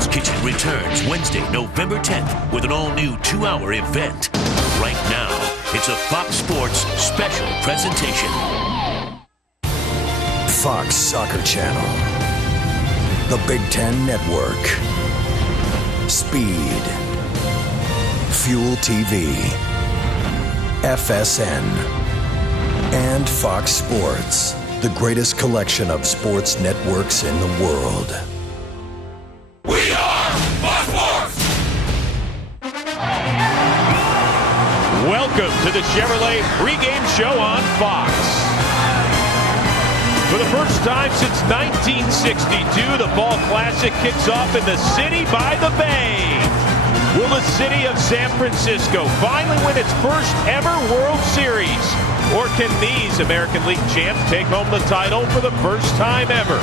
Hell's Kitchen returns Wednesday, November 10th with an all-new 2-hour event. Right now, it's a Fox Sports special presentation. Fox Soccer Channel, the Big Ten Network, Speed, Fuel TV, FSN, and Fox Sports, the greatest collection of sports networks in the world. We are Fox Sports! Welcome to the Chevrolet pregame show on Fox. For the first time since 1962, the Fall Classic kicks off in the city by the Bay. Will the city of San Francisco finally win its first ever World Series? Or can these American League champs take home the title for the first time ever?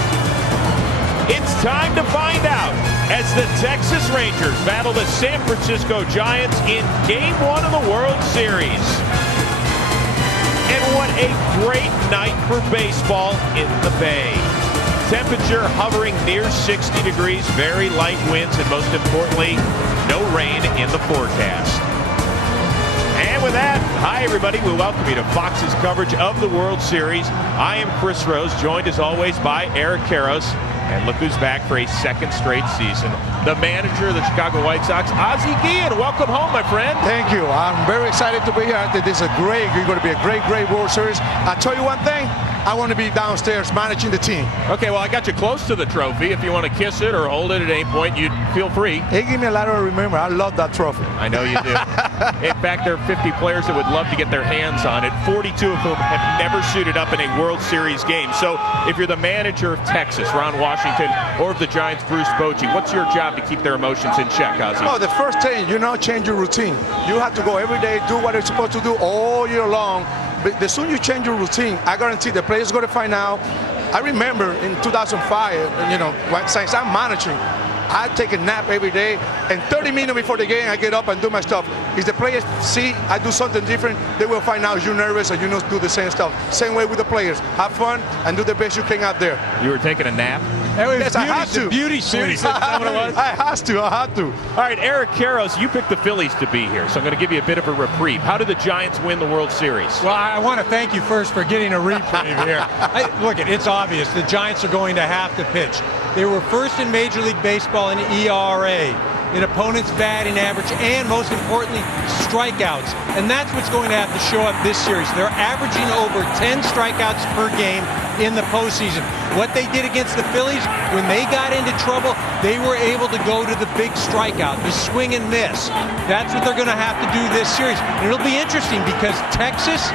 It's time to find out as the Texas Rangers battle the San Francisco Giants in Game 1 of the World Series. And what a great night for baseball in the Bay. Temperature hovering near 60 degrees, very light winds, and most importantly, no rain in the forecast. And with that, hi everybody, we welcome you to Fox's coverage of the World Series. I am Chris Rose, joined as always by Eric Karros. And look who's back for a second straight season. The manager of the Chicago White Sox, Ozzie Guillen. Welcome home, my friend. Thank you. I'm very excited to be here. I think this is going to be a great World Series. I'll tell you one thing. I want to be downstairs managing the team. Okay, well, I got you close to the trophy. If you want to kiss it or hold it at any point, you feel free. Hey, give me a lot to remember. I love that trophy. I know you do. In fact, there are 50 players that would love to get their hands on it. 42 of whom have never suited up in a World Series game. So if you're the manager of Texas, Ron Washington, or of the Giants, Bruce Bochy, what's your job to keep their emotions in check, Ozzie? Oh, the first thing, change your routine. You have to go every day, do what you're supposed to do all year long. But the sooner you change your routine, I guarantee the players going to find out. I remember in 2005, since I'm managing, I take a nap every day, and 30 minutes before the game, I get up and do my stuff. If the players see I do something different, they will find out you're nervous and you don't do the same stuff. Same way with the players. Have fun and do the best you can out there. You were taking a nap? Yes, I had to. Beauty sleep. Is that what it was? I had to. All right, Eric Karros, you picked the Phillies to be here, so I'm going to give you a bit of a reprieve. How did the Giants win the World Series? Well, I want to thank you first for getting a reprieve here. Look, it's obvious. The Giants are going to have to pitch. They were first in Major League Baseball in ERA, in opponents' batting average, and most importantly, strikeouts. And that's what's going to have to show up this series. They're averaging over 10 strikeouts per game in the postseason. What they did against the Phillies, when they got into trouble, they were able to go to the big strikeout, the swing and miss. That's what they're going to have to do this series. And it'll be interesting because Texas,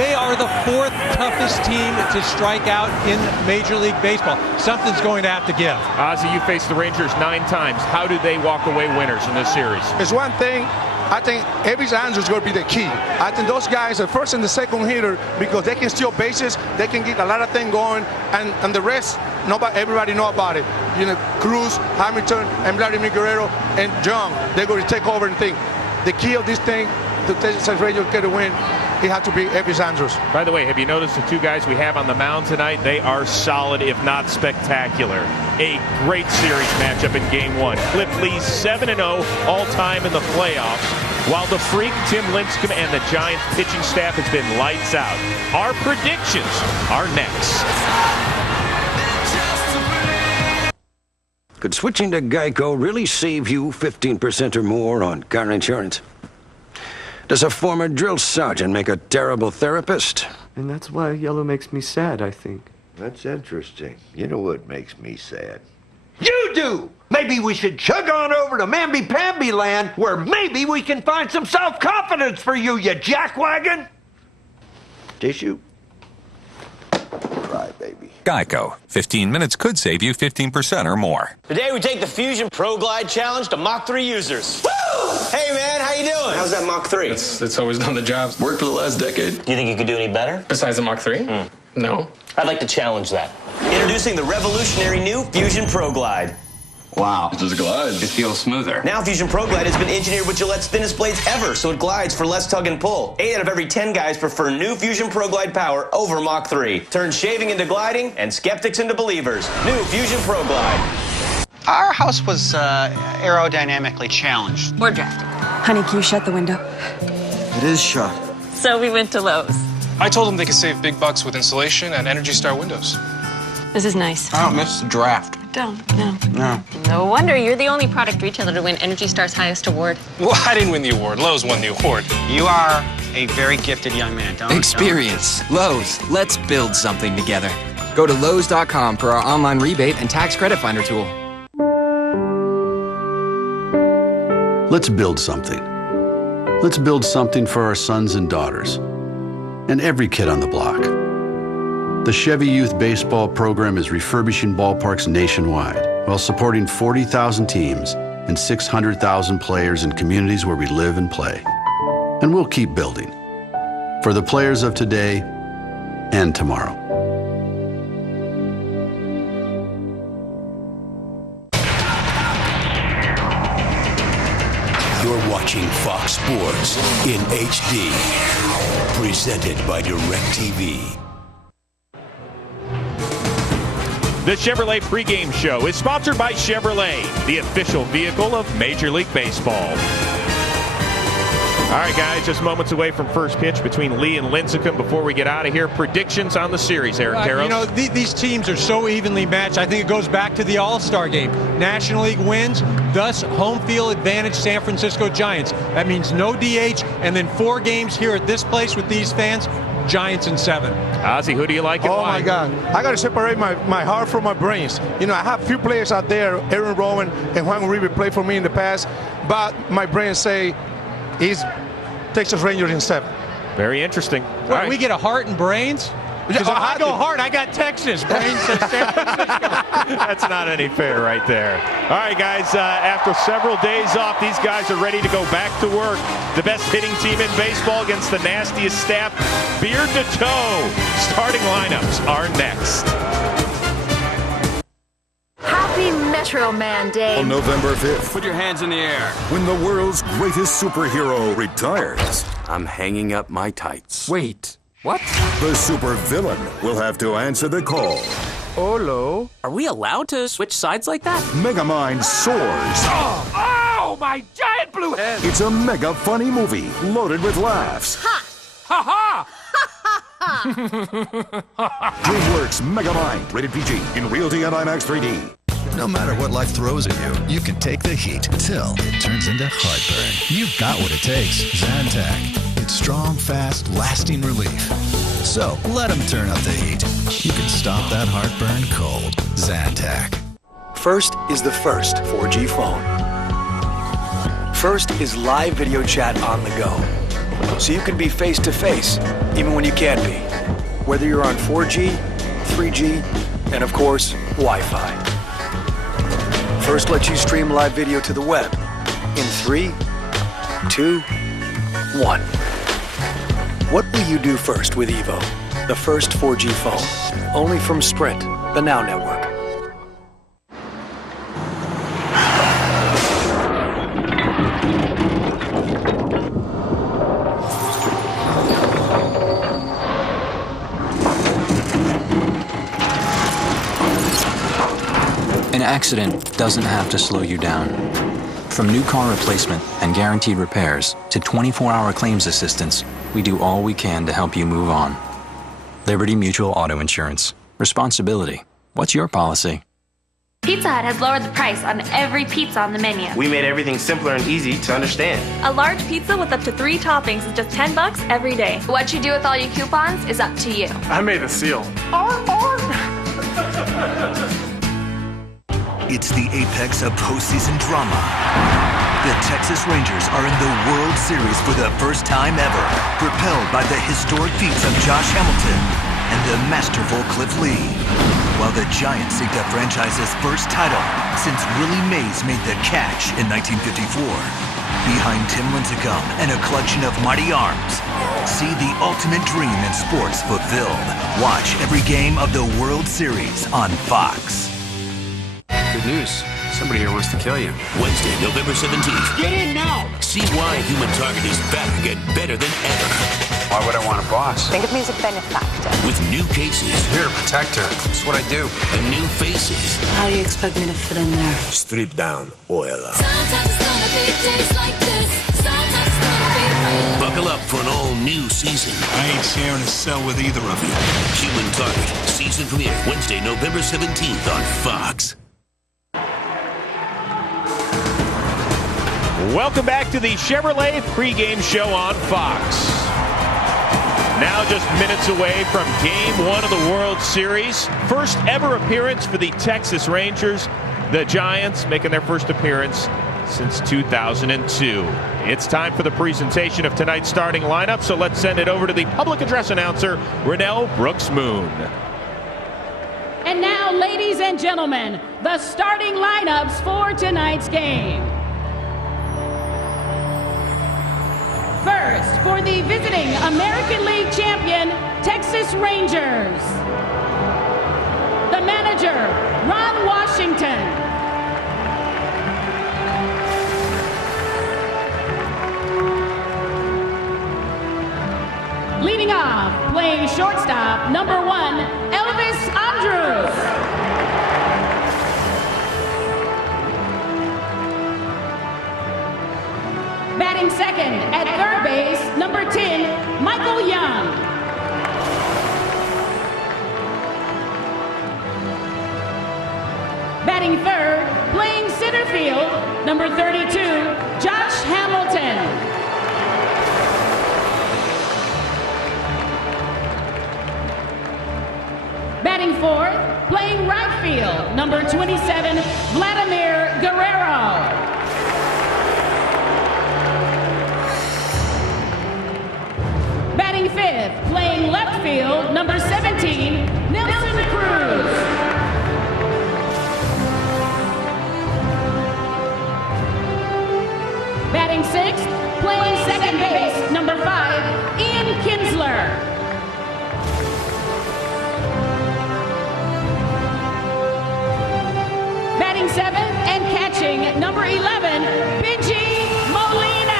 they are the 4th toughest team to strike out in Major League Baseball. Something's going to have to give. Ozzie, you faced the Rangers 9 times. How do they walk away winners in this series? It's one thing. I think every answer is going to be the key. I think those guys are first and the second hitter because they can steal bases, they can get a lot of things going, and the rest, everybody know about it. Cruz, Hamilton, and Vladimir Guerrero, and John, they're going to take over and think. The key of this thing, the Texas Rangers get a win, it has to be every Andrews. By the way, have you noticed the two guys we have on the mound tonight? They are solid, if not spectacular. A great series matchup in Game 1. Cliff Lee's 7-0 all-time in the playoffs, while the freak Tim Lincecum and the Giants pitching staff has been lights out. Our predictions are next. Could switching to Geico really save you 15% or more on car insurance? Does a former drill sergeant make a terrible therapist? And that's why yellow makes me sad, I think. That's interesting. You know what makes me sad? You do! Maybe we should chug on over to Mamby-Pamby land where maybe we can find some self-confidence for you, you jackwagon! Tissue? Cry, baby. Geico. 15 minutes could save you 15% or more. Today we take the Fusion Pro Glide Challenge to Mach 3 users. Woo! Hey man, how you doing? How's that Mach 3? It's always done the job. Worked for the last decade. Do you think you could do any better? Besides the Mach 3? No. I'd like to challenge that. Introducing the revolutionary new Fusion Pro Glide. Wow. It just glides. It feels smoother. Now Fusion Pro Glide has been engineered with Gillette's thinnest blades ever, so it glides for less tug and pull. 8 out of every 10 guys prefer new Fusion Pro Glide power over Mach 3. Turns shaving into gliding and skeptics into believers. New Fusion Pro Glide. Our house was aerodynamically challenged. We're drafting. Honey, can you shut the window? It is shut. So we went to Lowe's. I told them they could save big bucks with insulation and Energy Star windows. This is nice. I don't miss the draft. No. No wonder you're the only product retailer to win Energy Star's highest award. Well, I didn't win the award. Lowe's won the award. You are a very gifted young man. Experience. Lowe's. Let's build something together. Go to Lowe's.com for our online rebate and tax credit finder tool. Let's build something. Let's build something for our sons and daughters, and every kid on the block. The Chevy Youth Baseball program is refurbishing ballparks nationwide while supporting 40,000 teams and 600,000 players in communities where we live and play. And we'll keep building for the players of today and tomorrow. You're watching Fox Sports in HD, presented by DirecTV. The Chevrolet pregame show is sponsored by Chevrolet, the official vehicle of Major League Baseball. All right, guys, just moments away from first pitch between Lee and Lincecum. Before we get out of here, predictions on the series, Eric Karros. You know, these teams are so evenly matched. I think it goes back to the All-Star game. National League wins, thus home field advantage San Francisco Giants. That means no DH, and then 4 games here at this place with these fans, Giants in 7. Ozzy, who do you like and why? why? My God. I got to separate my heart from my brains. You know, I have few players out there, Aaron Rowan and Juan Uribe played for me in the past, but my brain say he's Texas Rangers in 7. Very interesting. Right. We get a heart and brains? Because if I go heart, I got Texas. Brains says San Francisco. That's not any fair right there. All right, guys, after several days off, these guys are ready to go back to work. The best hitting team in baseball against the nastiest staff, beard to toe. Starting lineups are next. Happy Metro Man Day. On November 5th, Put your hands in the air. when the world's greatest superhero retires, I'm hanging up my tights. Wait, what? the supervillain will have to answer the call. Hello? Are we allowed to switch sides like that? Megamind soars. Oh, my giant blue head! It's a mega funny movie loaded with laughs. Ha! Ha ha! DreamWorks Megamind, rated PG, in Realty and IMAX 3D. No matter what life throws at you, you can take the heat till it turns into heartburn. You've got what it takes. Zantac. It's strong, fast, lasting relief. So let them turn up the heat. You can stop that heartburn cold. Zantac. First is the first 4G phone. First is live video chat on the go. So you can be face to face, even when you can't be. Whether you're on 4G, 3G, and of course, Wi-Fi. First lets you stream live video to the web in 3, 2, 1. What will you do first with Evo, the first 4G phone? Only from Sprint, the Now Network. An accident doesn't have to slow you down. From new car replacement and guaranteed repairs to 24-hour claims assistance, we do all we can to help you move on. Liberty Mutual Auto Insurance. Responsibility. What's your policy? Pizza Hut has lowered the price on every pizza on the menu. We made everything simpler and easy to understand. A large pizza with up to 3 toppings is just $10 every day. What you do with all your coupons is up to you. I made a seal. It's the apex of postseason drama. The Texas Rangers are in the World Series for the first time ever, propelled by the historic feats of Josh Hamilton and the masterful Cliff Lee. While the Giants seek the franchise's first title since Willie Mays made the catch in 1954. Behind Tim Lincecum and a collection of mighty arms, see the ultimate dream in sports fulfilled. Watch every game of the World Series on Fox. Good news. Somebody here wants to kill you. Wednesday, November 17th. Get in now! See why Human Target is back and better than ever. Why would I want a boss? Think of me as a benefactor. With new cases. Here to protect her. That's what I do. And new faces. How do you expect me to fit in there? Strip down, oil up. Sometimes it's gonna be days like this. Sometimes it's gonna be real. Buckle up for an all-new season. I ain't sharing a cell with either of you. Human Target. Season premiere Wednesday, November 17th on Fox. Welcome back to the Chevrolet pregame show on Fox. Now just minutes away from Game 1 of the World Series. First ever appearance for the Texas Rangers. The Giants making their first appearance since 2002. It's time for the presentation of tonight's starting lineup, so let's send it over to the public address announcer, Renell Brooks-Moon. And now, ladies and gentlemen, the starting lineups for tonight's game. First, for the visiting American League champion, Texas Rangers. The manager, Ron Washington. Leading off, playing shortstop, number 1, Elvis Andrews. Batting second at third base, number 10, Michael Young. Batting third, playing center field, number 32, Josh Hamilton. Batting fourth, playing right field, number 27, Vladimir Guerrero. Batting fifth, playing left field, number 17, Nelson Cruz. Batting sixth, playing second base, number 5, Ian Kinsler. Batting seventh and catching, number 11, Benji Molina.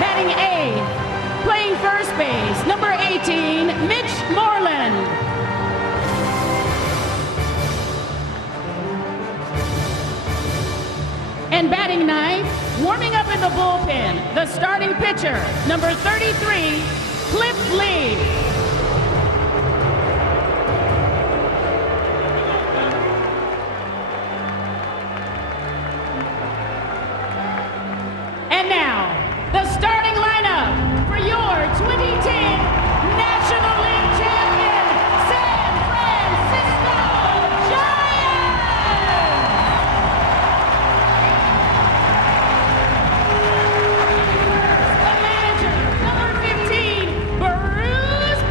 Batting eighth, playing first base, number 18, Mitch Moreland. And batting ninth, warming up in the bullpen, the starting pitcher, number 33, Cliff Lee. And now, the starting lineup for your 2010 National League champion, San Francisco Giants! The manager, number 15, Bruce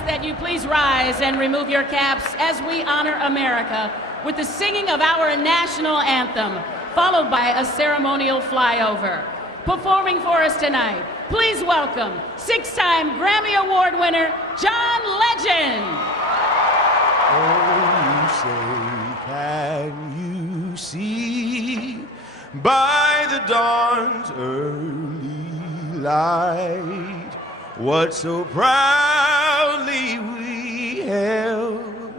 ask that you please rise and remove your caps as we honor America with the singing of our national anthem, followed by a ceremonial flyover. Performing for us tonight, please welcome 6-time Grammy Award winner, John Legend. Oh, you say, can you see by the dawn's early light what so proudly we held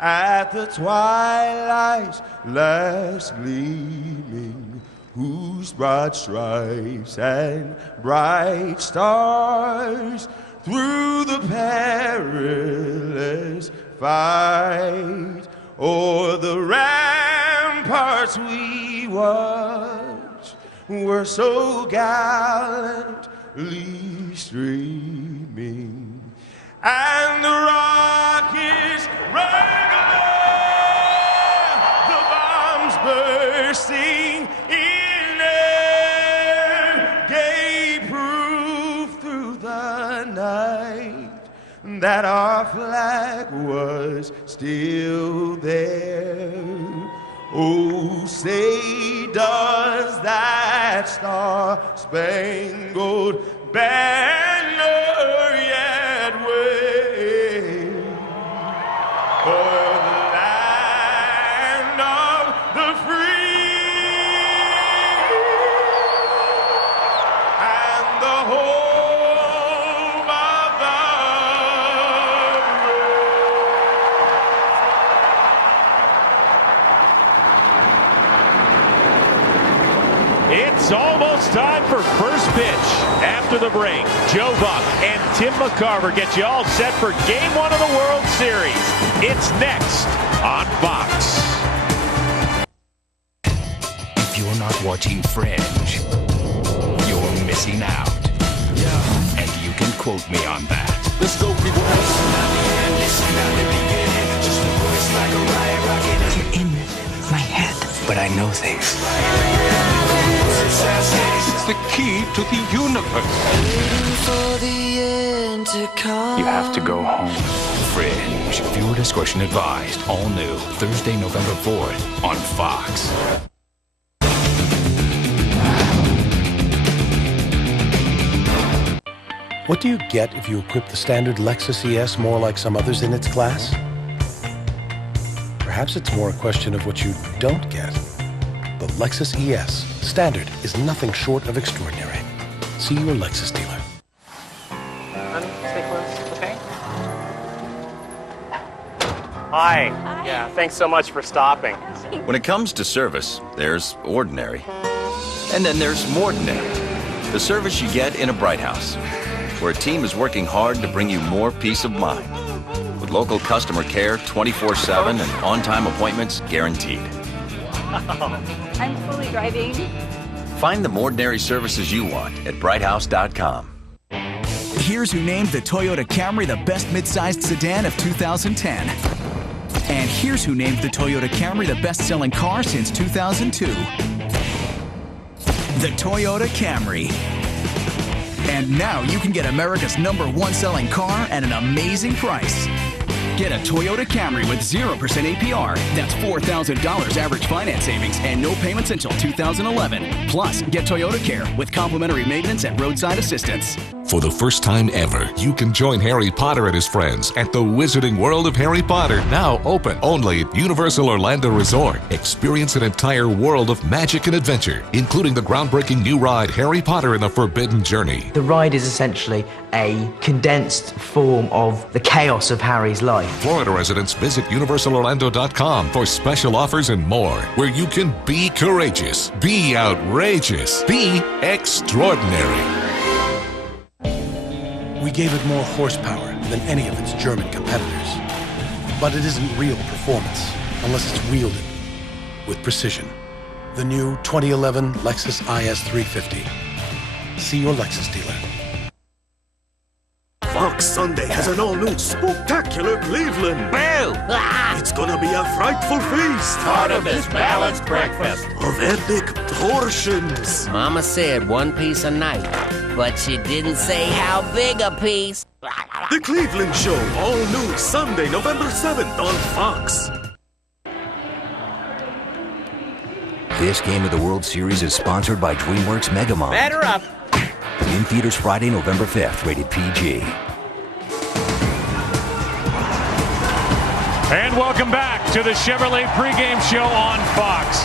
at the twilight's last gleaming, whose broad stripes and bright stars through the perilous fight o'er the ramparts we watched were so gallantly streaming, and the rockets regular, the bombs bursting in air, gave proof through the night that our flag was still there. Oh, say does that star-spangled banner yet wave o'er the land of the free and the home of the It's almost time for first pitch. After the break, Joe Buck and Tim McCarver get you all set for Game 1 of the World Series. It's next on Fox. If you're not watching Fringe, you're missing out. Yeah. And you can quote me on that. Let's go, people. You're in my head, but I know things. It's the key to the universe. You have to go home. Fringe. Viewer discretion advised. All new. Thursday, November 4th on Fox. What do you get if you equip the standard Lexus ES more like some others in its class? Perhaps it's more a question of what you don't get. The Lexus ES Standard is nothing short of extraordinary. See your Lexus dealer. Honey, stay close, okay? Hi. Hi. Yeah, thanks so much for stopping. When it comes to service, there's ordinary. And then there's Mordinary, the service you get in a Bright House, where a team is working hard to bring you more peace of mind. With local customer care 24/7 and on-time appointments guaranteed. I'm fully driving. Find the Mordinary services you want at brighthouse.com. Here's who named the Toyota Camry the best mid-sized sedan of 2010. And here's who named the Toyota Camry the best-selling car since 2002. The Toyota Camry. And now you can get America's #1 selling car at an amazing price. Get a Toyota Camry with 0% APR. That's $4,000 average finance savings and no payments until 2011. Plus, get Toyota Care with complimentary maintenance and roadside assistance. For the first time ever, you can join Harry Potter and his friends at the Wizarding World of Harry Potter, now open only at Universal Orlando Resort. Experience an entire world of magic and adventure, including the groundbreaking new ride Harry Potter and the Forbidden Journey. The ride is essentially a condensed form of the chaos of Harry's life. Florida residents, visit universalorlando.com for special offers and more, where you can be courageous, be outrageous, be extraordinary. We gave it more horsepower than any of its German competitors. But it isn't real performance unless it's wielded with precision. The new 2011 Lexus IS 350. See your Lexus dealer. Fox Sunday has an all-new spectacular Cleveland. Boo! It's gonna be a frightful feast. Part of this balanced breakfast. Of epic portions. Mama said one piece a night, but she didn't say how big a piece. The Cleveland Show, all new Sunday, November 7th on Fox. This game of the World Series is sponsored by DreamWorks Megamind. Batter up. In theaters Friday, November 5th, rated PG. And welcome back to the Chevrolet pregame show on Fox.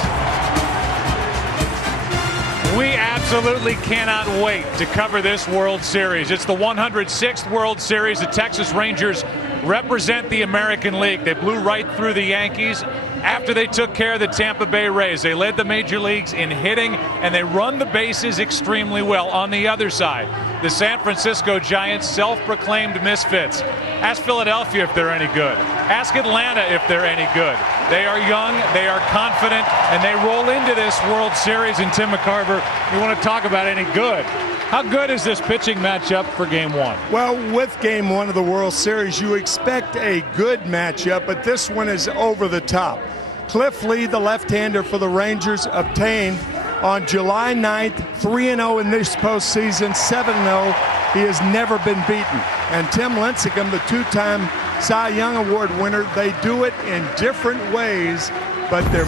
We absolutely cannot wait to cover this World Series. It's the 106th World Series. The Texas Rangers represent the American League. They blew right through the Yankees after they took care of the Tampa Bay Rays. They led the major leagues in hitting, and they run the bases extremely well. On the other side, the San Francisco Giants, self-proclaimed misfits. Ask Philadelphia if they're any good. Ask Atlanta if they're any good. They are young, they are confident, and they roll into this World Series. And Tim McCarver, you want to talk about any good? How good is this pitching matchup for Game 1? Well, with Game 1 of the World Series, you expect a good matchup, but this one is over the top. Cliff Lee, the left-hander for the Rangers, obtained on July 9th, 3-0 in this postseason, 7-0. He has never been beaten. And Tim Lincecum, the two-time Cy Young Award winner, they do it in different ways, but their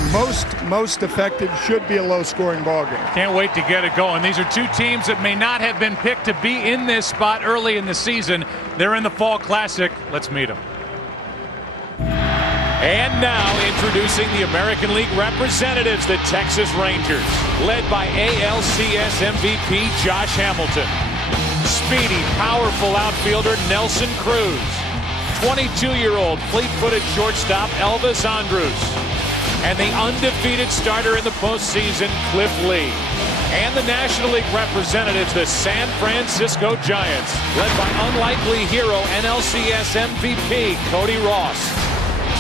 most effective should be a low-scoring ballgame. Can't wait to get it going. These are two teams that may not have been picked to be in this spot early in the season. They're in the Fall Classic. Let's meet them. And now introducing the American League representatives, the Texas Rangers, led by ALCS MVP Josh Hamilton. Speedy, powerful outfielder Nelson Cruz. 22-year-old fleet-footed shortstop Elvis Andrus. And the undefeated starter in the postseason, Cliff Lee. And the National League representatives, the San Francisco Giants, led by unlikely hero NLCS MVP Cody Ross.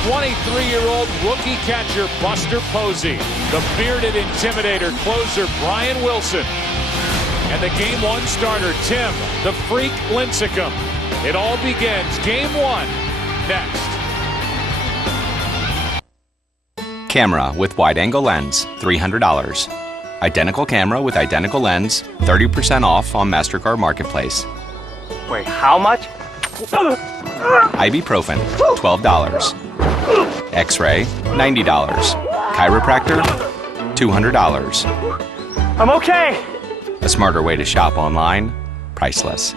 23-year-old rookie catcher Buster Posey. The bearded intimidator closer Brian Wilson. And the Game 1 starter Tim, the Freak Lincecum. It all begins Game 1 next. Camera with wide-angle lens, $300. Identical camera with identical lens, 30% off on MasterCard Marketplace. Wait, how much? Ibuprofen, $12. X-ray, $90. Chiropractor, $200. I'm okay. A smarter way to shop online, priceless.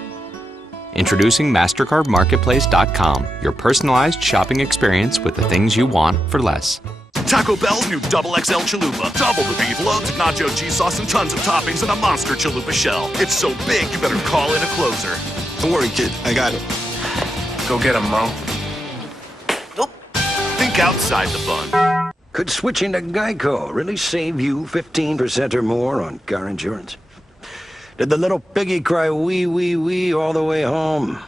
Introducing MasterCardMarketplace.com, your personalized shopping experience with the things you want for less. Taco Bell's new XXL Chalupa. Double the beef, loads of nacho cheese sauce, and tons of toppings, and a monster chalupa shell. It's so big, you better call in a closer. Don't worry, kid. I got it. Go get him, Mo. Think outside the bun. Could switching to Geico really save you 15% or more on car insurance? Did the little piggy cry wee, wee, wee all the way home?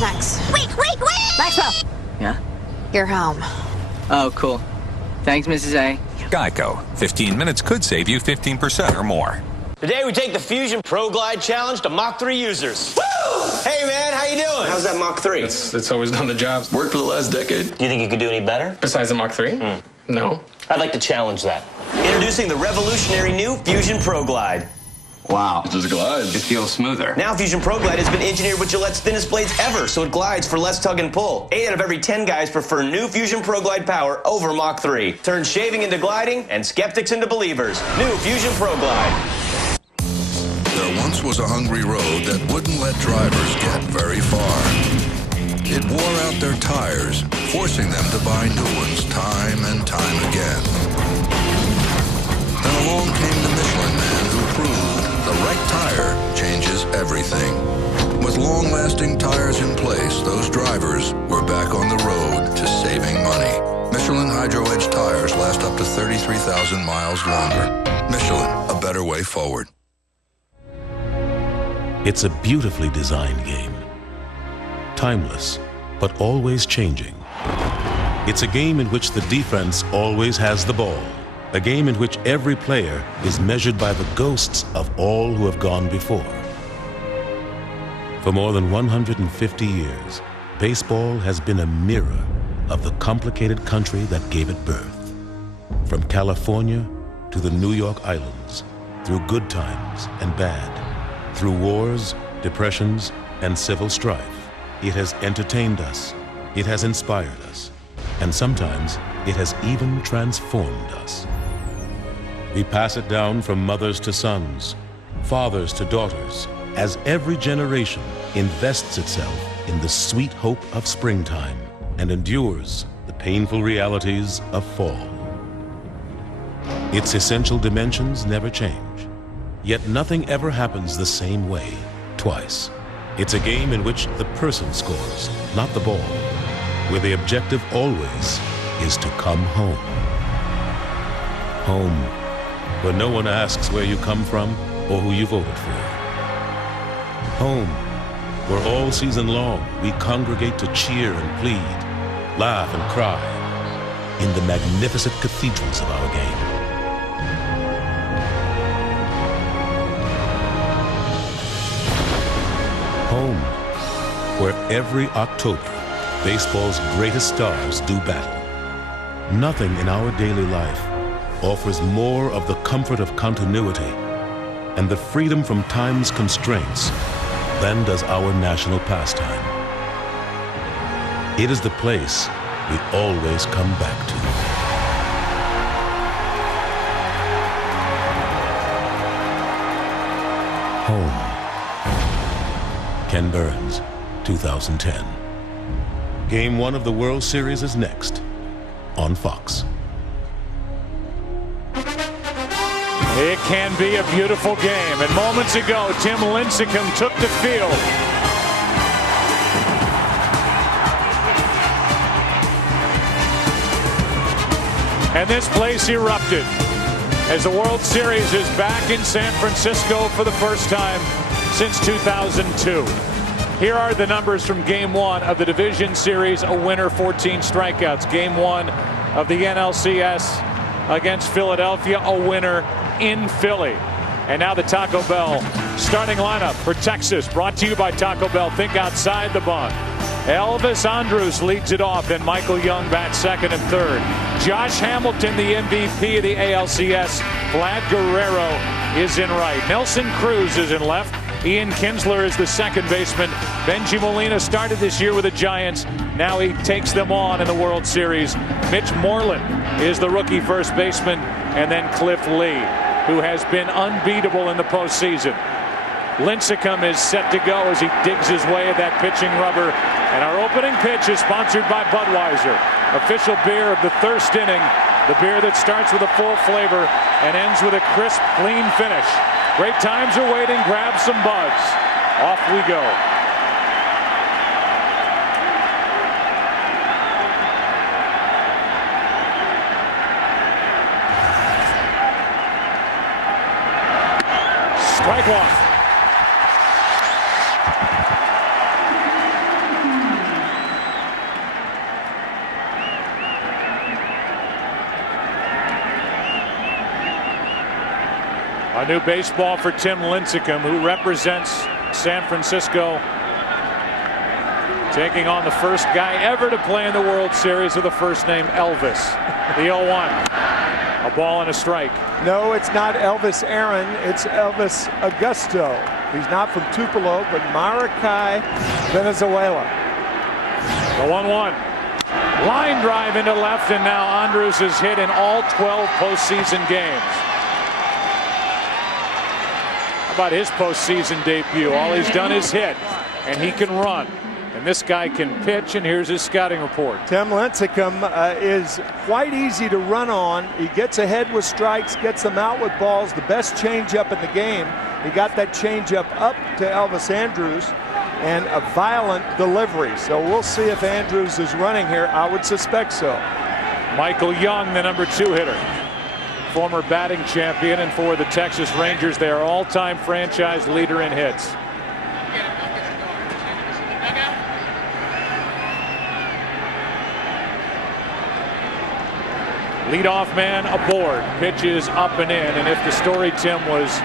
Max. Wait! Maxwell! Yeah? You're home. Oh, cool. Thanks, Mrs. A. Geico. 15 minutes could save you 15% or more. Today we take the Fusion Pro Glide Challenge to Mach 3 users. Woo! Hey man, how you doing? How's that Mach 3? It's always done the job. Worked for the last decade. Do you think you could do any better? Besides the Mach 3? No. I'd like to challenge that. Introducing the revolutionary new Fusion Pro Glide. Wow. It just glides. It feels smoother. Now Fusion Pro Glide has been engineered with Gillette's thinnest blades ever, so it glides for less tug and pull. 8 out of every 10 guys prefer new Fusion Pro Glide power over Mach 3. Turn shaving into gliding and skeptics into believers. New Fusion Pro Glide. There once was a hungry road that wouldn't let drivers get very far. It wore out their tires, forcing them to buy new ones time and time again. Then along came the Michelin Man who proved the right tire changes everything. With long-lasting tires in place, those drivers were back on the road to saving money. Michelin Hydro Edge tires last up to 33,000 miles longer. Michelin, a better way forward. It's a beautifully designed game. Timeless, but always changing. It's a game in which the defense always has the ball. A game in which every player is measured by the ghosts of all who have gone before. For more than 150 years, baseball has been a mirror of the complicated country that gave it birth. From California to the New York Islands, through good times and bad, through wars, depressions, and civil strife, it has entertained us, it has inspired us, and sometimes it has even transformed us. We pass it down from mothers to sons, fathers to daughters, as every generation invests itself in the sweet hope of springtime and endures the painful realities of fall. Its essential dimensions never change, yet nothing ever happens the same way, twice. It's a game in which the person scores, not the ball, where the objective always is to come home. Home, where no one asks where you come from or who you voted for. Home, where all season long we congregate to cheer and plead, laugh and cry in the magnificent cathedrals of our game. Home, where every October, baseball's greatest stars do battle. Nothing in our daily life offers more of the comfort of continuity and the freedom from time's constraints than does our national pastime. It is the place we always come back to. Home. Ken Burns, 2010. Game 1 of the World Series is next on Fox. It can be a beautiful game. And moments ago, Tim Lincecum took the field. And this place erupted as the World Series is back in San Francisco for the first time since 2002. Here are the numbers from Game 1 of the Division Series, a winner, 14 strikeouts. Game 1 of the NLCS against Philadelphia, a winner in Philly. And now the Taco Bell starting lineup for Texas, brought to you by Taco Bell. Think outside the bun. Elvis Andrus leads it off, and Michael Young bats second and third. Josh Hamilton, the MVP of the ALCS. Vlad Guerrero is in right. Nelson Cruz is in left. Ian Kinsler is the second baseman. Benji Molina started this year with the Giants. Now he takes them on in the World Series. Mitch Moreland is the rookie first baseman. And then Cliff Lee, who has been unbeatable in the postseason. Lincecum is set to go as he digs his way at that pitching rubber. And our opening pitch is sponsored by Budweiser, official beer of the thirst inning. The beer that starts with a full flavor and ends with a crisp, clean finish. Great times are waiting. Grab some buds. Off we go. Strike one. A new baseball for Tim Lincecum, who represents San Francisco, taking on the first guy ever to play in the World Series with the first name Elvis. The 0-1. A ball and a strike. No, it's not Elvis Aaron. It's Elvis Augusto. He's not from Tupelo, but Maracay, Venezuela. The 1-1. Line drive into left, and now Andrus is hit in all 12 postseason games. How about his postseason debut? All he's done is hit, and he can run. And this guy can pitch, and here's his scouting report. Tim Lincecum is quite easy to run on. He gets ahead with strikes, gets them out with balls. The best changeup in the game. He got that changeup up to Elvis Andrus, and a violent delivery. So we'll see if Andrus is running here. I would suspect so. Michael Young, the number 2 hitter. Former batting champion, and for the Texas Rangers, they are all-time franchise leader in hits. Leadoff man aboard. Pitches up and in. And if the story, Tim, was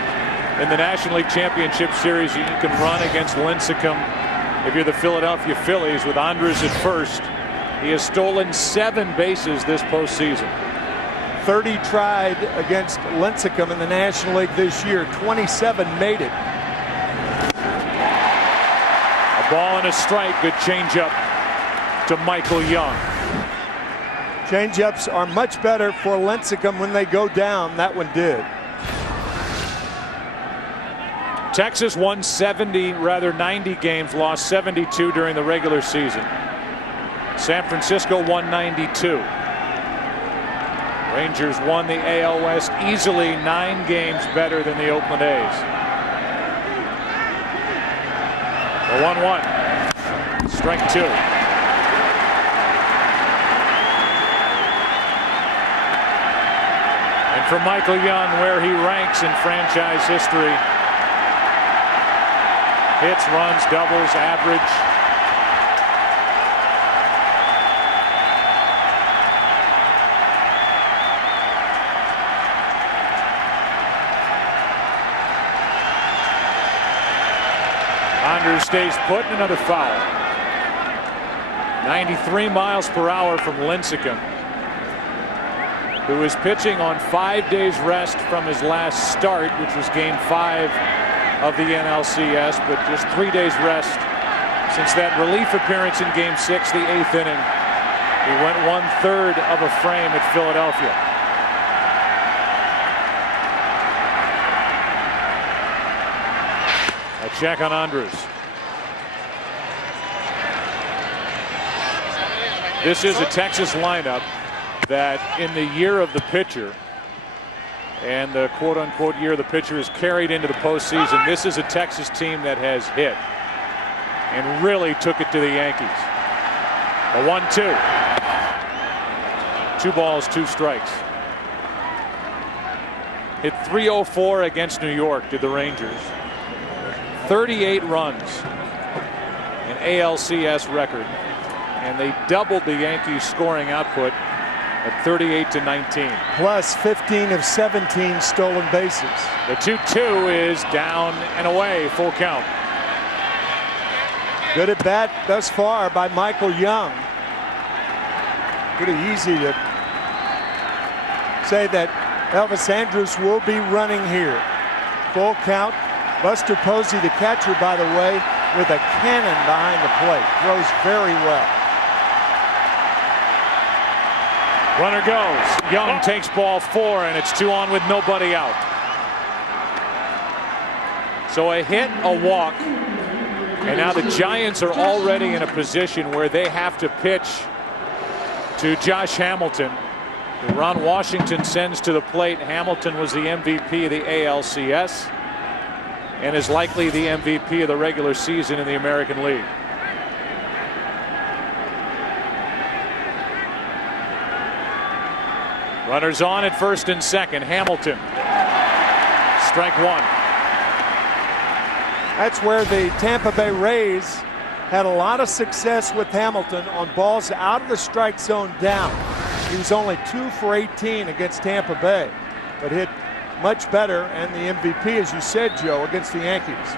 in the National League Championship Series, you can run against Lincecum if you're the Philadelphia Phillies with Andrus at first He has stolen 7 bases this postseason. 30 tried against Lincecum in the National League this year. 27 made it. A ball and a strike. Good changeup to Michael Young. Changeups are much better for Lincecum when they go down. That one did. Texas won 90 games, lost 72 during the regular season. San Francisco won 92. Rangers won the AL West easily, 9 games better than the Oakland A's. The 1-1. Strike 2. And for Michael Young, where he ranks in franchise history. Hits, runs, doubles, average. Andrews stays put, and another foul. 93 miles per hour from Lincecum, who is pitching on 5 days rest from his last start, which was Game 5 of the NLCS, but just 3 days rest since that relief appearance in Game 6, the 8th inning. He went 1/3 of a frame at Philadelphia. A check on Andrews. This is a Texas lineup that in the year of the pitcher, and the quote-unquote year the pitcher is carried into the postseason, this is a Texas team that has hit and really took it to the Yankees. A 1-2. 2 balls, 2 strikes. Hit .304 against New York, did the Rangers. 38 runs, an ALCS record, and they doubled the Yankees' scoring output at 38-19. Plus 15 of 17 stolen bases. The 2-2 is down and away, full count. Good at bat thus far by Michael Young. Pretty easy to say that Elvis Andrus will be running here. Full count. Buster Posey, the catcher, by the way, with a cannon behind the plate. Throws very well. Runner goes. Young takes ball 4, and it's 2 on with nobody out. So a hit, a walk, and now the Giants are already in a position where they have to pitch to Josh Hamilton, who Ron Washington sends to the plate. Hamilton was the MVP of the ALCS and is likely the MVP of the regular season in the American League. Runners on at first and second. Hamilton. Strike 1. That's where the Tampa Bay Rays had a lot of success with Hamilton on balls out of the strike zone down. He was only 2 for 18 against Tampa Bay, but hit much better, and the MVP, as you said, Joe, against the Yankees.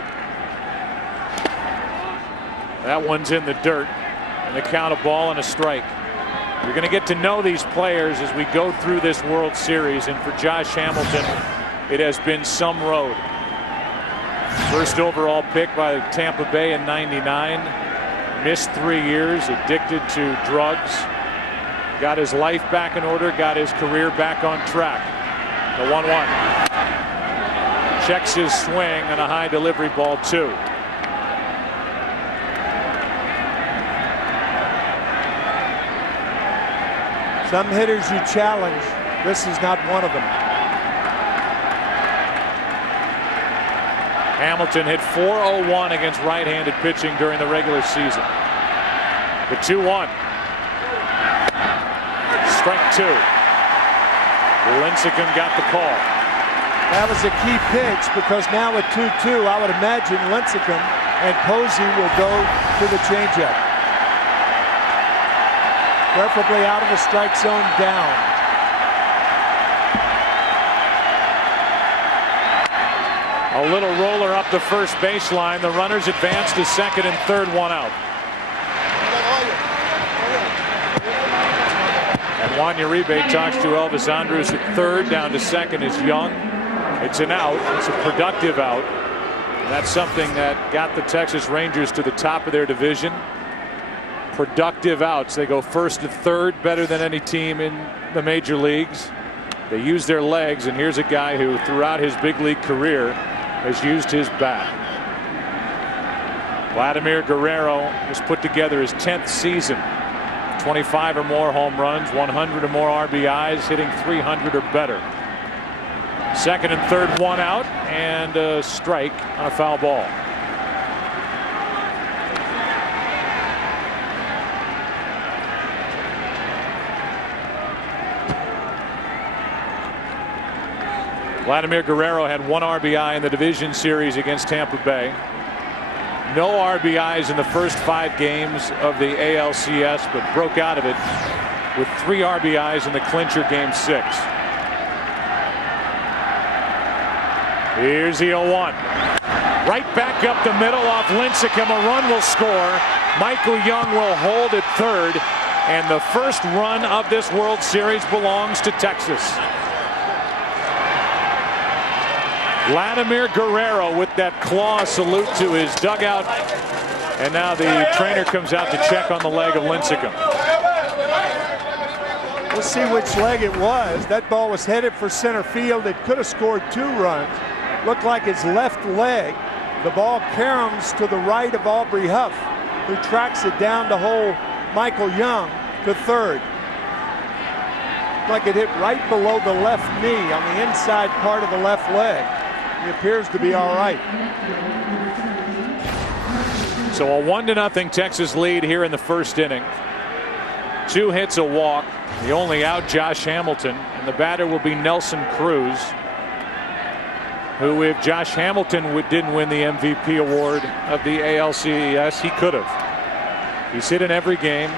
That one's in the dirt, and the count, a ball and a strike. You're going to get to know these players as we go through this World Series, and for Josh Hamilton, it has been some road. First overall pick by Tampa Bay in '99. Missed 3 years, addicted to drugs. Got his life back in order, got his career back on track. The 1-1. Checks his swing and a high delivery, ball 2. Some hitters you challenge. This is not one of them. Hamilton hit .401 against right-handed pitching during the regular season. The 2-1. Strike 2. Lincecum got the call. That was a key pitch, because now at 2-2, I would imagine Lincecum and Posey will go to the changeup. Preferably out of the strike zone down. A little roller up the first baseline. The runners advance to second and third, 1 out. And Juan Uribe talks to Elvis Andrus at third. Down to second is Young. It's an out. It's a productive out. And that's something that got the Texas Rangers to the top of their division. Productive outs. They go first to third, better than any team in the major leagues. They use their legs, and here's a guy who throughout his big league career has used his bat. Vladimir Guerrero has put together his 10th season. 25 or more home runs, 100 or more RBIs, hitting 300 or better. Second and third, one out, and a strike on a foul ball. Vladimir Guerrero had 1 RBI in the division series against Tampa Bay. No RBIs in the first 5 games of the ALCS, but broke out of it with 3 RBIs in the clincher game 6. Here's the 0-1. Right back up the middle off Lincecum. A run will score. Michael Young will hold at third. And the first run of this World Series belongs to Texas. Vladimir Guerrero with that claw salute to his dugout. And now the trainer comes out to check on the leg of Lincecum. We'll see which leg it was. That ball was headed for center field. It could have scored 2 runs. Looked like his left leg. The ball caroms to the right of Aubrey Huff, who tracks it down to hold Michael Young to third. Like it hit right below the left knee on the inside part of the left leg. He appears to be all right. So a 1-0 Texas lead here in the first inning. 2 hits, a walk. The only out, Josh Hamilton, and the batter will be Nelson Cruz, who, if Josh Hamilton didn't win the MVP award of the ALCS, he could have. He's hit in every game.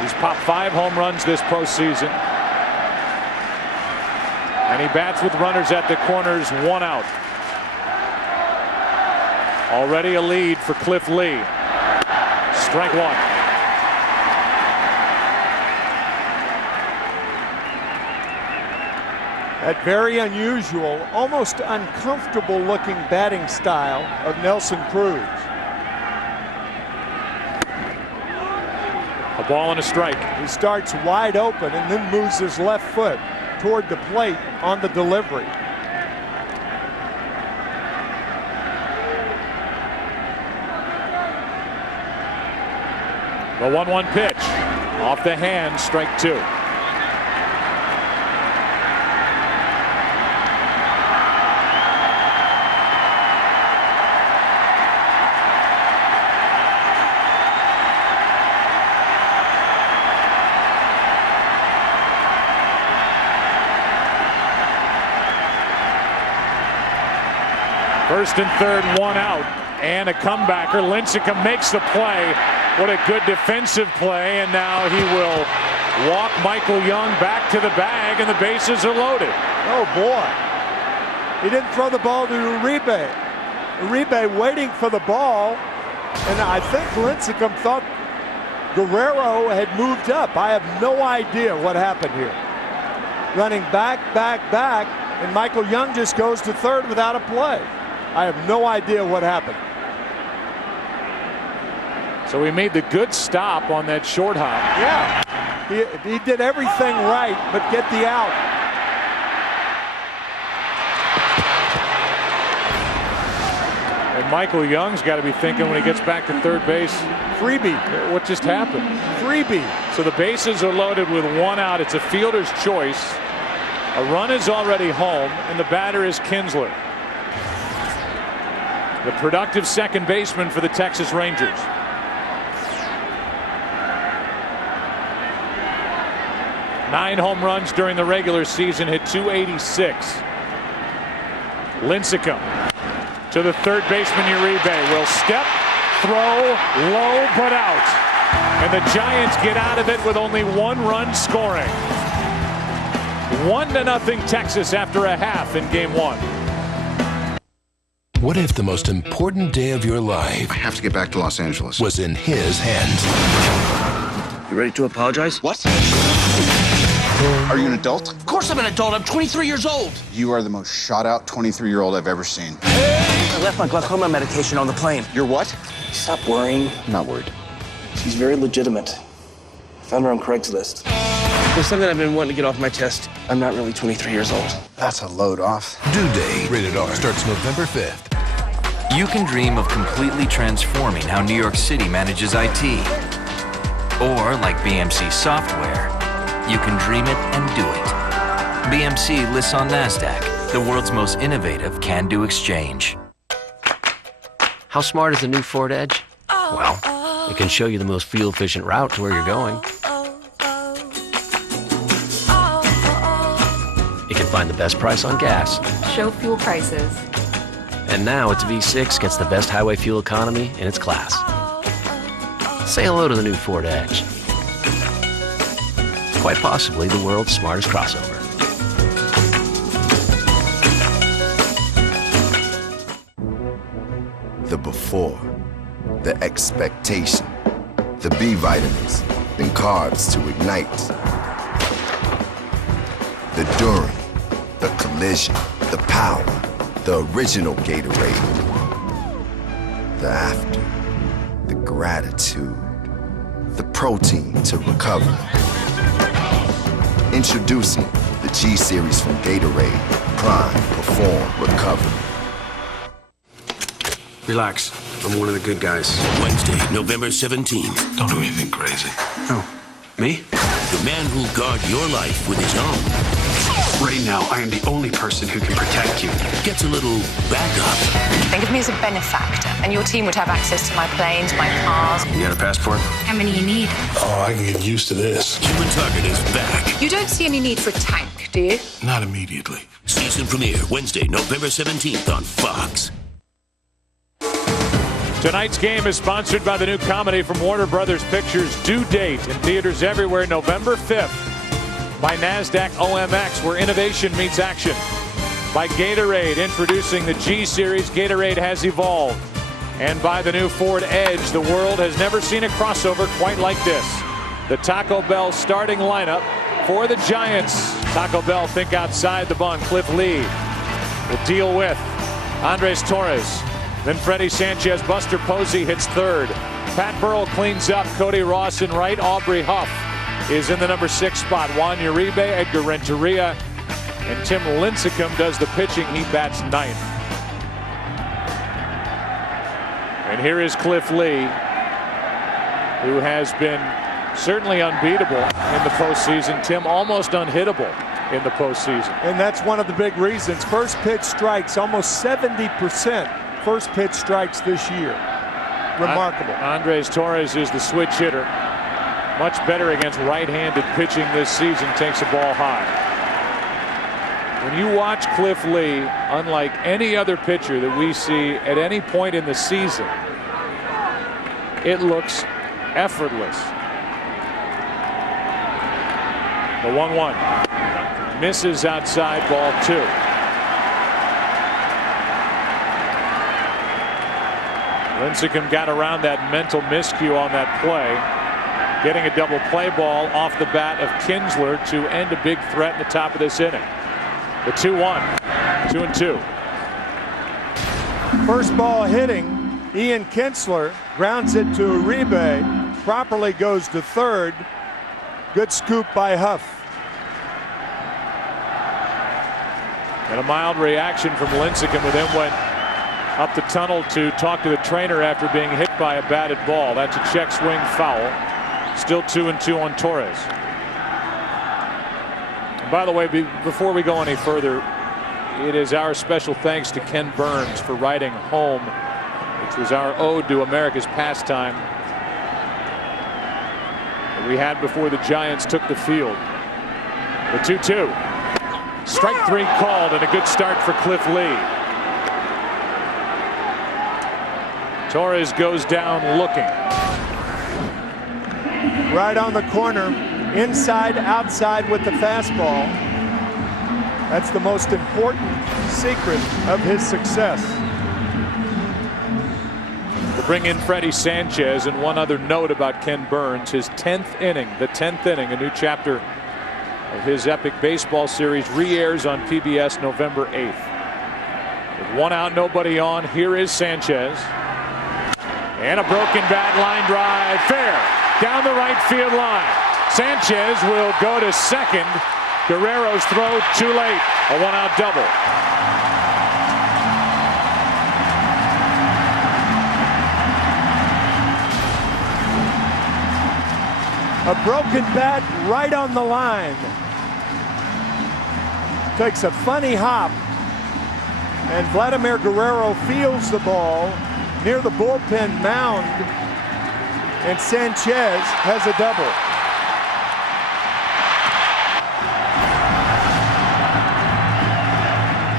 He's popped 5 home runs this postseason. And he bats with runners at the corners, 1 out. Already a lead for Cliff Lee. Strike 1. That very unusual, almost uncomfortable looking batting style of Nelson Cruz. A ball and a strike. He starts wide open and then moves his left foot toward the plate on the delivery. The 1-1 pitch. Off the hand, strike 2. First and third, 1 out, and a comebacker. Lincecum makes the play. What a good defensive play, and now he will walk Michael Young back to the bag, and the bases are loaded. Oh, boy. He didn't throw the ball to Uribe. Uribe waiting for the ball, and I think Lincecum thought Guerrero had moved up. I have no idea what happened here. Running back, and Michael Young just goes to third without a play. I have no idea what happened. So he made the good stop on that short hop. Yeah, he did everything right, but get the out. And Michael Young's got to be thinking when he gets back to third base, freebie. What just happened? Freebie. So the bases are loaded with 1 out. It's a fielder's choice. A run is already home, and the batter is Kinsler, the productive second baseman for the Texas Rangers. Nine home runs during the regular season, hit .286. Lincecum to the third baseman Uribe. Will step, throw, low, but out. And the Giants get out of it with only 1 run scoring. 1-0 Texas after a half in game 1. What if the most important day of your life, I have to get back to Los Angeles, was in his hands? You ready to apologize? What? Are you an adult? Of course I'm an adult. I'm 23 years old. You are the most shot-out 23-year-old I've ever seen. I left my glaucoma medication on the plane. You're what? Stop worrying. I'm not worried. She's very legitimate. Found her on Craigslist. There's something I've been wanting to get off my chest. I'm not really 23 years old. That's a load off. Due date. Rated R. Starts November 5th. You can dream of completely transforming how New York City manages IT. Or, like BMC Software, you can dream it and do it. BMC lists on NASDAQ, the world's most innovative can-do exchange. How smart is the new Ford Edge? Well, it can show you the most fuel-efficient route to where you're going. It can find the best price on gas. Show fuel prices. And now its V6 gets the best highway fuel economy in its class. Say hello to the new Ford Edge. Quite possibly the world's smartest crossover. The before, the expectation, the B vitamins and carbs to ignite. The during, the collision, the power, the original Gatorade. The after, the gratitude, the protein to recover. Introducing the G Series from Gatorade. Prime, perform, recover. Relax. I'm one of the good guys. Wednesday, November 17th. Don't do anything crazy. Oh, me? The man who'll guard your life with his own. Right now, I am the only person who can protect you. Gets a little backup. Think of me as a benefactor, and your team would have access to my planes, my cars. You got a passport? How many you need? Oh, I can get used to this. Human Target is back. You don't see any need for a tank, do you? Not immediately. Season premiere, Wednesday, November 17th on Fox. Tonight's game is sponsored by the new comedy from Warner Brothers Pictures, Due Date, in theaters everywhere November 5th. By NASDAQ OMX, where innovation meets action. By Gatorade, introducing the G Series, Gatorade has evolved. And by the new Ford Edge, the world has never seen a crossover quite like this. The Taco Bell starting lineup for the Giants. Taco Bell think outside the bun. Cliff Lee will deal with Andres Torres. Then Freddie Sanchez, Buster Posey hits third. Pat Burrell cleans up. Cody Ross in right. Aubrey Huff is in the number 6 spot. Juan Uribe, Edgar Renteria, and Tim Lincecum does the pitching. He bats 9th. And here is Cliff Lee, who has been certainly unbeatable in the postseason. Tim, almost unhittable in the postseason. And that's one of the big reasons. First pitch strikes, almost 70%. First pitch strikes this year. Remarkable. Andres Torres is the switch hitter. Much better against right-handed pitching this season. Takes the ball high. When you watch Cliff Lee, unlike any other pitcher that we see at any point in the season, it looks effortless. The 1-1. Misses outside, ball 2. Lincecum got around that mental miscue on that play, getting a double play ball off the bat of Kinsler to end a big threat in the top of this inning. The 2-1, 2-2. First ball hitting, Ian Kinsler grounds it to Uribe, properly goes to third. Good scoop by Huff. And a mild reaction from Lincecum, with him went up the tunnel to talk to the trainer after being hit by a batted ball. That's a check swing foul. Still 2-2 on Torres. And by the way, before we go any further, it is our special thanks to Ken Burns for writing Home, which was our ode to America's pastime that we had before the Giants took the field. The 2-2. Strike 3 called, and a good start for Cliff Lee. Torres goes down looking. Right on the corner, inside, outside with the fastball. That's the most important secret of his success. to bring in Freddie Sanchez. And one other note about Ken Burns, his 10th inning, a new chapter of his epic baseball series, re-airs on PBS November 8th. With one out, nobody on, here is Sanchez. And a broken bat, line drive, fair, down the right field line. Sanchez will go to second. Guerrero's throw too late, a one-out double. A broken bat right on the line. Takes a funny hop, and Vladimir Guerrero fields the ball near the bullpen mound, and Sanchez has a double.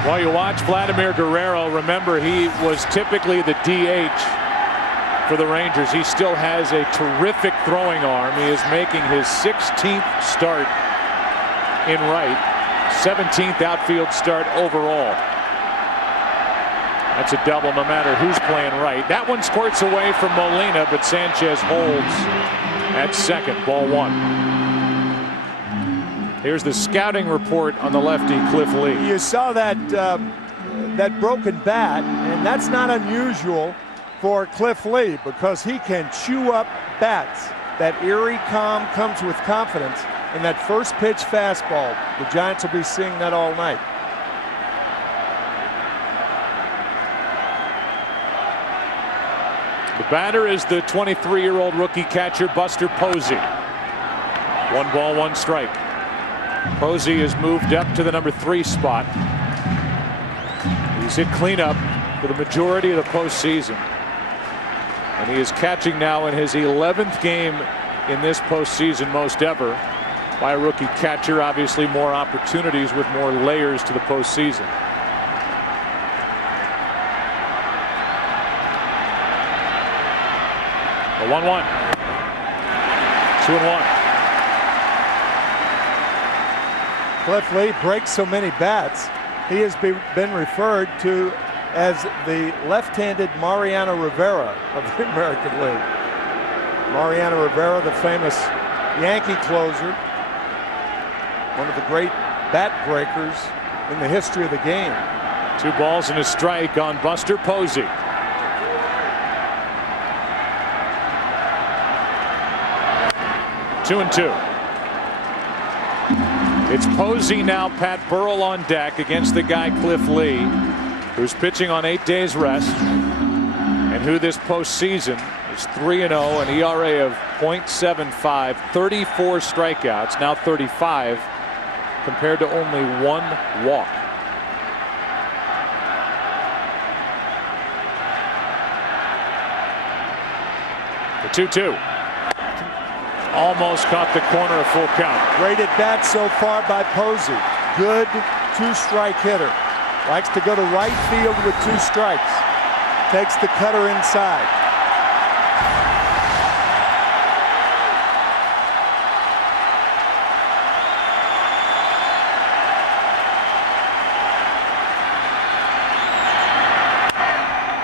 While you watch Vladimir Guerrero, remember he was typically the DH for the Rangers. He still has a terrific throwing arm. He is making his 16th start in right, 17th outfield start overall. That's a double no matter who's playing right. That one squirts away from Molina, but Sanchez holds at second, ball one. Here's the scouting report on the lefty Cliff Lee. You saw that that broken bat, and that's not unusual for Cliff Lee because he can chew up bats. That eerie calm comes with confidence, and that first pitch fastball, the Giants will be seeing that all night. The batter is the 23-year-old rookie catcher Buster Posey. 1 ball, 1 strike. Posey has moved up to the number 3 spot. He's hit cleanup for the majority of the postseason. And he is catching now in his 11th game in this postseason, most ever, by a rookie catcher. Obviously more opportunities with more layers to the postseason. The 1-1. 2-1. Cliff Lee breaks so many bats, he has been referred to as the left-handed Mariano Rivera of the American League. Mariano Rivera, the famous Yankee closer, one of the great bat breakers in the history of the game. 2 balls and a strike on Buster Posey. Two and 2. It's Posey now, Pat Burrell on deck against the guy Cliff Lee, who's pitching on 8 days rest, and who this postseason is 3-0, an ERA of .75, 34 strikeouts, now 35, compared to only 1 walk. The 2-2. Almost caught the corner, a full count. Great at bat so far by Posey. Good 2-strike hitter. Likes to go to right field with 2 strikes. Takes the cutter inside.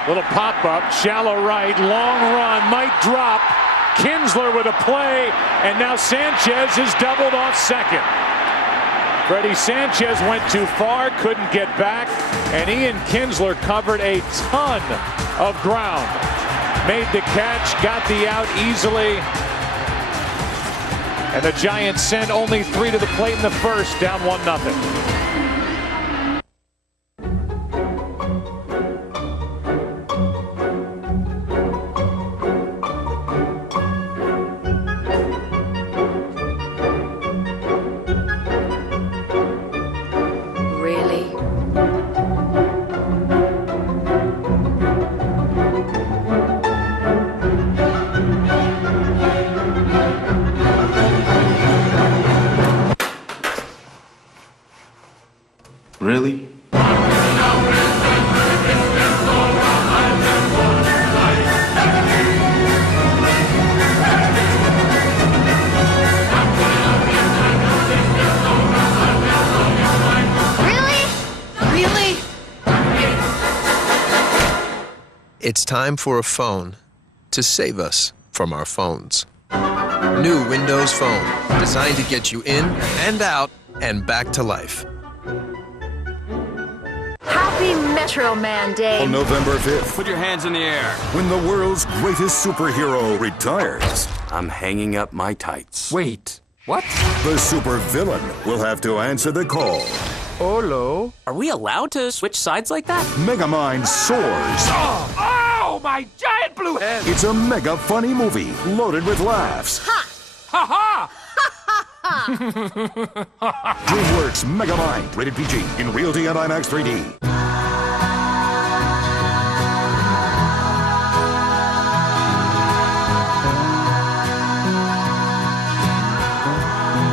Little pop-up, shallow right, long run, might drop. Kinsler with a play, and now Sanchez is doubled off second. Freddie Sanchez went too far, couldn't get back, and Ian Kinsler covered a ton of ground. Made the catch, got the out easily, and the Giants sent only 3 to the plate in the first, down 1-0. Really? It's time for a phone to save us from our phones. New Windows Phone, designed to get you in and out and back to life. Happy Metro Man Day. On November 5th, put your hands in the air. When the world's greatest superhero retires. I'm hanging up my tights. Wait, what? The supervillain will have to answer the call. Hello? Are we allowed to switch sides like that? Megamind soars. Oh, my giant blue head! It's a mega funny movie loaded with laughs. Ha! Ha ha! DreamWorks Megamind, rated PG, in Realty and IMAX 3D.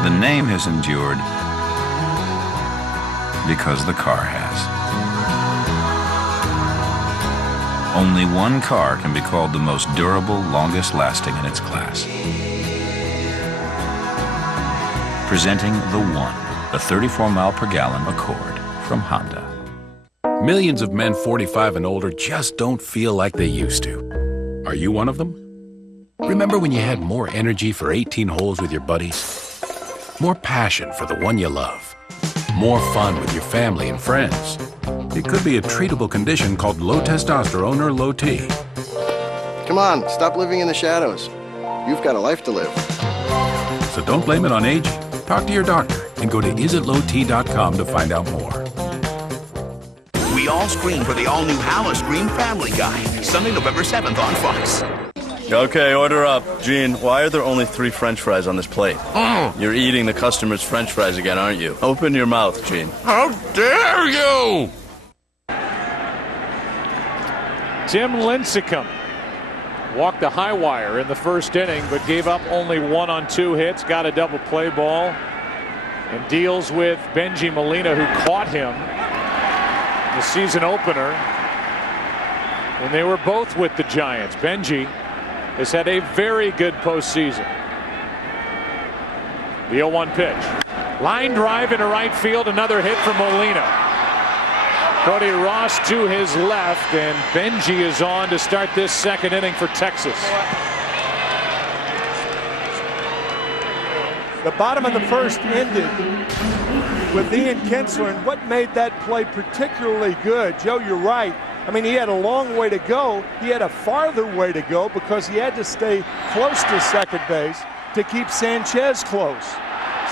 The name has endured because the car has. Only one car can be called the most durable, longest lasting in its class. Presenting the One, the 34-mile-per-gallon Accord from Honda. Millions of men 45 and older just don't feel like they used to. Are you one of them? Remember when you had more energy for 18 holes with your buddies? More passion for the one you love? More fun with your family and friends? It could be a treatable condition called low testosterone or low T. Come on, stop living in the shadows. You've got a life to live. So don't blame it on age. Talk to your doctor and go to isitlowt.com to find out more. We all scream for the all-new Halla Scream Family Guy, Sunday, November 7th on Fox. Okay, order up. Gene, why are there only 3 French fries on this plate? You're eating the customer's French fries again, aren't you? Open your mouth, Gene. How dare you! Tim Lincecum walked the high wire in the first inning, but gave up only 1 on 2 hits, got a double play ball, and deals with Benji Molina, who caught him the season opener when they were both with the Giants. Benji has had a very good postseason. The 0-1 pitch. Line drive into right field, another hit from Molina. Cody Ross to his left, and Benji is on to start this second inning for Texas. The bottom of the first ended with Ian Kinsler, and what made that play particularly good, Joe, you're right. I mean, he had a long way to go. He had a farther way to go because he had to stay close to second base to keep Sanchez close.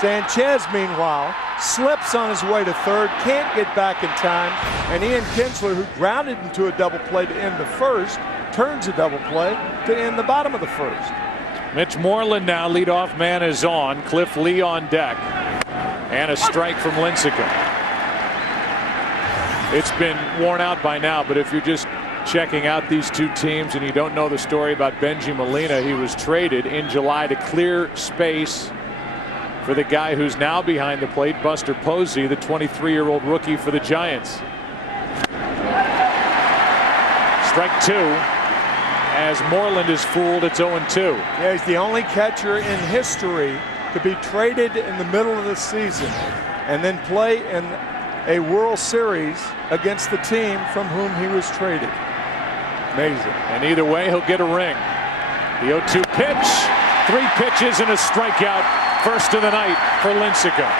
Sanchez, meanwhile, slips on his way to third, can't get back in time, and Ian Kinsler, who grounded into a double play to end the first, turns a double play to end the bottom of the first. Mitch Moreland now, leadoff man is on. Cliff Lee on deck. And a strike from Lincecum. It's been worn out by now, but if you're just checking out these two teams and you don't know the story about Benji Molina, he was traded in July to clear space for the guy who's now behind the plate, Buster Posey, the 23-year-old rookie for the Giants. Strike 2 as Moreland is fooled. It's 0-2. Yeah, he's the only catcher in history to be traded in the middle of the season and then play in a World Series against the team from whom he was traded. Amazing. And either way, he'll get a ring. The 0-2 pitch. 3 pitches and a strikeout. First of the night for Lincecum.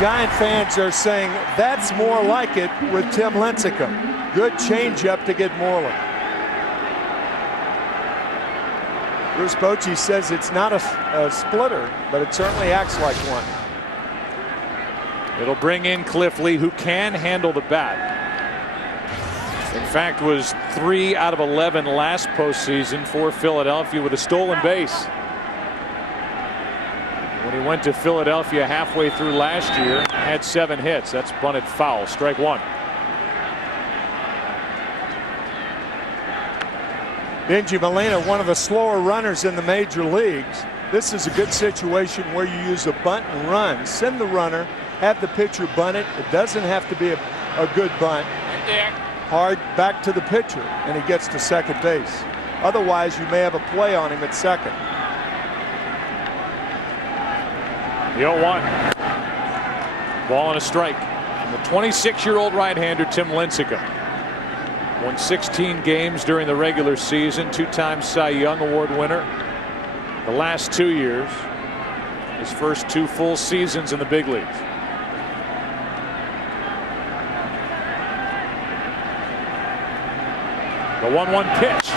Giant fans are saying that's more like it with Tim Lincecum. Good changeup to get Moreland. Bruce Bochy says it's not a splitter, but it certainly acts like one. It'll bring in Cliff Lee, who can handle the bat. In fact, was 3 out of 11 last postseason for Philadelphia with a stolen base. When he went to Philadelphia halfway through last year, had 7 hits. That's bunted foul. Strike 1. Benji Molina, one of the slower runners in the major leagues. This is a good situation where you use a bunt and run. Send the runner, have the pitcher bunt it. It doesn't have to be a good bunt. Hard back to the pitcher, and he gets to second base. Otherwise, you may have a play on him at second. The 0-1. Ball and a strike. And the 26-year-old right-hander, Tim Lincecum. Won 16 games during the regular season, 2-time Cy Young Award winner. The last 2 years, his first 2 full seasons in the big leagues. The 1-1 pitch.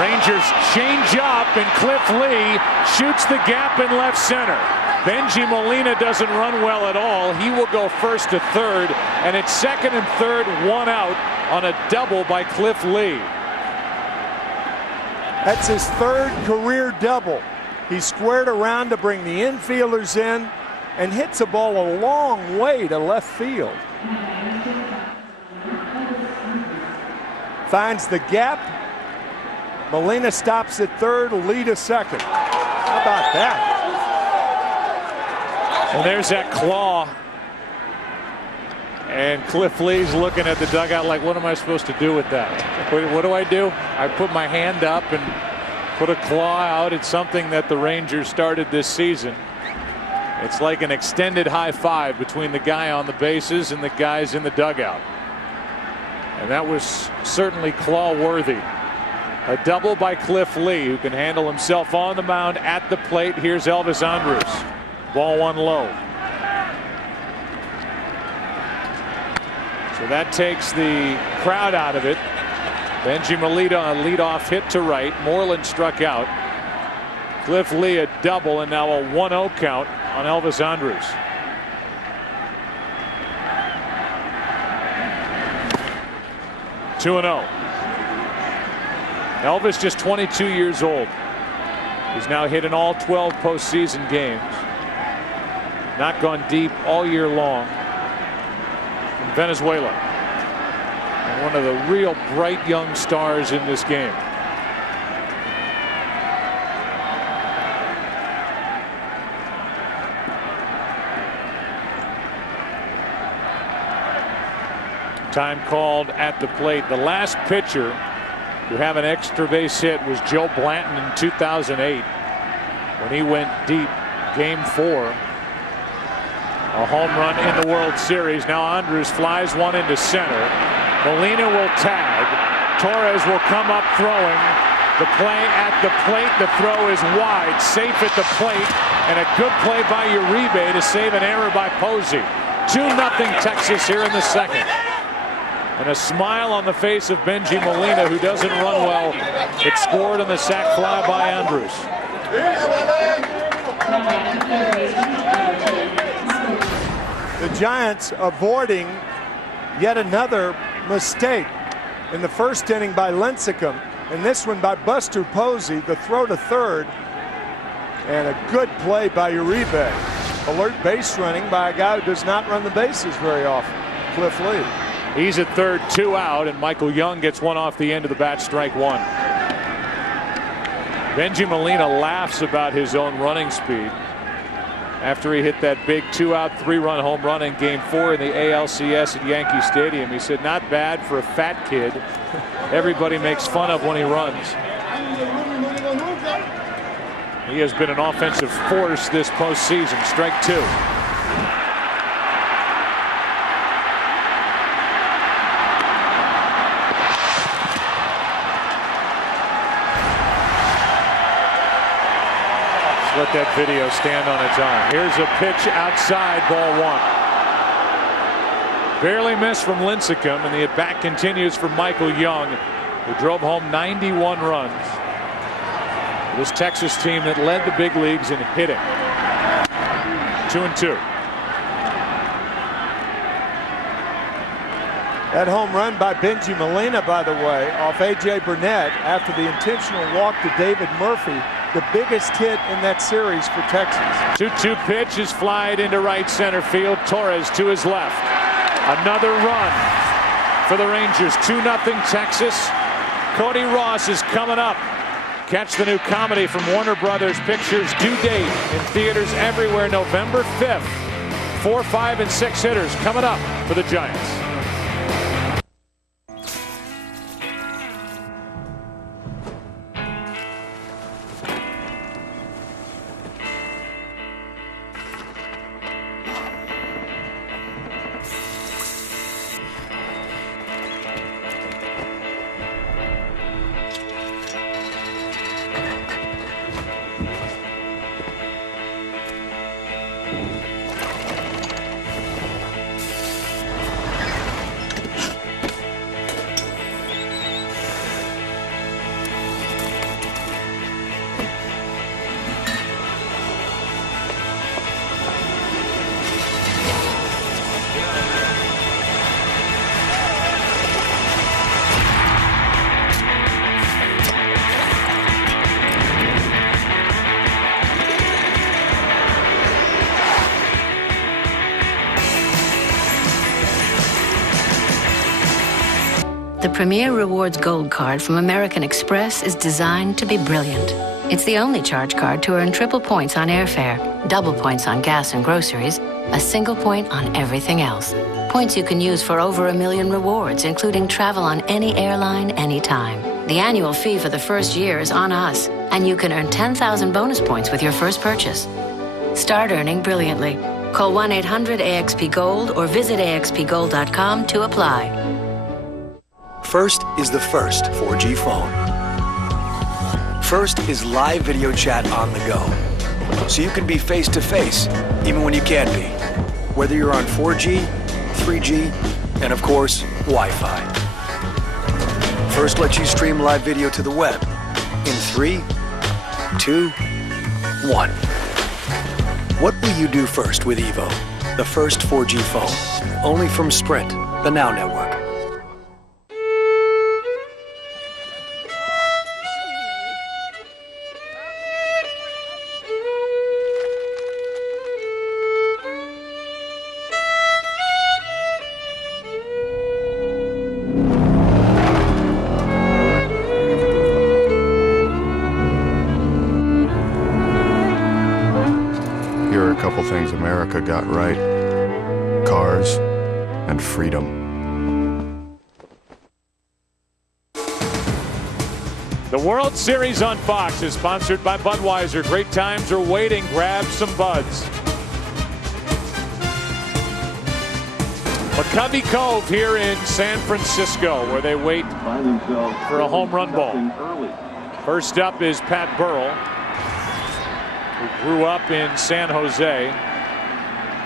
Rangers change up, and Cliff Lee shoots the gap in left center. Benji Molina doesn't run well at all. He will go first to third, and it's second and third, 1 out on a double by Cliff Lee. That's his 3rd career double. He squared around to bring the infielders in and hits a ball a long way to left field. Finds the gap. Molina stops at third, Lee to second. How about that? And there's that claw. And Cliff Lee's looking at the dugout like, what am I supposed to do with that? What do I do? I put my hand up and put a claw out. It's something that the Rangers started this season. It's like an extended high five between the guy on the bases and the guys in the dugout. And that was certainly claw worthy. A double by Cliff Lee, who can handle himself on the mound, at the plate. Here's Elvis Andrus. Ball 1 low. So that takes the crowd out of it. Benji Molina, a leadoff hit to right. Moreland struck out. Cliff Lee a double, and now a 1-0 count on Elvis Andrus. Two 2-0. Elvis just 22 years old. He's now hit in all 12 postseason games. Not gone deep all year long. From Venezuela. And one of the real bright young stars in this game. Time called at the plate. The last pitcher to have an extra base hit was Joe Blanton in 2008 when he went deep, game 4. A home run in the World Series. Now Andrus flies one into center. Molina will tag. Torres will come up throwing. The play at the plate. The throw is wide. Safe at the plate. And a good play by Uribe to save an error by Posey. 2-0 Texas here in the second. And a smile on the face of Benji Molina, who doesn't run well. It scored on the sac fly by Andrus. The Giants avoiding yet another mistake in the first inning by Lincecum, and this one by Buster Posey. The throw to third, and a good play by Uribe. Alert base running by a guy who does not run the bases very often, Cliff Lee. He's at third, 2 out, and Michael Young gets one off the end of the bat, strike 1. Benji Molina laughs about his own running speed after he hit that big 2-out, 3-run home run in game 4 in the ALCS at Yankee Stadium. He said, not bad for a fat kid. Everybody makes fun of when he runs. He has been an offensive force this postseason. Strike 2. Let that video stand on its own. Here's a pitch outside, ball 1. Barely missed from Lincecum, and the at-bat continues for Michael Young, who drove home 91 runs. This Texas team that led the big leagues in hitting. 2-2. That home run by Benji Molina, by the way, off A.J. Burnett after the intentional walk to David Murphy. The biggest hit in that series for Texas. 2-2 pitch is flied into right center field. Torres to his left. Another run for the Rangers. 2-0 Texas. Cody Ross is coming up. Catch the new comedy from Warner Brothers Pictures. Due date in theaters everywhere November 5th. 4, 5, and 6 hitters coming up for the Giants. Premier Rewards Gold Card from American Express is designed to be brilliant. It's the only charge card to earn triple points on airfare, double points on gas and groceries, a single point on everything else. Points you can use for over 1 million rewards, including travel on any airline, anytime. The annual fee for the first year is on us, and you can earn 10,000 bonus points with your first purchase. Start earning brilliantly. Call 1-800-AXP-GOLD or visit axpgold.com to apply. First is the first 4G phone. First is live video chat on the go, so you can be face-to-face even when you can't be, whether you're on 4G, 3G, and of course, Wi-Fi. First lets you stream live video to the web in 3, 2, 1. What will you do first with Evo, the first 4G phone? Only from Sprint, the Now Network. Here are a couple things America got right. Cars and freedom. The World Series on Fox is sponsored by Budweiser. Great times are waiting. Grab some buds. McCovey Cove here in San Francisco, where they wait for a home run ball. First up is Pat Burrell, who grew up in San Jose.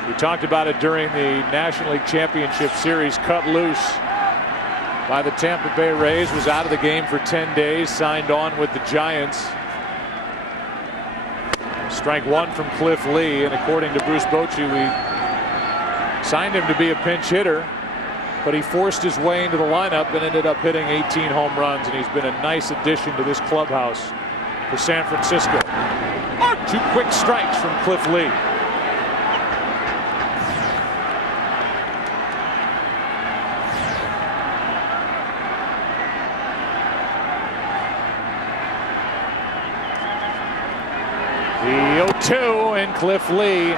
We talked about it during the National League Championship Series. Cut loose by the Tampa Bay Rays, was out of the game for 10 days, signed on with the Giants. Strike one from Cliff Lee, and according to Bruce Bochy, we signed him to be a pinch hitter, but he forced his way into the lineup and ended up hitting 18 home runs, and he's been a nice addition to this clubhouse for San Francisco. Two quick strikes from Cliff Lee. The 0-2, and Cliff Lee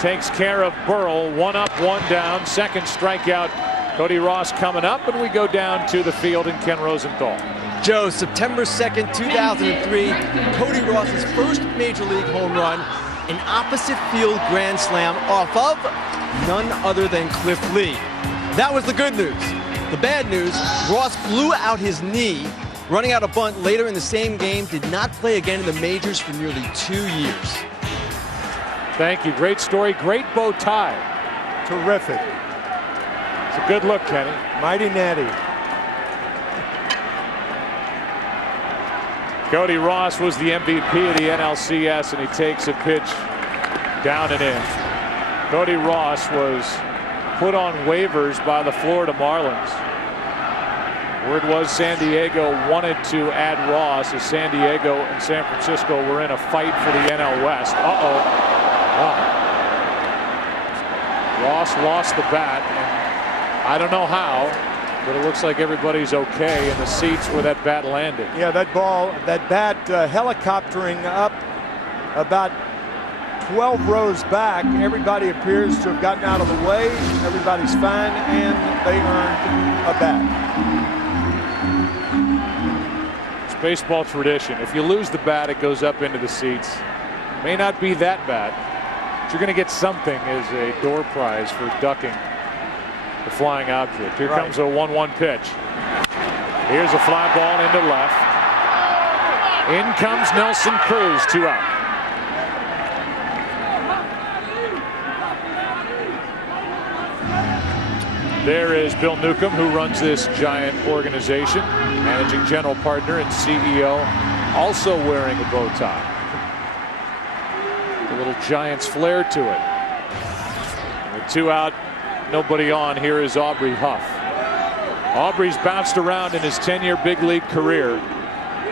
takes care of Burrell. 1 up, 1 down. Second strikeout. Cody Ross coming up, and we go down to the field and Ken Rosenthal. Joe, September 2nd, 2003, Cody Ross's first Major League home run, an opposite field grand slam off of none other than Cliff Lee. That was the good news. The bad news, Ross blew out his knee, running out a bunt later in the same game, did not play again in the majors for nearly 2 years. Thank you. Great story. Great bow tie. Terrific. It's a good look, Kenny. Mighty natty. Cody Ross was the MVP of the NLCS, and he takes a pitch down and in. Cody Ross was put on waivers by the Florida Marlins. Word was San Diego wanted to add Ross, as San Diego and San Francisco were in a fight for the NL West. Wow. Ross lost the bat, and I don't know how, but it looks like everybody's okay in the seats where that bat landed. Yeah, that bat helicoptering up about 12 rows back. Everybody appears to have gotten out of the way. Everybody's fine, and they earned a bat. It's baseball tradition. If you lose the bat, it goes up into the seats. May not be that bad, but you're going to get something as a door prize for ducking the flying object. Here comes a 1-1 pitch. Here's a fly ball into left. In comes Nelson Cruz, 2 out. There is Bill Newcomb, who runs this giant organization, managing general partner and CEO, also wearing a bow tie. A little Giants flair to it. With 2 out, nobody on. Here is Aubrey Huff. Aubrey's bounced around in his 10-year big league career.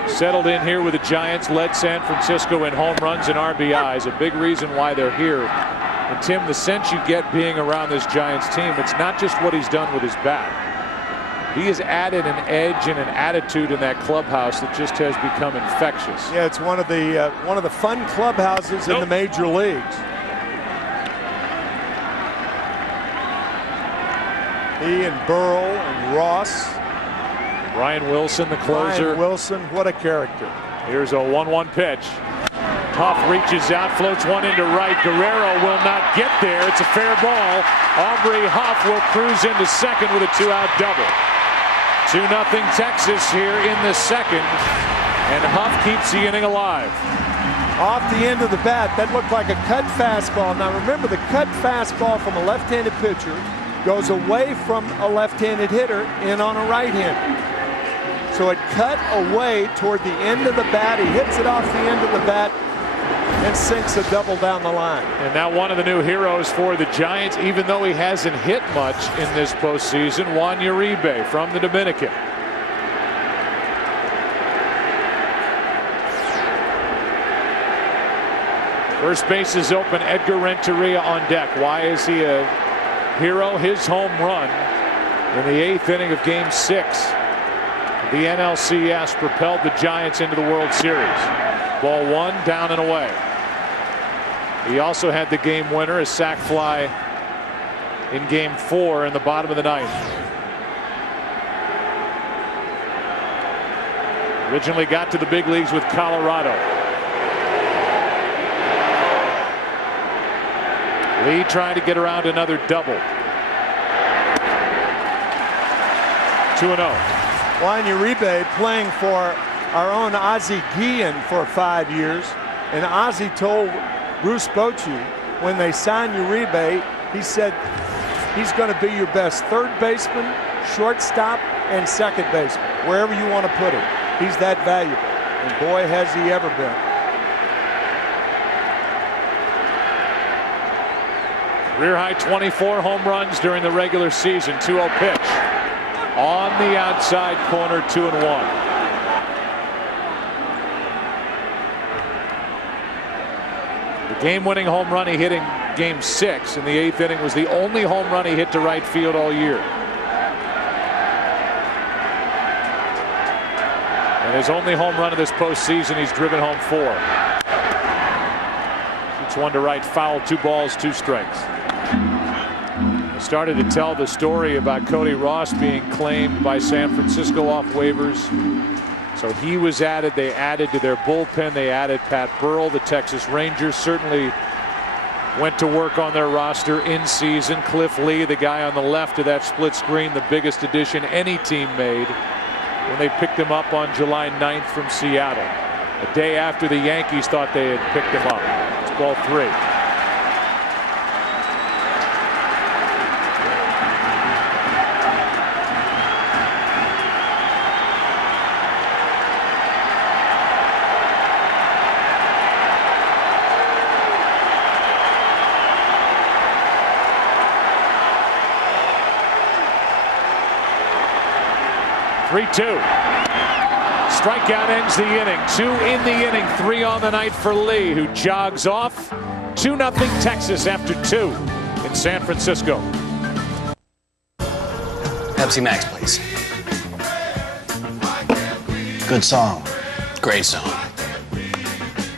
Settled in here with the Giants, led San Francisco in home runs and RBIs. A big reason why they're here. And Tim, the sense you get being around this Giants team, it's not just what he's done with his bat. He has added an edge and an attitude in that clubhouse that just has become infectious. Yeah, it's one of the fun clubhouses in the major leagues. He and Burrell and Ross. Ryan Wilson, the closer. Ryan Wilson, what a character. Here's a 1-1 pitch. Huff reaches out, floats one into right. Guerrero will not get there. It's a fair ball. Aubrey Huff will cruise into second with a 2-out double. 2-0 Texas here in the second, and Huff keeps the inning alive. Off the end of the bat, that looked like a cut fastball. Now remember, the cut fastball from a left-handed pitcher goes away from a left-handed hitter in on a right-hander. So it cut away toward the end of the bat. He hits it off the end of the bat and sinks a double down the line. And now one of the new heroes for the Giants, even though he hasn't hit much in this postseason, Juan Uribe from the Dominican. First base is open. Edgar Renteria on deck. Why is he a hero? His home run in the 8th inning of Game 6. The NLCS propelled the Giants into the World Series. Ball 1, down and away. He also had the game winner, a sac fly in Game 4 in the bottom of the 9th. Originally got to the big leagues with Colorado. Lee trying to get around another double. 2-0. Juan Uribe playing for our own Ozzie Guillen for 5 years. And Ozzie told Bruce Bochy when they signed Uribe, he said he's going to be your best third baseman, shortstop, and second baseman, wherever you want to put him. He's that valuable. And boy, has he ever been. Career high 24 home runs during the regular season. 2-0 pitch. On the outside corner, 2-1. The game-winning home run he hit in Game 6 in the 8th inning was the only home run he hit to right field all year. And his only home run of this postseason, he's driven home 4. Shoots one to right, foul, 2 balls, 2 strikes. I started to tell the story about Cody Ross being claimed by San Francisco off waivers. So he was added. They added to their bullpen. They added Pat Burrell. The Texas Rangers certainly went to work on their roster in season. Cliff Lee, the guy on the left of that split screen, the biggest addition any team made when they picked him up on July 9th from Seattle. A day after the Yankees thought they had picked him up. It's ball 3. Strikeout ends the inning. 2 in the inning, 3 on the night for Lee, who jogs off. 2-0 Texas after 2 in San Francisco. Pepsi Max, please. Good song. Great song.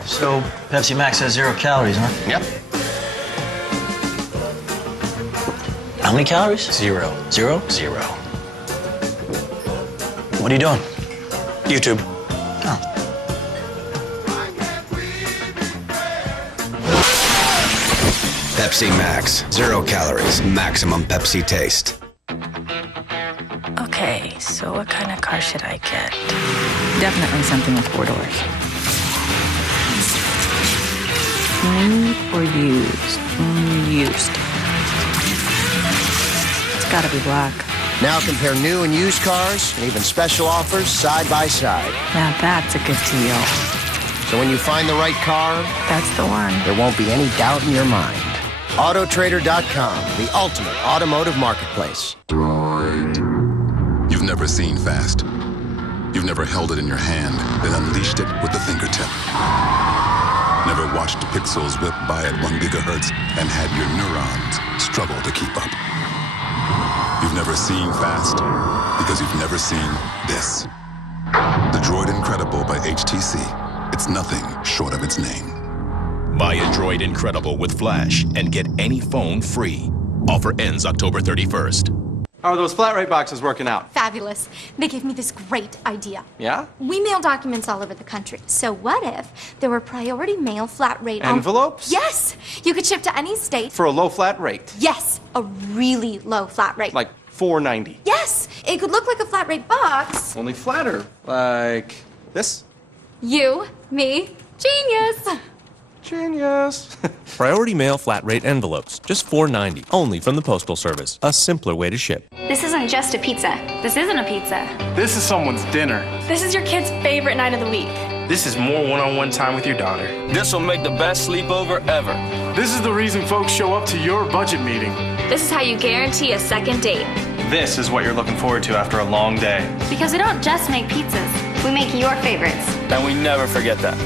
So, Pepsi Max has 0 calories, huh? Yep. How many calories? 0. 0? 0. What are you doing? YouTube. Oh. Pepsi Max. 0 calories. Maximum Pepsi taste. Okay, so what kind of car should I get? Definitely something with 4 doors. New or used? Used. It's gotta be black. Now compare new and used cars and even special offers side by side. Now that's a good deal. So when you find the right car, that's the one. There won't be any doubt in your mind. Autotrader.com, the ultimate automotive marketplace. You've never seen fast. You've never held it in your hand, then unleashed it with the fingertip. Never watched pixels whip by at 1 gigahertz and had your neurons struggle to keep up. You've never seen fast because you've never seen this. The Droid Incredible by HTC. It's nothing short of its name. Buy a Droid Incredible with Flash and get any phone free. Offer ends October 31st. How are those flat rate boxes working out? Fabulous. They gave me this great idea. Yeah? We mail documents all over the country. So what if there were priority mail flat rate Envelopes? Yes! You could ship to any state. For a low flat rate? Yes, a really low flat rate. Like $4.90? Yes! It could look like a flat rate box. Only flatter. Like this? You, me, genius! Genius. Priority mail flat rate envelopes. Just $4.90. Only from the Postal Service. A simpler way to ship. This isn't just a pizza. This isn't a pizza. This is someone's dinner. This is your kid's favorite night of the week. This is more one-on-one time with your daughter. This will make the best sleepover ever. This is the reason folks show up to your budget meeting. This is how you guarantee a second date. This is what you're looking forward to after a long day. Because we don't just make pizzas. We make your favorites. And we never forget that.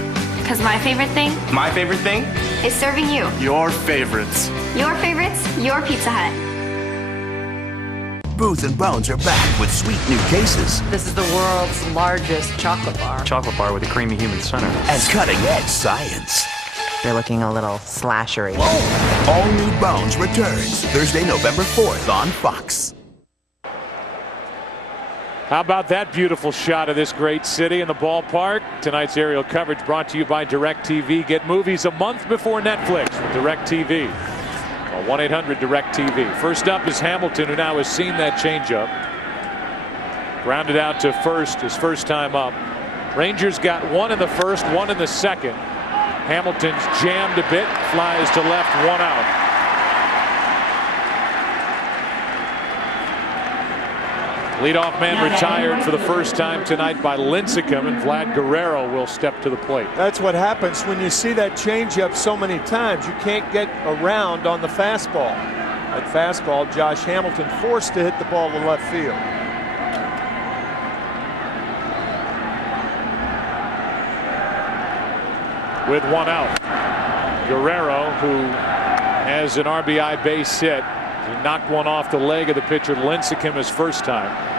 Because my favorite thing? My favorite thing? Is serving you. Your favorites. Your favorites, your Pizza Hut. Booth and Bones are back with sweet new cases. This is the world's largest chocolate bar. Chocolate bar with a creamy human center. And cutting-edge science. You're looking a little slashery. Whoa! All New Bones returns Thursday, November 4th on Fox. How about that beautiful shot of this great city in the ballpark? Tonight's aerial coverage brought to you by DirecTV. Get movies a month before Netflix with DirecTV. Call 1-800-DirecTV. First up is Hamilton, who now has seen that changeup. Grounded out to first his first time up. Rangers got one in the first, one in the second. Hamilton's jammed a bit, flies to left, one out. Leadoff man retired for the first time tonight by Lincecum, and Vlad Guerrero will step to the plate. That's what happens when you see that changeup so many times. You can't get around on the fastball. That fastball, Josh Hamilton forced to hit the ball to left field. With one out, Guerrero, who has an RBI base hit, he knocked one off the leg of the pitcher Lincecum his first time.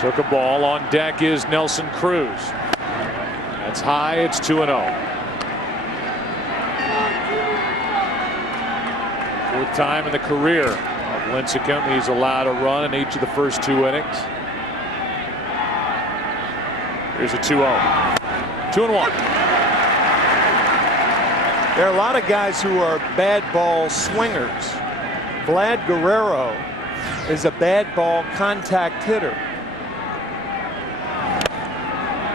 Took a ball. On deck is Nelson Cruz. That's high. It's 2-0. Fourth time in the career of Lincecum he's allowed a run in each of the first two innings. Here's a 2-0. 2-1. There are a lot of guys who are bad ball swingers. Vlad Guerrero is a bad ball contact hitter.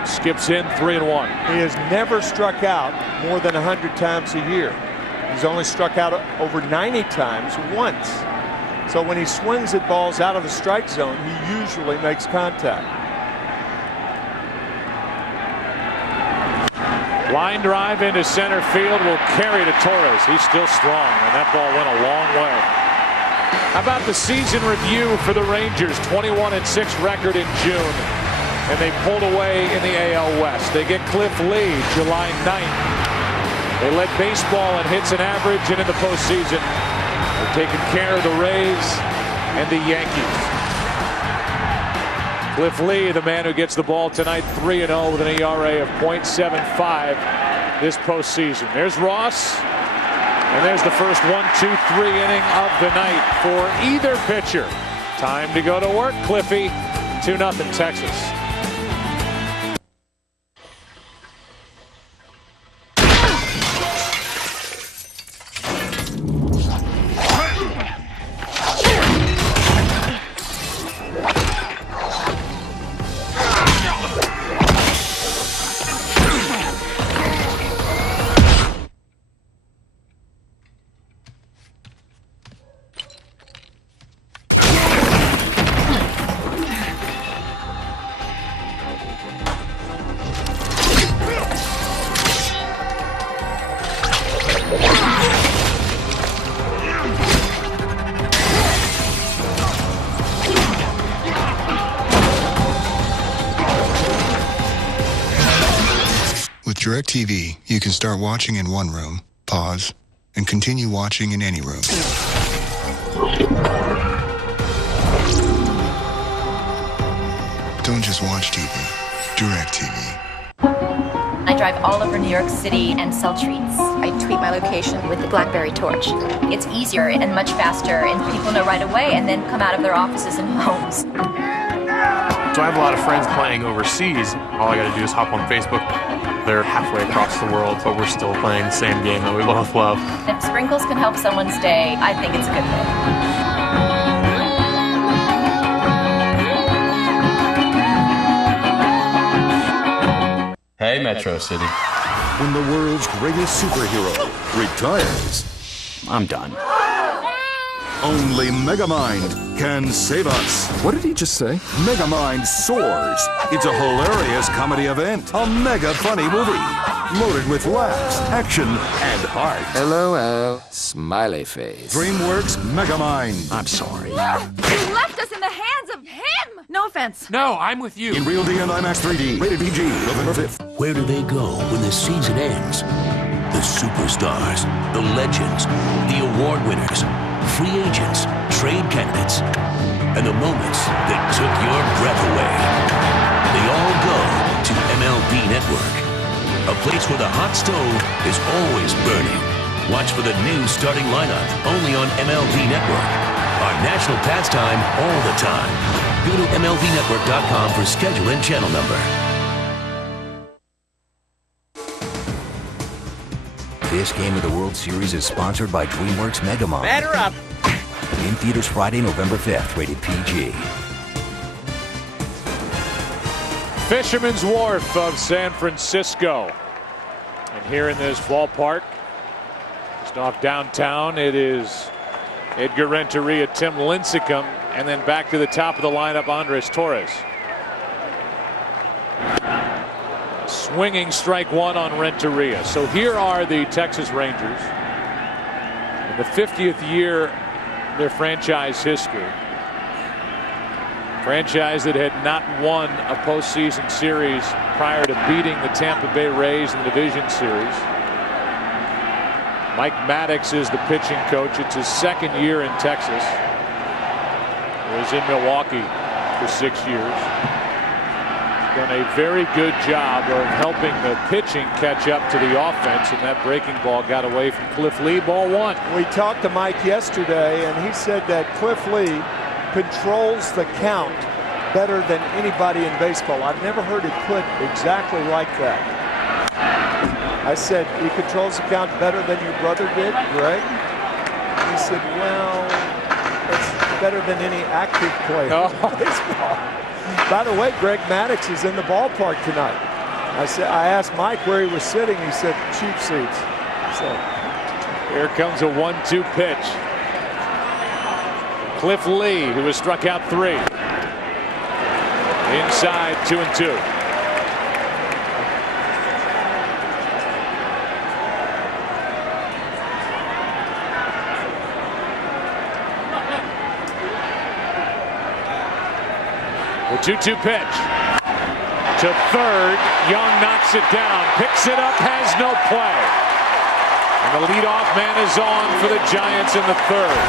Skips in 3-1. He has never struck out more than 100 times a year. He's only struck out over 90 times once. So when he swings at balls out of the strike zone, he usually makes contact. Line drive into center field will carry to Torres. He's still strong, and that ball went a long way. How about the season review for the Rangers? 21-6 record in June, and they pulled away in the AL West. They get Cliff Lee July 9th. They led baseball in hits and average, and in the postseason, they're taking care of the Rays and the Yankees. Cliff Lee, the man who gets the ball tonight, 3-0 with an ERA of .75 this postseason. There's Ross, and there's the first 1-2-3 inning of the night for either pitcher. Time to go to work, Cliffy. 2-0 Texas. With DirecTV, you can start watching in one room, pause, and continue watching in any room. Don't just watch TV. Direct TV. I drive all over New York City and sell treats. I tweet my location with the BlackBerry torch. It's easier and much faster, and people know right away and then come out of their offices and homes. So I have a lot of friends playing overseas. All I gotta do is hop on Facebook. They're halfway across the world, but we're still playing the same game that we both love. If sprinkles can help someone's day, I think it's a good thing. Hey, Metro City. When the world's greatest superhero retires, I'm done. only Megamind can save us. What did he just say? Megamind soars. It's a hilarious comedy event. A mega funny movie. Loaded with laughs, action, and heart. LOL. Smiley face. DreamWorks Megamind. I'm sorry. You left us in the hands of him! No offense. No, I'm with you. In Real D and IMAX 3D. Rated PG. November 5th. Where do they go when the season ends? The superstars, the legends, the award winners, free agents, trade candidates, and the moments that took your breath away. They all go to MLB Network, a place where the hot stove is always burning. Watch for the new starting lineup only on MLB Network. Our national pastime all the time. Go to MLBnetwork.com for schedule and channel number. This game of the World Series is sponsored by DreamWorks Megamind. Batter up. In theaters Friday, November 5th, rated PG. Fisherman's Wharf of San Francisco. And here in this ballpark, just off downtown, it is Edgar Renteria, Tim Lincecum, and then back to the top of the lineup, Andres Torres. Swinging strike one on Renteria. So here are the Texas Rangers in the 50th year of their franchise history. Franchise that had not won a postseason series prior to beating the Tampa Bay Rays in the division series. Mike Maddox is the pitching coach. It's his second year in Texas. He was in Milwaukee for 6 years. Done a very good job of helping the pitching catch up to the offense, and that breaking ball got away from Cliff Lee. Ball one. We talked to Mike yesterday, and he said that Cliff Lee controls the count better than anybody in baseball. I've never heard it put exactly like that. I said, he controls the count better than your brother did, Greg? He said, well, it's better than any active player in baseball. By the way, Greg Maddox is in the ballpark tonight. I asked Mike where he was sitting. He said cheap seats. So here comes a 1-2 pitch. Cliff Lee, who has struck out 3. Inside, 2-2. The 2-2 pitch to third. Young knocks it down, picks it up, has no play. And the leadoff man is on for the Giants in the third.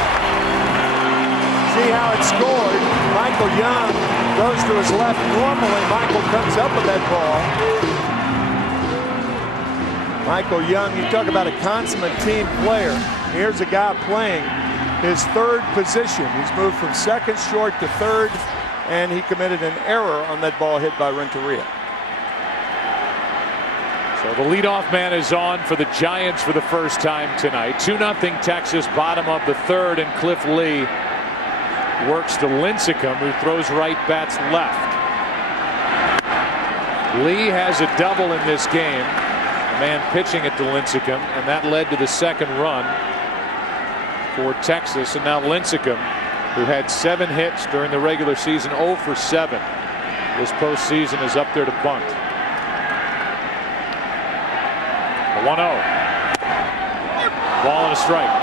See how it's scored. Michael Young goes to his left. Normally, Michael comes up with that ball. Michael Young, you talk about a consummate team player. Here's a guy playing his third position. He's moved from second short to third, and he committed an error on that ball hit by Renteria. So the leadoff man is on for the Giants for the first time tonight. 2-0 Texas, bottom of the third, and Cliff Lee works to Lincecum, who throws right, bats left. Lee has a double in this game. A man pitching it to Lincecum, and that led to the second run for Texas. And now Lincecum, who had 7 hits during the regular season, 0 for 7 this postseason, is up there to bunt. A 1-0. Ball and a strike.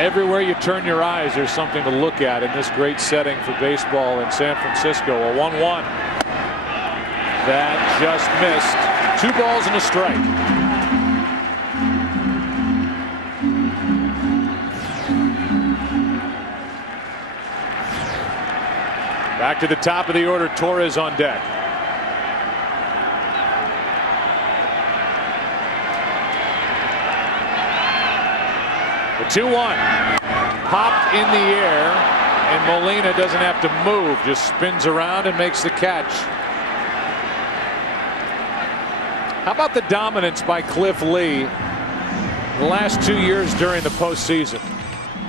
Everywhere you turn your eyes, there's something to look at in this great setting for baseball in San Francisco. A 1-1. That just missed. 2 balls and a strike. Back to the top of the order, Torres on deck. The 2-1. Popped in the air, and Molina doesn't have to move, just spins around and makes the catch. How about the dominance by Cliff Lee the last 2 years during the postseason?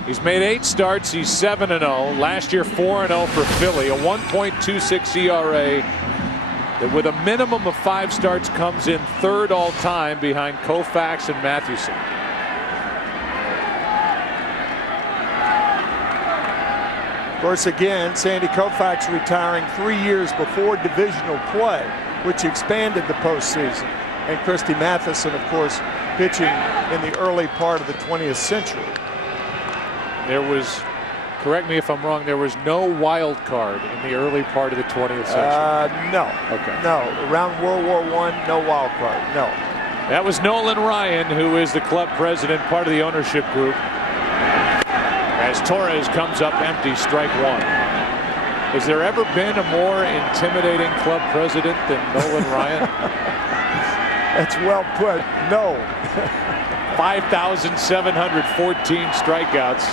He's made 8 starts. He's 7-0. Last year 4-0 for Philly, a 1.26 ERA that with a minimum of 5 starts comes in 3rd all time behind Koufax and Mathewson. Of course, again, Sandy Koufax retiring 3 years before divisional play, which expanded the postseason. And Christy Mathewson, of course, pitching in the early part of the 20th century. There was, correct me if I'm wrong, there was no wild card in the early part of the 20th century. No. Okay. No. Around World War I, no wild card. No. That was Nolan Ryan, who is the club president, part of the ownership group. As Torres comes up empty, strike 1. Has there ever been a more intimidating club president than Nolan Ryan? That's well put. No. 5,714 strikeouts.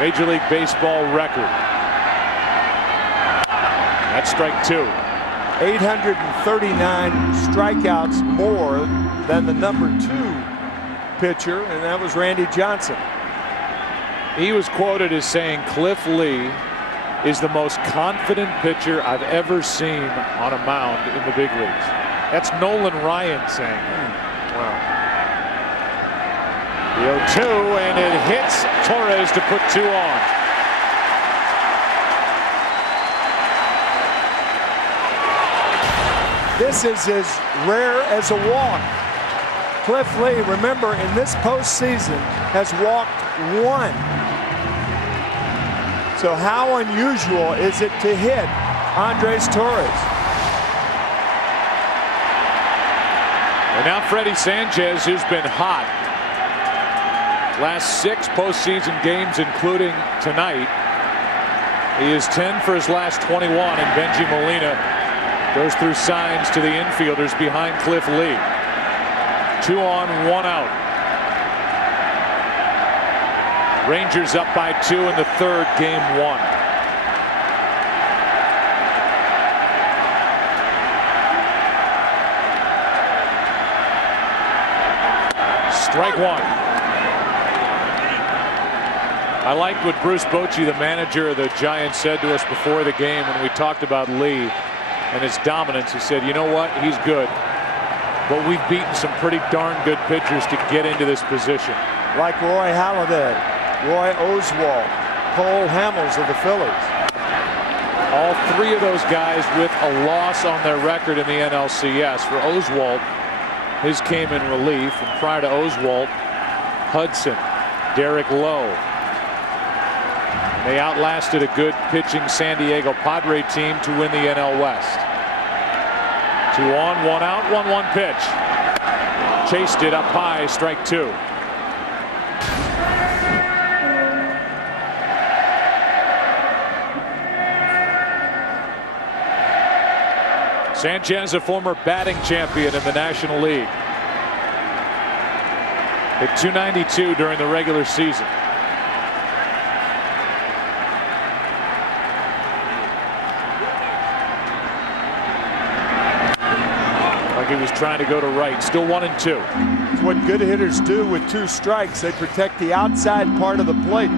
Major League Baseball record. That's strike 2. 839 strikeouts more than the number 2 pitcher, and that was Randy Johnson. He was quoted as saying Cliff Lee is the most confident pitcher I've ever seen on a mound in the big leagues. That's Nolan Ryan saying. Wow. The 0-2, and it hits Torres to put 2 on. This is as rare as a walk. Cliff Lee, remember, in this postseason, has walked 1. So how unusual is it to hit Andres Torres? And now Freddie Sanchez, who's been hot. Last 6 postseason games, including tonight. He is 10 for his last 21, and Benji Molina goes through signs to the infielders behind Cliff Lee. 2 on, 1 out. Rangers up by 2 in the 3rd, game 1. Strike 1. I liked what Bruce Bochy, the manager of the Giants, said to us before the game when we talked about Lee and his dominance. He said, you know what, he's good, but we've beaten some pretty darn good pitchers to get into this position. Like Roy Halladay, Roy Oswalt, Cole Hamels of the Phillies. All 3 of those guys with a loss on their record in the NLCS. For Oswalt, his came in relief, and prior to Oswalt, Hudson, Derek Lowe. They outlasted a good pitching San Diego Padre team to win the NL West. 2 on, 1 out, 1-1 pitch. Chased it up high, strike 2. Sanchez, a former batting champion in the National League. Hit .292 during the regular season. He was trying to go to right. Still 1-2. It's what good hitters do with 2 strikes. They protect the outside part of the plate.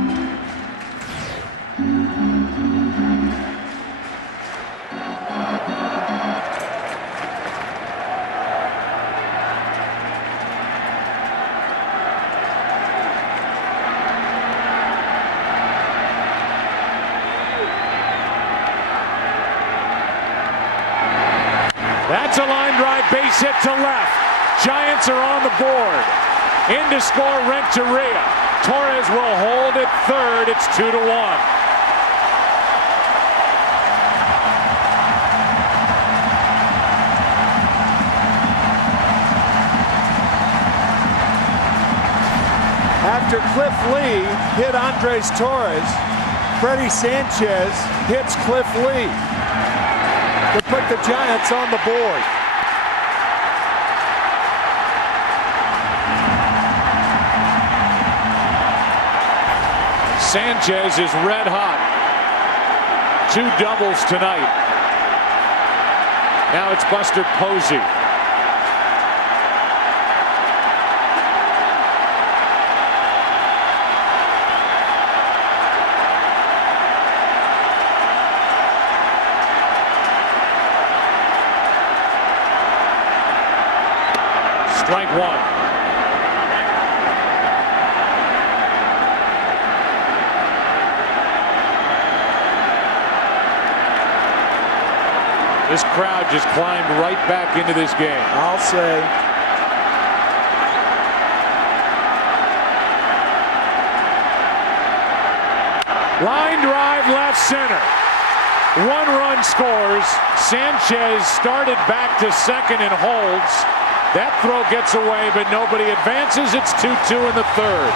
That's a line drive, base hit to left. Giants are on the board. In to score Renteria. Torres will hold it 3rd. It's 2-1. after Cliff Lee hit Andres Torres, Freddie Sanchez hits Cliff Lee to put the Giants on the board. Sanchez is red hot. 2 doubles tonight. Now it's Buster Posey. Strike 1. This crowd just climbed right back into this game. I'll say. Line drive left center. 1 run scores. Sanchez started back to second and holds. That throw gets away, but nobody advances. It's 2-2 in the third.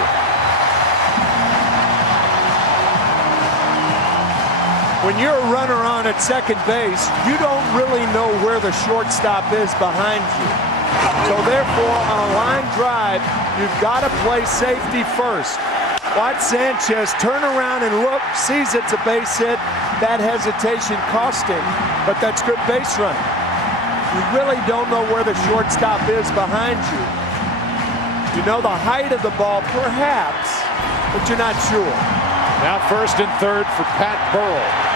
When you're a runner on at second base, you don't really know where the shortstop is behind you. So therefore, on a line drive, you've got to play safety first. Watch Sanchez turn around and look, sees it's a base hit. That hesitation cost him, but that's good base running. You really don't know where the shortstop is behind you. You know the height of the ball, perhaps, but you're not sure. Now first and third for Pat Burrell.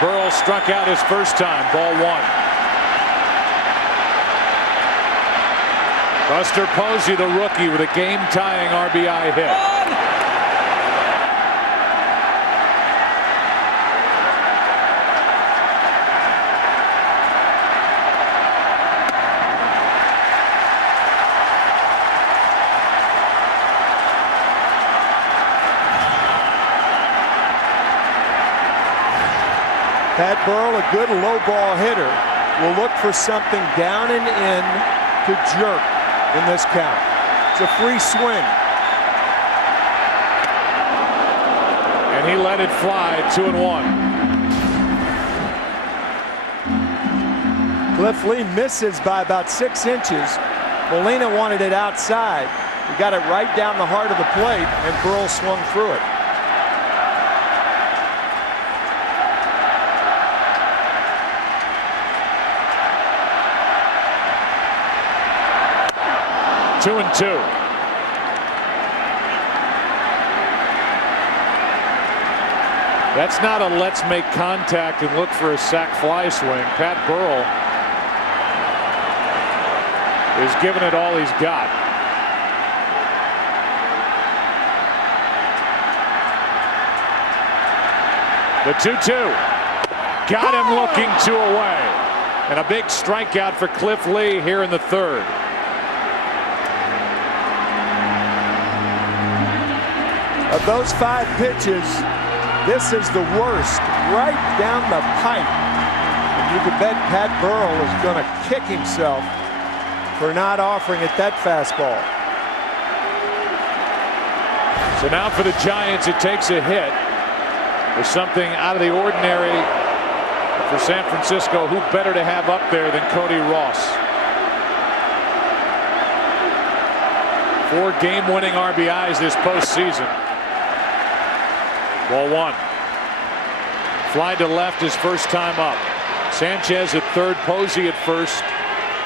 Burrell struck out his first time, ball 1. Buster Posey, the rookie, with a game-tying RBI hit. Pat Burrell, a good low ball hitter, will look for something down and in to jerk in this count. It's a free swing. And he let it fly, 2-1. Cliff Lee misses by about 6 inches. Molina wanted it outside. He got it right down the heart of the plate, and Burrell swung through it. Two and 2. That's not a let's make contact and look for a sac fly swing. Pat Burrell is giving it all he's got. The 2-2. Got him looking 2 away. And a big strikeout for Cliff Lee here in the third. Of those 5 pitches, this is the worst, right down the pipe. And you can bet Pat Burrell is going to kick himself for not offering it that fastball. So now for the Giants, it takes a hit. There's something out of the ordinary for San Francisco. Who better to have up there than Cody Ross? 4 game-winning RBIs this postseason. Ball 1. Fly to left his first time up. Sanchez at third, Posey at first.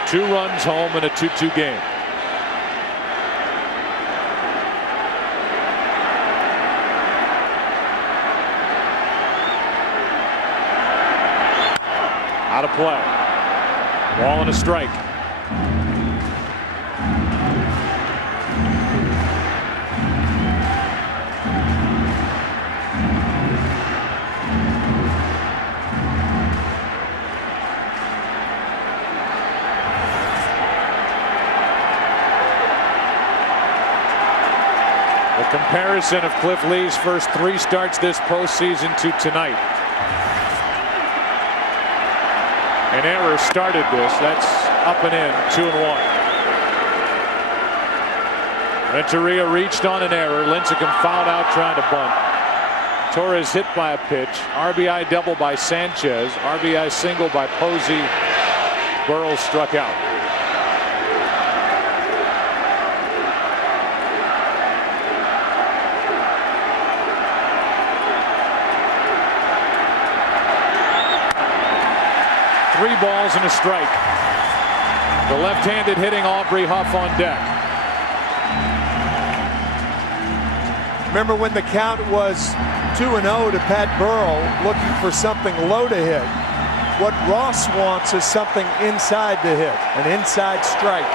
2 runs home in a 2-2 game. Out of play. Ball and a strike. comparison of Cliff Lee's first 3 starts this postseason to tonight. An error started this. That's up and in, 2-1. Renteria reached on an error. Lincecum fouled out trying to bunt. Torres hit by a pitch. RBI double by Sanchez. RBI single by Posey. Burrell struck out. Three balls and a strike. The left-handed hitting Aubrey Huff on deck. Remember when the count was 2-0 to Pat Burrell, looking for something low to hit. What Ross wants is something inside to hit, an inside strike.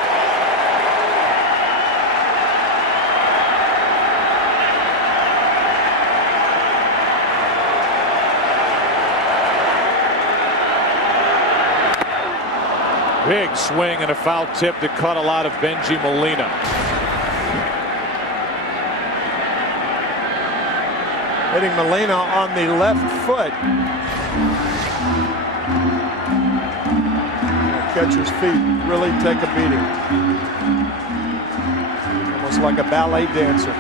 Big swing and a foul tip that caught a lot of Benji Molina. Hitting Molina on the left foot. The catcher's feet really take a beating. Almost like a ballet dancer.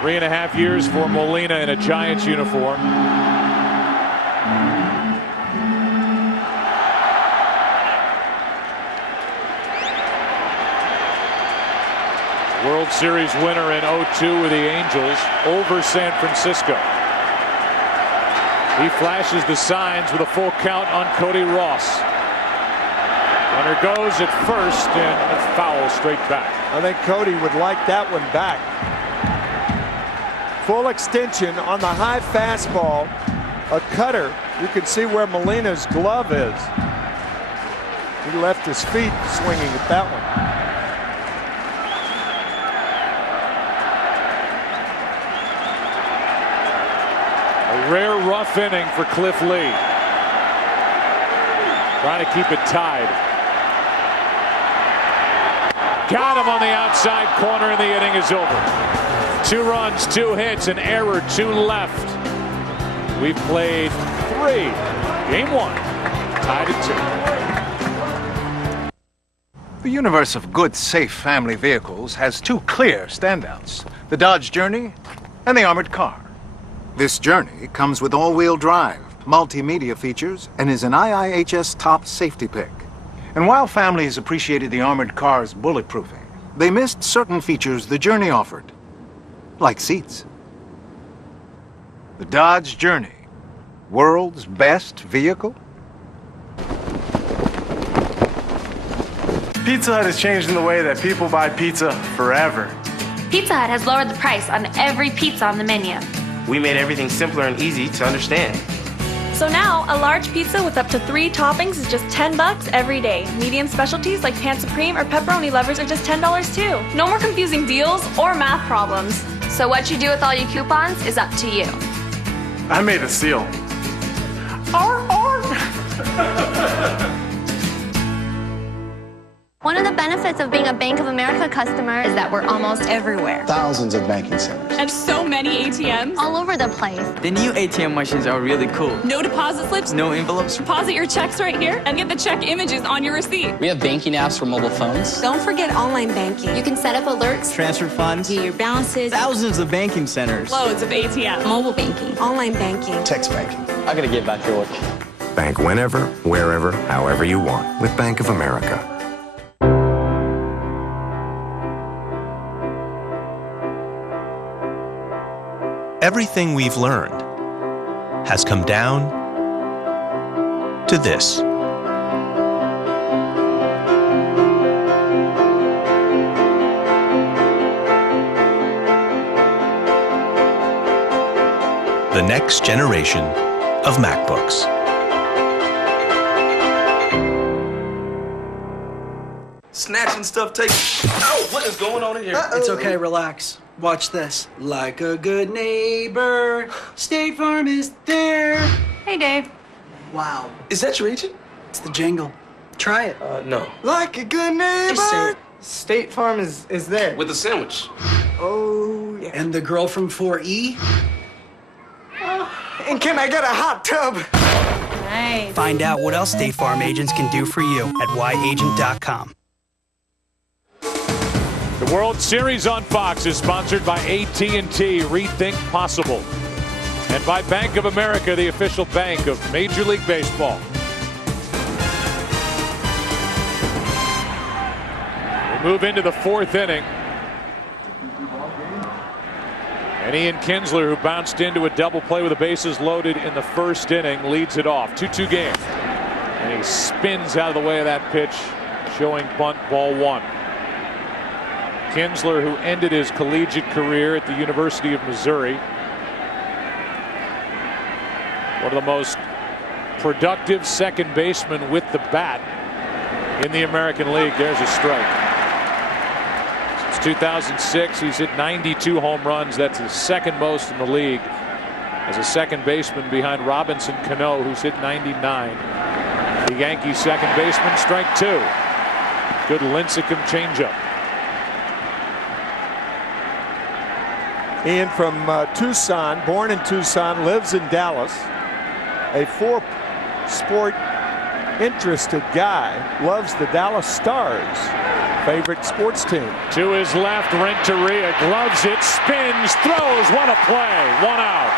Three and a half years for Molina in a Giants uniform. World Series winner in 2002 with the Angels over San Francisco. He flashes the signs with a full count on Cody Ross. Runner goes at first and a foul straight back. I think Cody would like that one back. Full extension on the high fastball. A cutter. You can see where Molina's glove is. He left his feet swinging at that one. Rare rough inning for Cliff Lee. Trying to keep it tied. Got him on the outside corner and the inning is over. 2 runs, 2 hits, an error, 2 left. We've played 3. Game 1. Tied at 2. The universe of good, safe family vehicles has 2 clear standouts. The Dodge Journey and the armored car. This Journey comes with all-wheel drive, multimedia features, and is an IIHS top safety pick. And while families appreciated the armored car's bulletproofing, they missed certain features the Journey offered, like seats. The Dodge Journey, world's best vehicle? Pizza Hut is changing the way that people buy pizza forever. Pizza Hut has lowered the price on every pizza on the menu. We made everything simpler and easy to understand. So now, a large pizza with up to 3 toppings is just $10 every day. Medium specialties like Pan Supreme or pepperoni lovers are just $10 too. No more confusing deals or math problems. So what you do with all your coupons is up to you. I made a seal. One of the benefits of being a Bank of America customer is that we're almost everywhere. Thousands of banking centers. And so many ATMs. All over the place. The new ATM machines are really cool. No deposit slips. No envelopes. Deposit your checks right here and get the check images on your receipt. We have banking apps for mobile phones. Don't forget online banking. You can set up alerts. Transfer funds. View your balances. Thousands of banking centers. Loads of ATMs. Mobile banking. Online banking. Text banking. I gotta get back to work. Bank whenever, wherever, however you want with Bank of America. Everything we've learned has come down to this. The next generation of MacBooks. Snatching stuff takes. Oh, what is going on in here? It's okay, relax. Watch this. Like a good neighbor, State Farm is there. Hey, Dave. Wow. Is that your agent? It's the jingle. Try it. No. Like a good neighbor. Just say it. State Farm is there. With a sandwich. Oh, yeah. And the girl from 4E? And can I get a hot tub? Nice. Find out what else State Farm agents can do for you at whyagent.com. The World Series on Fox is sponsored by AT&T, Rethink Possible, and by Bank of America, the official bank of Major League Baseball. We move into the fourth inning. And Ian Kinsler, who bounced into a double play with the bases loaded in the first inning, leads it off. 2-2 game. And he spins out of the way of that pitch, showing bunt, ball one. Kinsler, who ended his collegiate career at the University of Missouri. One of the most productive second basemen with the bat in the American League. There's a strike. Since 2006, he's hit 92 home runs. That's the second most in the league as a second baseman behind Robinson Cano, who's hit 99. The Yankees second baseman, strike two. Good Lincecum changeup. Ian from Tucson, born in Tucson, lives in Dallas. A four-sport interested guy, loves the Dallas Stars, favorite sports team. To his left, Renteria gloves it, spins, throws. What a play. One out.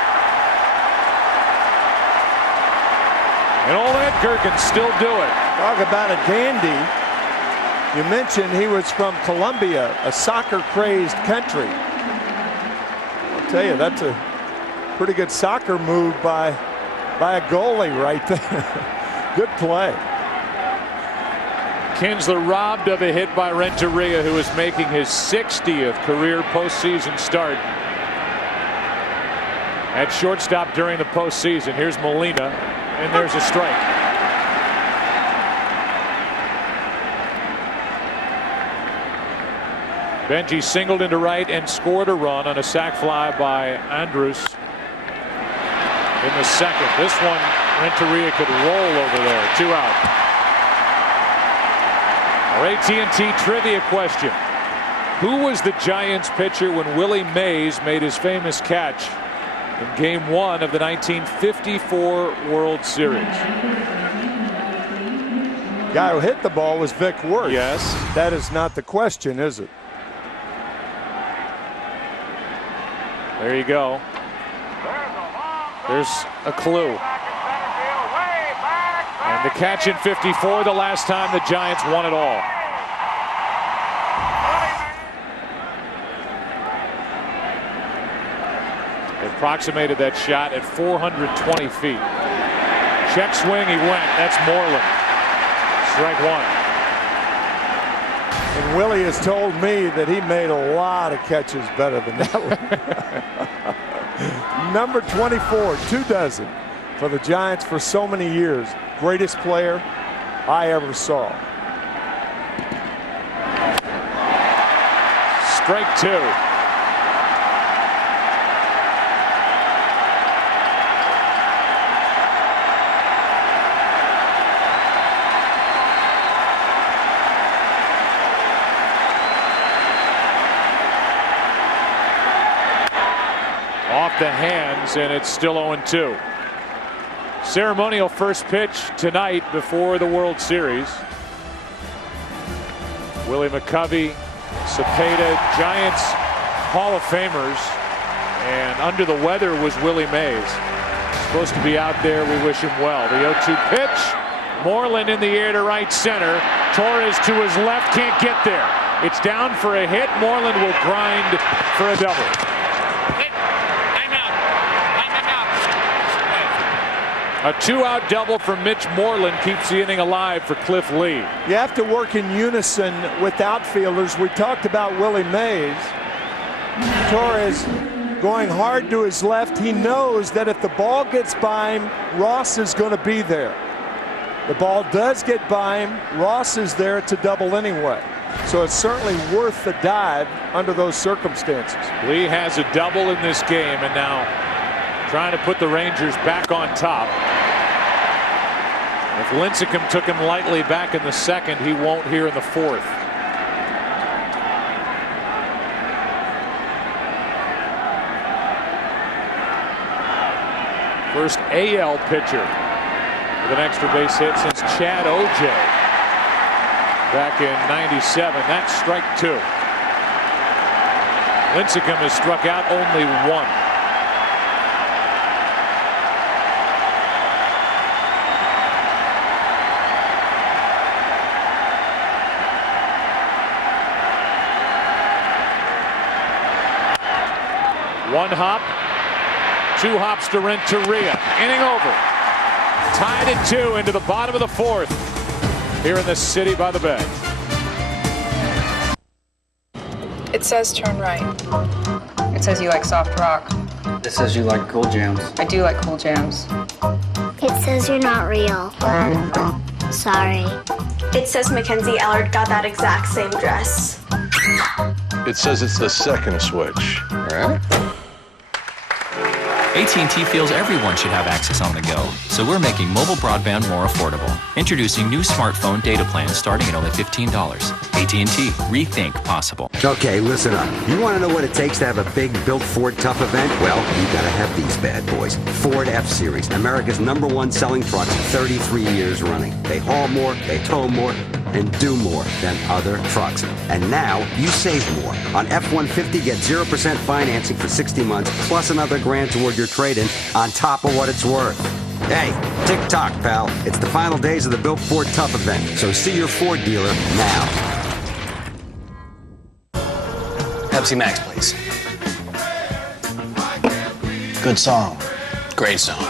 And old Edgar can still do it. Talk about a dandy. You mentioned he was from Colombia, a soccer-crazed country. I'll tell you, that's a pretty good soccer move by a goalie right there. Good play. Kinsler robbed of a hit by Renteria, who is making his 60th career postseason start at shortstop during the postseason. Here's Molina, and there's a strike. Benji singled into right and scored a run on a sac fly by Andrus in the second. This one, Renteria could roll over there. 2 out. Our AT&T trivia question. Who was the Giants pitcher when Willie Mays made his famous catch in Game 1 of the 1954 World Series? Guy who hit the ball was Vic Werth. Yes. That is not the question, is it? There you go. There's a clue. And the catch in 54, the last time the Giants won it all. They approximated that shot at 420 feet. Check swing, he went. That's Moreland. Strike one. And Willie has told me that he made a lot of catches better than that one. Number 24, 24 for the Giants for so many years. Greatest player I ever saw. Strike two. Off the hands, and it's still 0-2. Ceremonial first pitch tonight before the World Series. Willie McCovey, Cepeda, Giants Hall of Famers, and under the weather was Willie Mays. Supposed to be out there. We wish him well. The 0-2 pitch. Moreland in the air to right center. Torres to his left, can't get there. It's down for a hit. Moreland will grind for a double. A 2-out double from Mitch Moreland keeps the inning alive for Cliff Lee. You have to work in unison with outfielders. We talked about Willie Mays. Torres going hard to his left. He knows that if the ball gets by him, Ross is going to be there. The ball does get by him. Ross is there. It's a double anyway. So it's certainly worth the dive under those circumstances. Lee has a double in this game, and now trying to put the Rangers back on top. If Lincecum took him lightly back in the second, he won't here in the fourth. First AL pitcher with an extra base hit since Chad O.J. back in '97. That's strike 2. Lincecum has struck out only 1. One hop, 2 hops to Renteria. Inning over. Tied at 2 into the bottom of the 4th here in the city by the bay. It says turn right. It says you like soft rock. It says you like cool jams. I do like cool jams. It says you're not real. Sorry. It says Mackenzie Allard got that exact same dress. It says it's the second switch. Right? AT&T feels everyone should have access on the go, so we're making mobile broadband more affordable. Introducing new smartphone data plans starting at only $15. AT&T. Rethink possible. Okay, listen up. You want to know what it takes to have a big Built Ford Tough event? Well, you gotta have these bad boys. Ford F-Series, America's #1 selling trucks 33 years running. They haul more, they tow more, and do more than other trucks. And now, you save more. On F-150, get 0% financing for 60 months, plus another grand toward your trade-in on top of what it's worth. Hey, tick-tock, pal. It's the final days of the Built Ford Tough event, so see your Ford dealer now. Pepsi Max, please. Good song. Great song.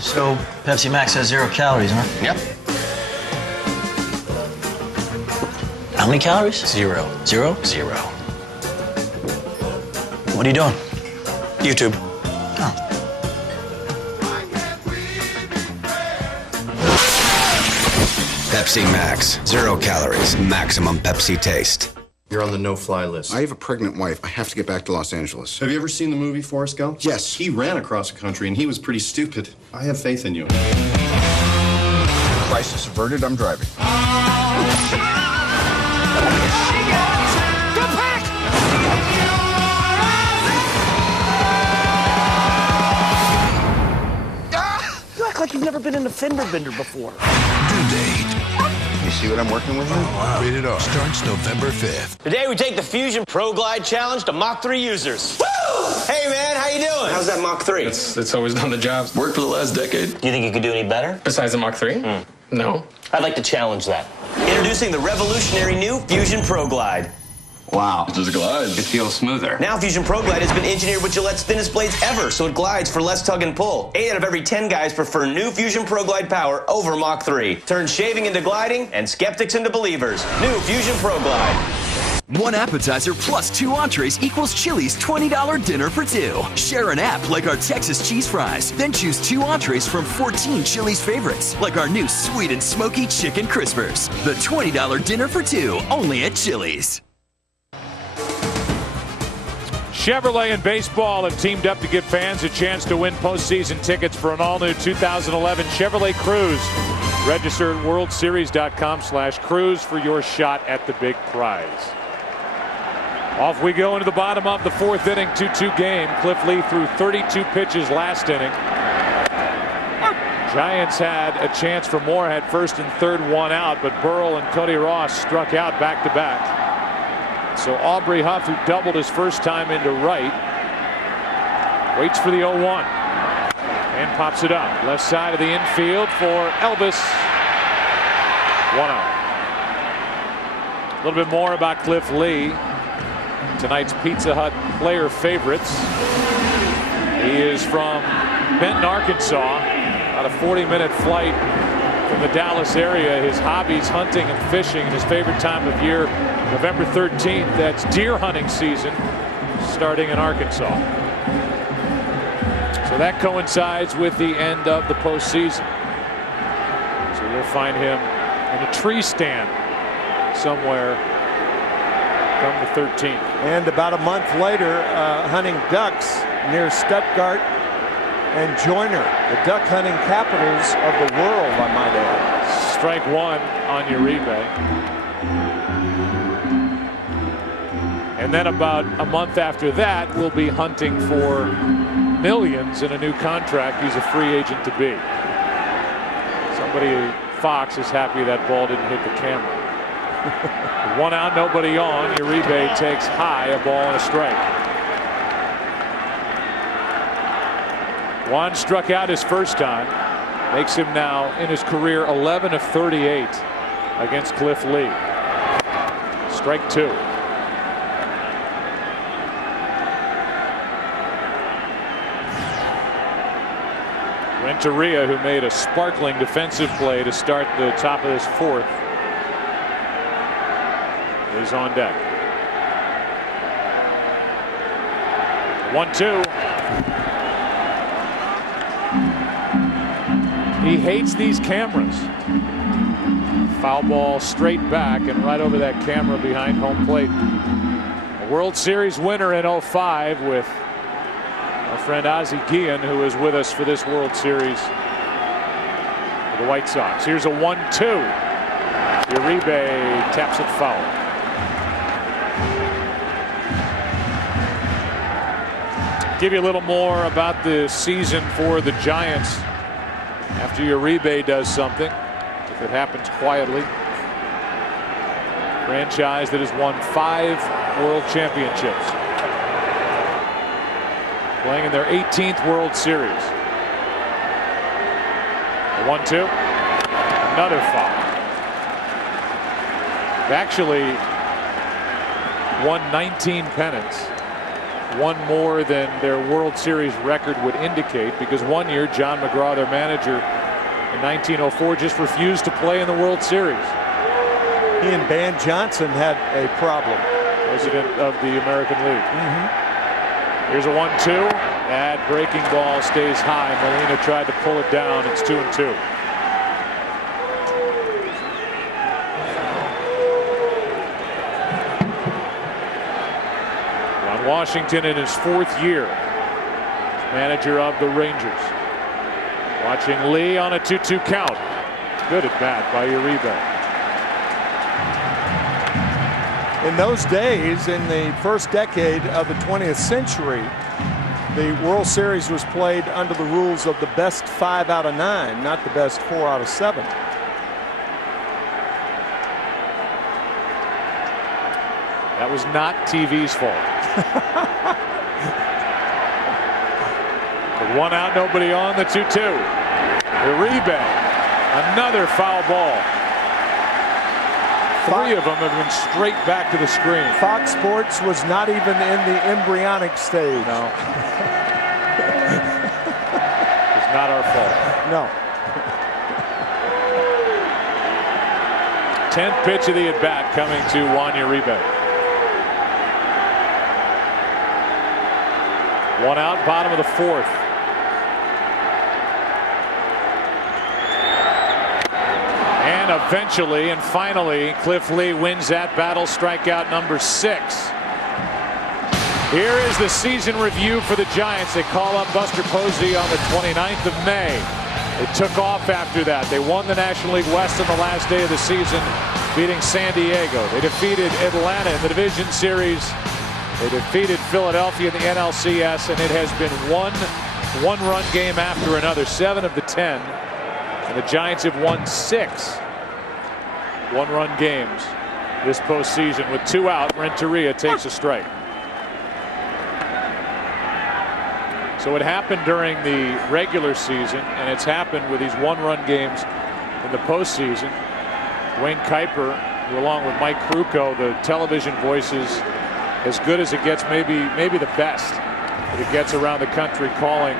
So, Pepsi Max has 0 calories, huh? Yep. How many calories? 0. 0? 0. What are you doing? YouTube. Oh. Pepsi Max. 0 calories. Maximum Pepsi taste. You're on the no-fly list. I have a pregnant wife. I have to get back to Los Angeles. Have you ever seen the movie Forrest Gump? Yes. He ran across the country, and he was pretty stupid. I have faith in you. Crisis averted. I'm driving. You act like you've never been in a fender bender before. Due date. You see what I'm working with? Rated R. Starts November 5th. Today we take the Fusion Pro Glide Challenge to Mach 3 users. Woo! Hey man, how you doing? How's that Mach 3? It's always done the job. Worked for the last decade. Do you think you could do any better? Besides the Mach 3? No. I'd like to challenge that. Introducing the revolutionary new Fusion Pro Glide. Wow. It just glides. It feels smoother. Now Fusion Pro Glide has been engineered with Gillette's thinnest blades ever, so it glides for less tug and pull. 8 out of every 10 guys prefer new Fusion Pro Glide power over Mach 3. Turn shaving into gliding and skeptics into believers. New Fusion Pro Glide. 1 appetizer plus 2 entrees equals Chili's $20 dinner for 2. Share an app like our Texas cheese fries. Then choose 2 entrees from 14 Chili's favorites, like our new sweet and smoky chicken crispers. The $20 dinner for 2, only at Chili's. Chevrolet and baseball have teamed up to give fans a chance to win postseason tickets for an all-new 2011 Chevrolet Cruze. Register at worldseries.com/cruise for your shot at the big prize. Off we go into the bottom of the 4th inning, 2-2 game. Cliff Lee threw 32 pitches last inning. Giants had a chance for more, had first and third, 1 out, but Burrell and Cody Ross struck out back-to-back. So Aubrey Huff, who doubled his first time into right, waits for the 0-1 and pops it up. Left side of the infield for Elvis. 1 out. A little bit more about Cliff Lee, tonight's Pizza Hut player favorites. He is from Benton, Arkansas, about a 40-minute flight from the Dallas area. His hobbies hunting and fishing, and his favorite time of year, November 13th. That's deer hunting season starting in Arkansas. So that coincides with the end of the postseason. So you'll find him in a tree stand somewhere come the 13th. And about a month later, hunting ducks near Stuttgart and Joyner, the duck hunting capitals of the world, I might add. Strike 1 on Uribe. And then about a month after that, we'll be hunting for millions in a new contract he's a free agent to be. Somebody, Fox, is happy that ball didn't hit the camera. 1 out, nobody on. Uribe takes high, a ball and a strike. Juan struck out his first time. Makes him now, in his career, 11 of 38 against Cliff Lee. Strike 2. Renteria, who made a sparkling defensive play to start the top of this fourth, is on deck. 1-2. He hates these cameras. Foul ball straight back and right over that camera behind home plate. A World Series winner in 05 with our friend Ozzie Guillen, who is with us for this World Series for the White Sox. Here's a 1-2. Uribe taps it foul. Give you a little more about the season for the Giants after Uribe does something, if it happens quietly. Franchise that has won 5 World Championships, playing in their 18th World Series. 1-2. Another foul. They actually won 19 pennants. One more than their World Series record would indicate, because one year John McGraw, their manager in 1904, just refused to play in the World Series. He and Van Johnson had a problem. President of the American League. Here's a 1-2. That breaking ball stays high. Molina tried to pull it down. It's 2-2. Ron Washington in his 4th year as manager of the Rangers. Watching Lee on a 2-2 count. Good at bat by Uribe. In those days, in the first decade of the 20th century, the World Series was played under the rules of the best 5 out of 9, not the best 4 out of 7. That was not TV's fault. With 1 out, nobody on, the 2-2. Uribe, another foul ball. 3 of them have been straight back to the screen. Fox Sports was not even in the embryonic stage. No. It's not our fault. No. 10th pitch of the at-bat coming to Juan Uribe. 1 out, bottom of the 4th. And eventually and finally, Cliff Lee wins that battle. Strikeout number 6. Here is the season review for the Giants. They call up Buster Posey on the 29th of May. It took off after that. They won the National League West on the last day of the season, beating San Diego. They defeated Atlanta in the division series. They defeated Philadelphia in the NLCS, and it has been one-run game after another, 7 of the 10. And the Giants have won 6 one-run games this postseason. With 2 out, Renteria takes a strike. So it happened during the regular season, and it's happened with these one-run games in the postseason. Wayne Kuiper, who along with Mike Krukow, the television voices, as good as it gets, maybe the best that it gets around the country calling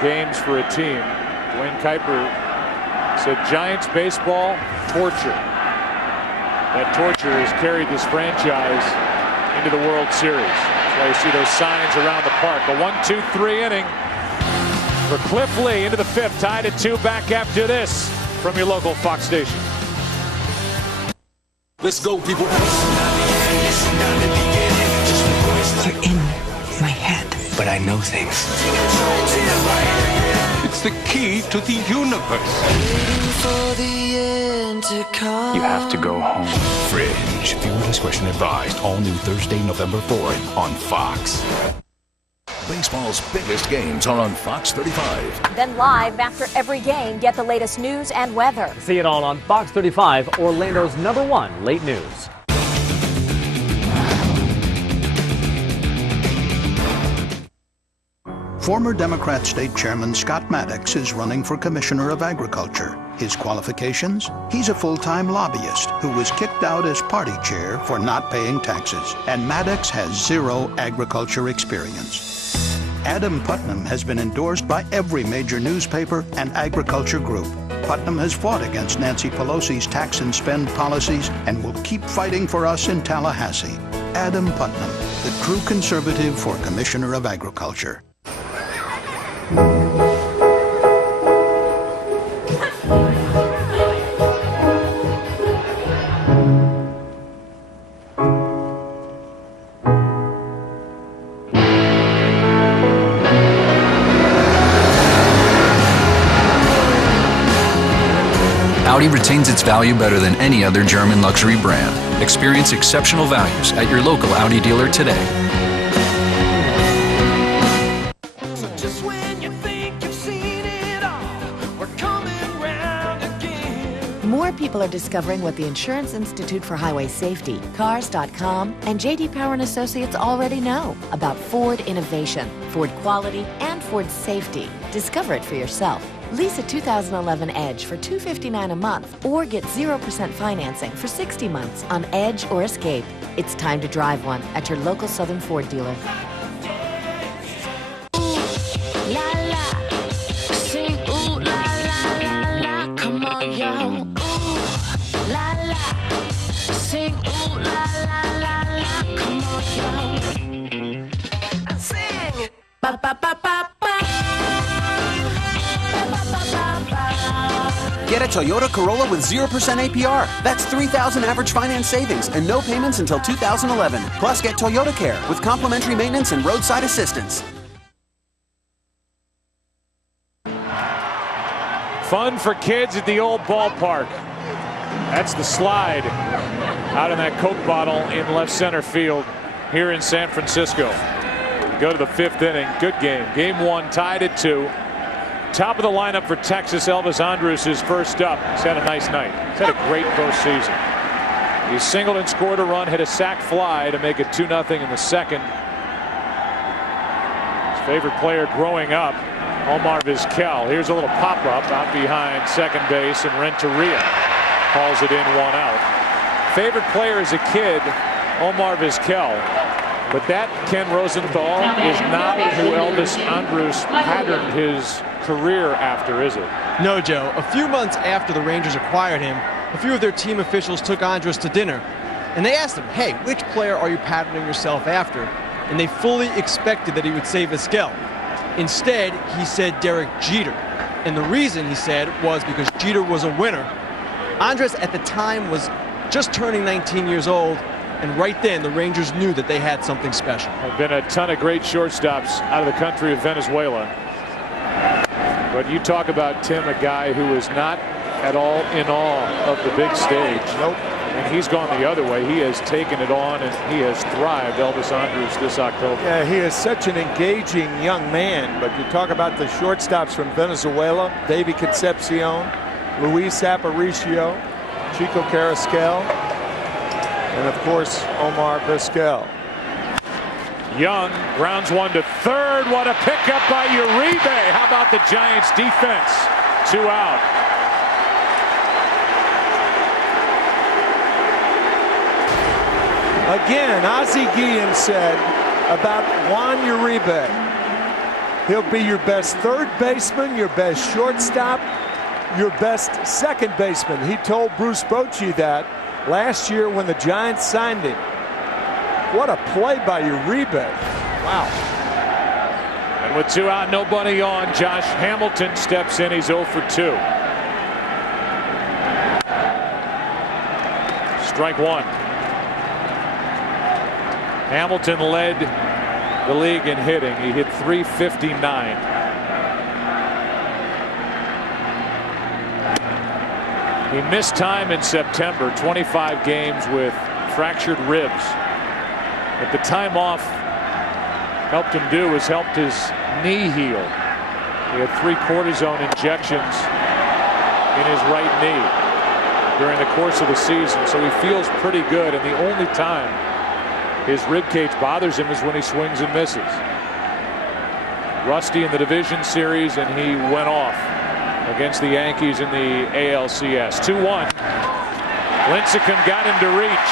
games for a team. Wayne Kuiper said Giants baseball, torture. That torture has carried this franchise into the World Series. That's why you see those signs around the park. A 1-2-3 inning for Cliff Lee into the 5th, tied at 2. Back after this from your local Fox station. Let's go, people. You're in my head. But I know things. It's the key to the universe. You have to go home. Fringe. Viewer discretion advised. All new Thursday, November 4th on Fox. Baseball's biggest games are on Fox 35. Then live after every game, get the latest news and weather. See it all on Fox 35, Orlando's #1 late news. Former Democrat State Chairman Scott Maddox is running for Commissioner of Agriculture. His qualifications? He's a full-time lobbyist who was kicked out as party chair for not paying taxes. And Maddox has 0 agriculture experience. Adam Putnam has been endorsed by every major newspaper and agriculture group. Putnam has fought against Nancy Pelosi's tax and spend policies and will keep fighting for us in Tallahassee. Adam Putnam, the true conservative for Commissioner of Agriculture. Audi retains its value better than any other German luxury brand. Experience exceptional values at your local Audi dealer today. More people are discovering what the Insurance Institute for Highway Safety, Cars.com, and J.D. Power & Associates already know about Ford innovation, Ford quality, and Ford safety. Discover it for yourself. Lease a 2011 Edge for $259 a month or get 0% financing for 60 months on Edge or Escape. It's time to drive one at your local Southern Ford dealer. Get a Toyota Corolla with 0% APR. That's $3,000 average finance savings and no payments until 2011. Plus, get Toyota Care with complimentary maintenance and roadside assistance. Fun for kids at the old ballpark. That's the slide out in that Coke bottle in left center field here in San Francisco. Go to the 5th inning. Good game. Game 1 tied at 2. Top of the lineup for Texas, Elvis Andrus is first up. He's had a nice night. He's had a great postseason. He singled and scored a run, hit a sac fly to make it 2-0 in the second. His favorite player growing up, Omar Vizquel. Here's a little pop-up out behind second base, and Renteria calls it in, 1 out. Favorite player as a kid, Omar Vizquel. But that Ken Rosenthal is not who Elvis Andrus patterned his career after, is it? No, Joe. A few months after the Rangers acquired him, a few of their team officials took Andrus to dinner, and they asked him, hey, which player are you patterning yourself after? And they fully expected that he would say Vizquel. Instead, he said Derek Jeter. And the reason, he said, was because Jeter was a winner. Andrus at the time was just turning 19 years old, and right then the Rangers knew that they had something special. There have been a ton of great shortstops out of the country of Venezuela. But you talk about, Tim, a guy who is not at all in awe of the big stage. Nope. And he's gone the other way. He has taken it on, and he has thrived, Elvis Andrus, this October. Yeah, he is such an engaging young man. But you talk about the shortstops from Venezuela, Davey Concepcion, Luis Aparicio, Chico Carrasquel, and of course Omar Vizquel. Young grounds one to third. What a pickup by Uribe. How about the Giants defense? 2 out. Again, Ozzie Guillen said about Juan Uribe, he'll be your best third baseman, your best shortstop, your best second baseman. He told Bruce Bochy that last year when the Giants signed him. What a play by Uribe. Wow. And with 2 out, nobody on, Josh Hamilton steps in. He's 0 for 2. Strike 1. Hamilton led the league in hitting. He hit .359. He missed time in September, 25 games with fractured ribs. But the time off helped him do was helped his knee heal. He had 3 cortisone injections in his right knee during the course of the season, so he feels pretty good, and the only time his rib cage bothers him is when he swings and misses. Rusty in the division series, and he went off against the Yankees in the ALCS. 2-1. Lincecum got him to reach.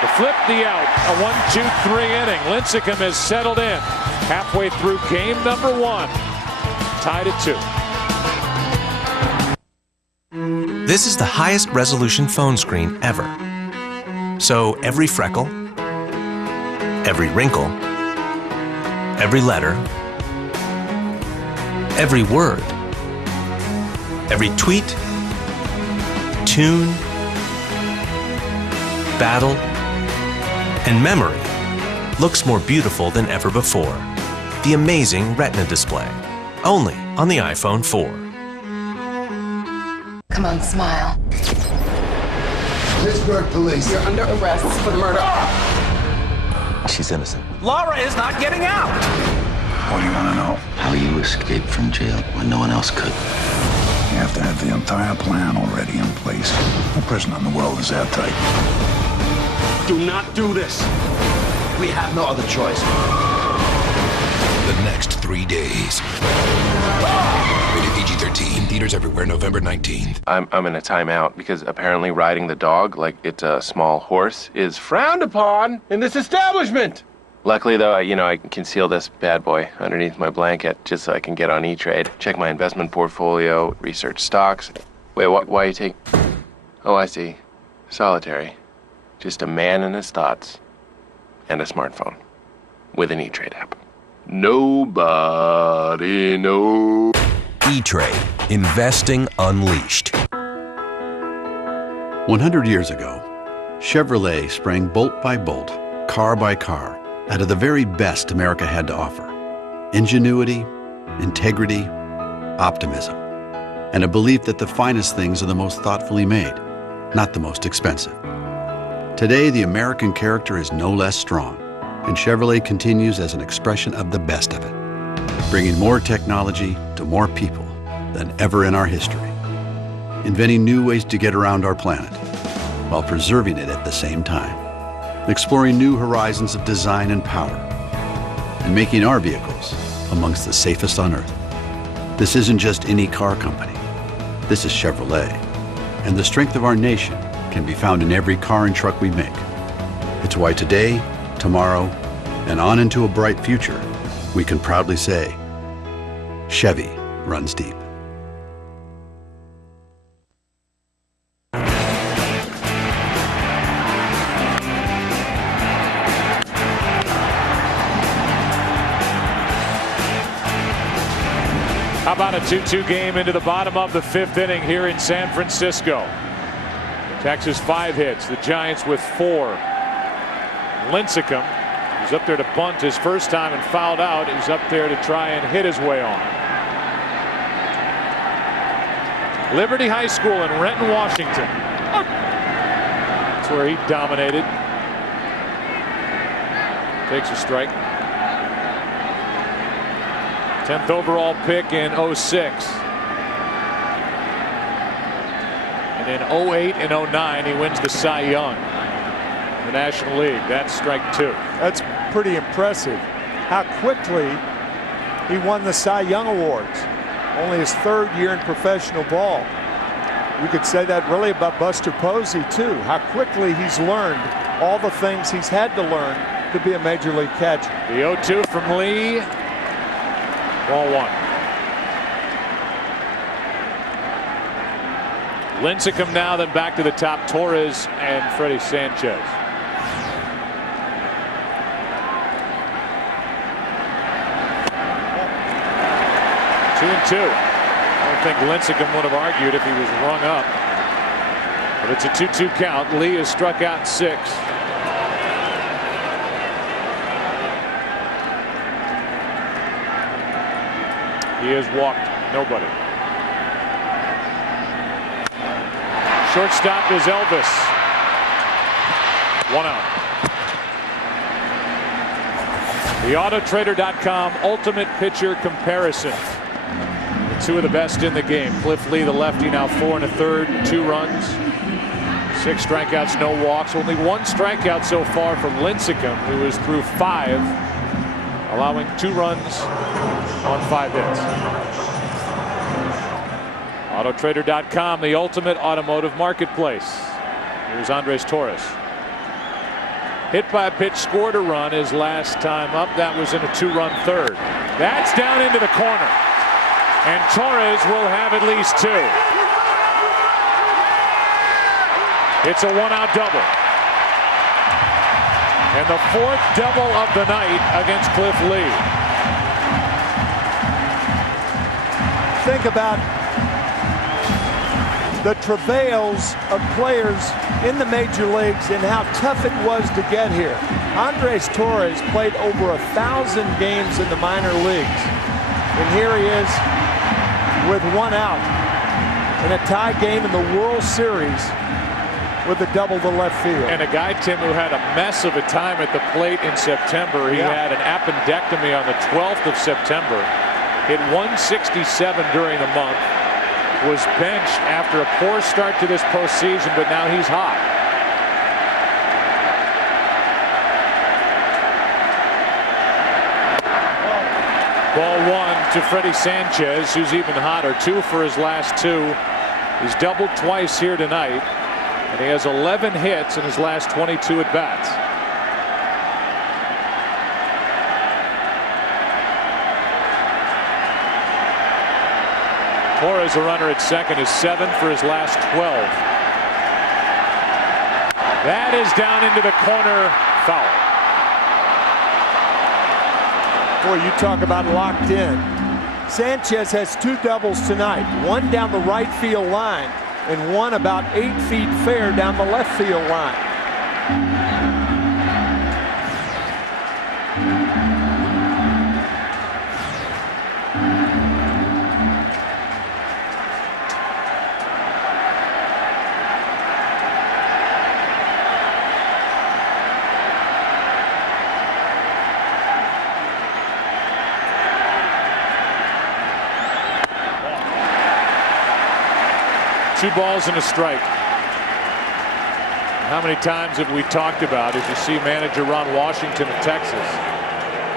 The flip, the out. A 1-2-3 inning. Lincecum has settled in halfway through game number 1. Tied at 2. This is the highest resolution phone screen ever. So every freckle, every wrinkle, every letter, every word, every tweet, tune, battle, and memory looks more beautiful than ever before. The amazing Retina display, only on the iPhone 4. Come on, smile. Pittsburgh police. You're under arrest for murder. She's innocent. Laura is not getting out. What do you want to know? How you escaped from jail when no one else could. You have to have the entire plan already in place. No prison in the world is that tight. Do not do this. We have no other choice. The next 3 days. Rated PG-13. Theaters everywhere, November 19th. I'm in a timeout because apparently riding the dog like it's a small horse is frowned upon in this establishment. Luckily, though, I can conceal this bad boy underneath my blanket just so I can get on E-Trade, check my investment portfolio, research stocks. Wait, why you take... Oh, I see. Solitary. Just a man and his thoughts and a smartphone with an E-Trade app. Nobody knows. E-Trade. Investing unleashed. 100 years ago, Chevrolet sprang bolt by bolt, car by car, out of the very best America had to offer. Ingenuity, integrity, optimism, and a belief that the finest things are the most thoughtfully made, not the most expensive. Today, the American character is no less strong, and Chevrolet continues as an expression of the best of it, bringing more technology to more people than ever in our history, inventing new ways to get around our planet while preserving it at the same time, exploring new horizons of design and power, and making our vehicles amongst the safest on Earth. This isn't just any car company. This is Chevrolet, and the strength of our nation can be found in every car and truck we make. It's why today, tomorrow, and on into a bright future, we can proudly say, Chevy runs deep. How about a 2-2 game into the bottom of the 5th inning here in San Francisco? Texas 5 hits, the Giants with 4. Lincecum, who's up there to bunt his first time and fouled out, is up there to try and hit his way on. Liberty High School in Renton, Washington. That's where he dominated. Takes a strike. 10th overall pick in 06. And in 08 and 09, he wins the Cy Young in the National League. That's strike 2. That's pretty impressive. How quickly he won the Cy Young Awards. Only his 3rd year in professional ball. You could say that really about Buster Posey, too. How quickly he's learned all the things he's had to learn to be a major league catcher. The 0-2 from Lee. Ball 1. Lincecum now, then back to the top. Torres and Freddie Sanchez. 2-2. I don't think Lincecum would have argued if he was rung up. But it's a 2-2 count. Lee is struck out 6. He has walked nobody. Shortstop is Elvis. 1 out. The Autotrader.com ultimate pitcher comparison. The two of the best in the game. Cliff Lee, the lefty, now 4 1/3, 2 runs, 6 strikeouts, no walks. Only 1 strikeout so far from Lincecum, who is through 5, allowing 2 runs on 5 hits. Autotrader.com, the ultimate automotive marketplace. Here's Andres Torres. Hit by a pitch, scored a run his last time up. That was in a 2-run third. That's down into the corner. And Torres will have at least 2. It's a 1-out double. And the 4th double of the night against Cliff Lee. Think about the travails of players in the major leagues and how tough it was to get here. Andres Torres played over 1,000 games in the minor leagues. And here he is with 1 out in a tie game in the World Series with a double to left field. And a guy, Tim, who had a mess of a time at the plate in September. He had an appendectomy on the 12th of September. Hit 167 during the month. Was benched after a poor start to this postseason, but now he's hot. Ball 1 to Freddie Sanchez, who's even hotter. 2 for his last 2. He's doubled twice here tonight, and he has 11 hits in his last 22 at bats. Torres, a runner at second, is 7 for his last 12. That is down into the corner, foul. Boy, you talk about locked in. Sanchez has 2 doubles tonight. 1 down the right field line and 1 about 8 feet fair down the left field line. Two balls and a strike. How many times have we talked about, as you see manager Ron Washington of Texas,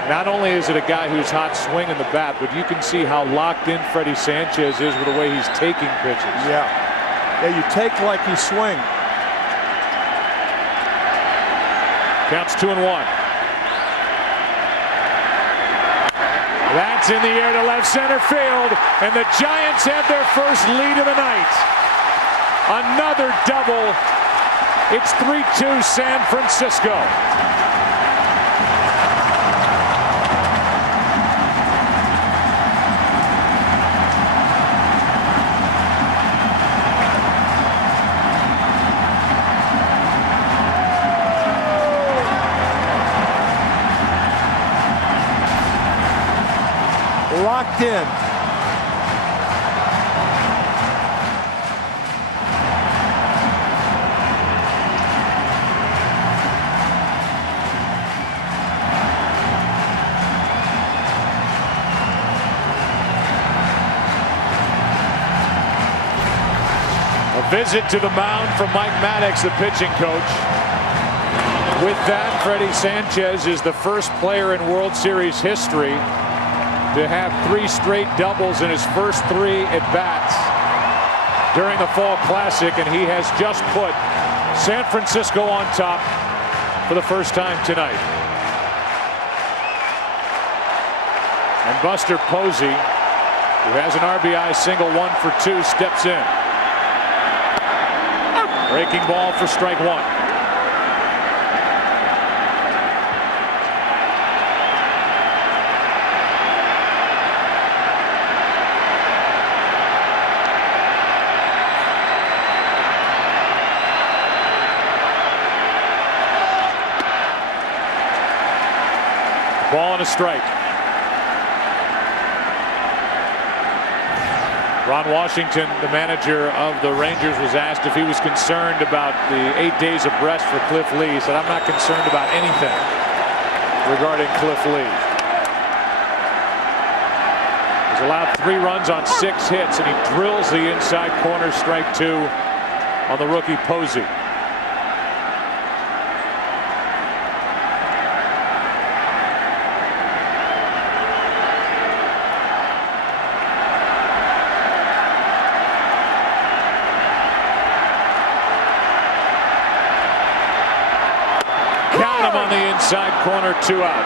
not only is it a guy who's hot swinging the bat, but you can see how locked in Freddie Sanchez is with the way he's taking pitches. Yeah, you take like you swing. Counts 2-1. That's in the air to left center field, and the Giants have their first lead of the night. Another double. It's 3-2 San Francisco. Locked in. Visit to the mound from Mike Maddox, the pitching coach. With that, Freddie Sanchez is the first player in World Series history to have 3 straight doubles in his first 3 at-bats during the Fall Classic, and he has just put San Francisco on top for the first time tonight. And Buster Posey, who has an RBI single, 1 for 2, steps in. Breaking ball for strike 1. Ball and a strike. Ron Washington, the manager of the Rangers, was asked if he was concerned about the 8 days of rest for Cliff Lee. He said, "I'm not concerned about anything." regarding Cliff Lee. He's allowed 3 runs on 6 hits, and he drills the inside corner, strike 2 on the rookie Posey. Count him on the inside corner, 2 out.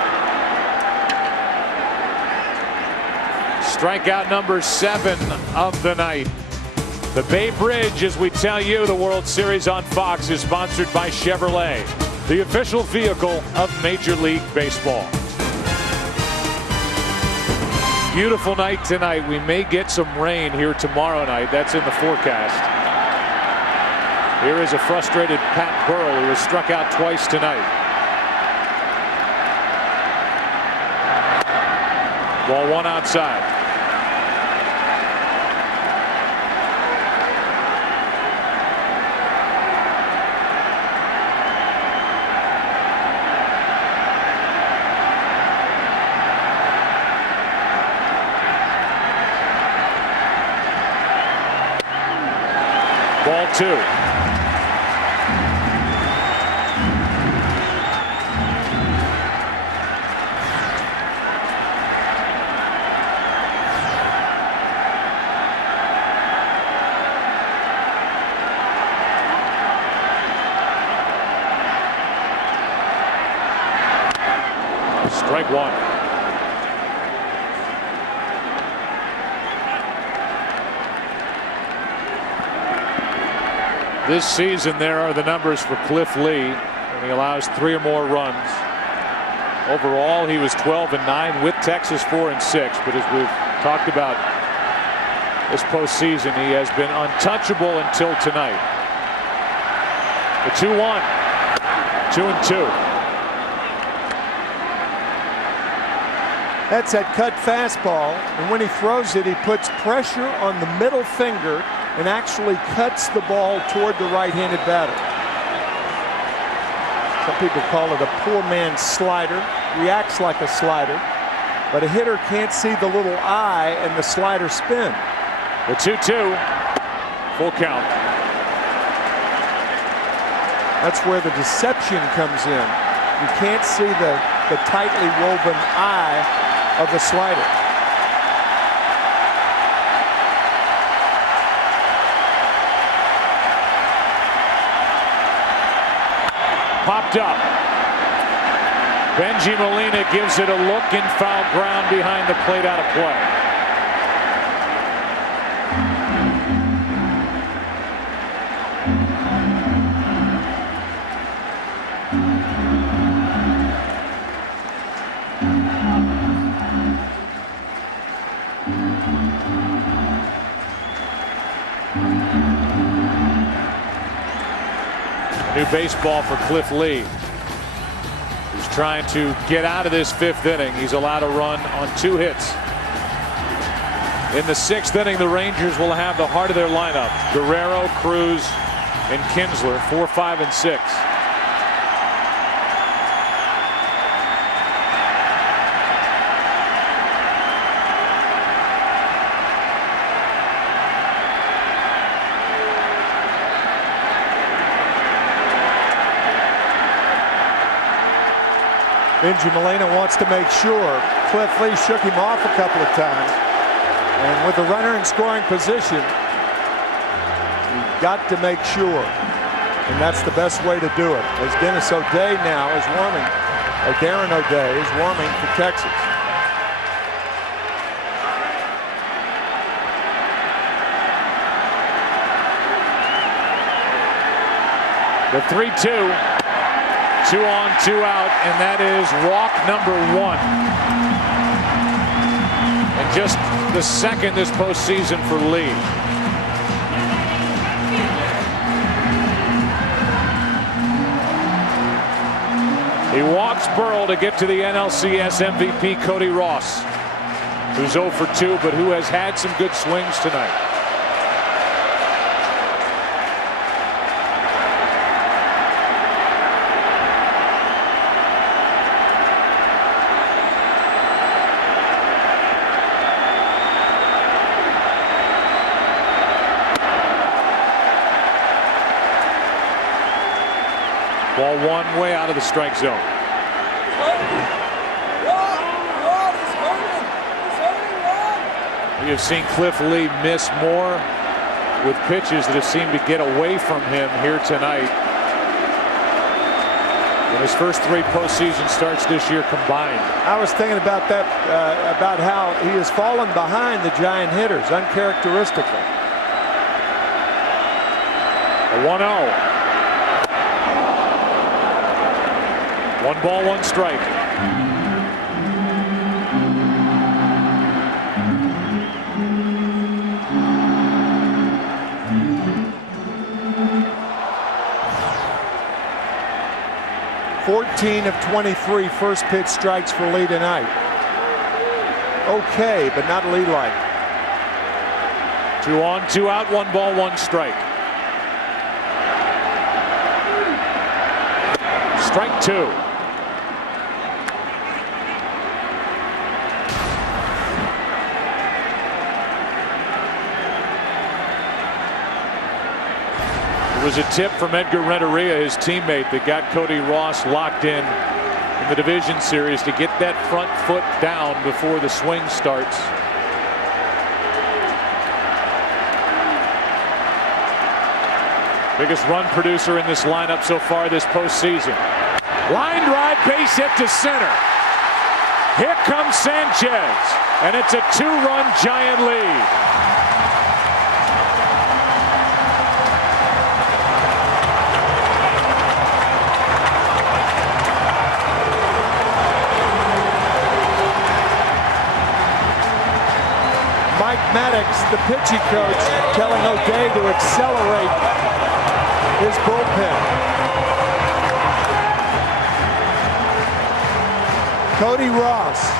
Strikeout number 7 of the night. The Bay Bridge, as we tell you, the World Series on Fox is sponsored by Chevrolet, the official vehicle of Major League Baseball. Beautiful night tonight. We may get some rain here tomorrow night. That's in the forecast. Here is a frustrated Pat Burrell, who was struck out twice tonight. Ball 1 outside. Ball 2. Strike 1. This season, there are the numbers for Cliff Lee, and he allows 3 or more runs. Overall, he was 12-9 with Texas 4-6. But as we've talked about this postseason, he has been untouchable until tonight. The 2-1, 2-2. That's that cut fastball, and when he throws it, he puts pressure on the middle finger and actually cuts the ball toward the right-handed batter. Some people call it a poor man's slider. Reacts like a slider, but a hitter can't see the little eye and the slider spin. The 2-2, full count. That's where the deception comes in. You can't see the tightly woven eye of the slider. Popped up. Benji Molina gives it a look in foul ground behind the plate, out of play. New baseball for Cliff Lee, who's trying to get out of this 5th inning. He's allowed a run on 2 hits. In the 6th inning, the Rangers will have the heart of their lineup: Guerrero, Cruz, and Kinsler, 4, 5, and 6. Benji Molina wants to make sure. Cliff Lee shook him off a couple of times. And with the runner in scoring position, you've got to make sure. And that's the best way to do it. As Dennis O'Day now is warming, or Darren O'Day is warming for Texas. The 3-2. 2 on, 2 out, and that is walk number 1. And just the 2nd this postseason for Lee. He walks Burrell to get to the NLCS MVP Cody Ross, who's 0 for 2, but who has had some good swings tonight. 1 way out of the strike zone. We have seen Cliff Lee miss more with pitches that have seemed to get away from him here tonight in his first 3 postseason starts this year combined. I was thinking about that, about how he has fallen behind the Giant hitters uncharacteristically. A 1-0. 1 ball, 1 strike. Of 23 first pitch strikes for Lee tonight. Okay, but not Lee-like. 2 on, 2 out, 1 ball, 1 strike. Strike 2. It was a tip from Edgar Renteria, his teammate, that got Cody Ross locked in the division series to get that front foot down before the swing starts. Biggest run producer in this lineup so far this postseason. Line drive, base hit to center. Here comes Sanchez, and it's a 2-run Giant lead. Maddox, the pitching coach, telling O'Day to accelerate his bullpen. Cody Ross,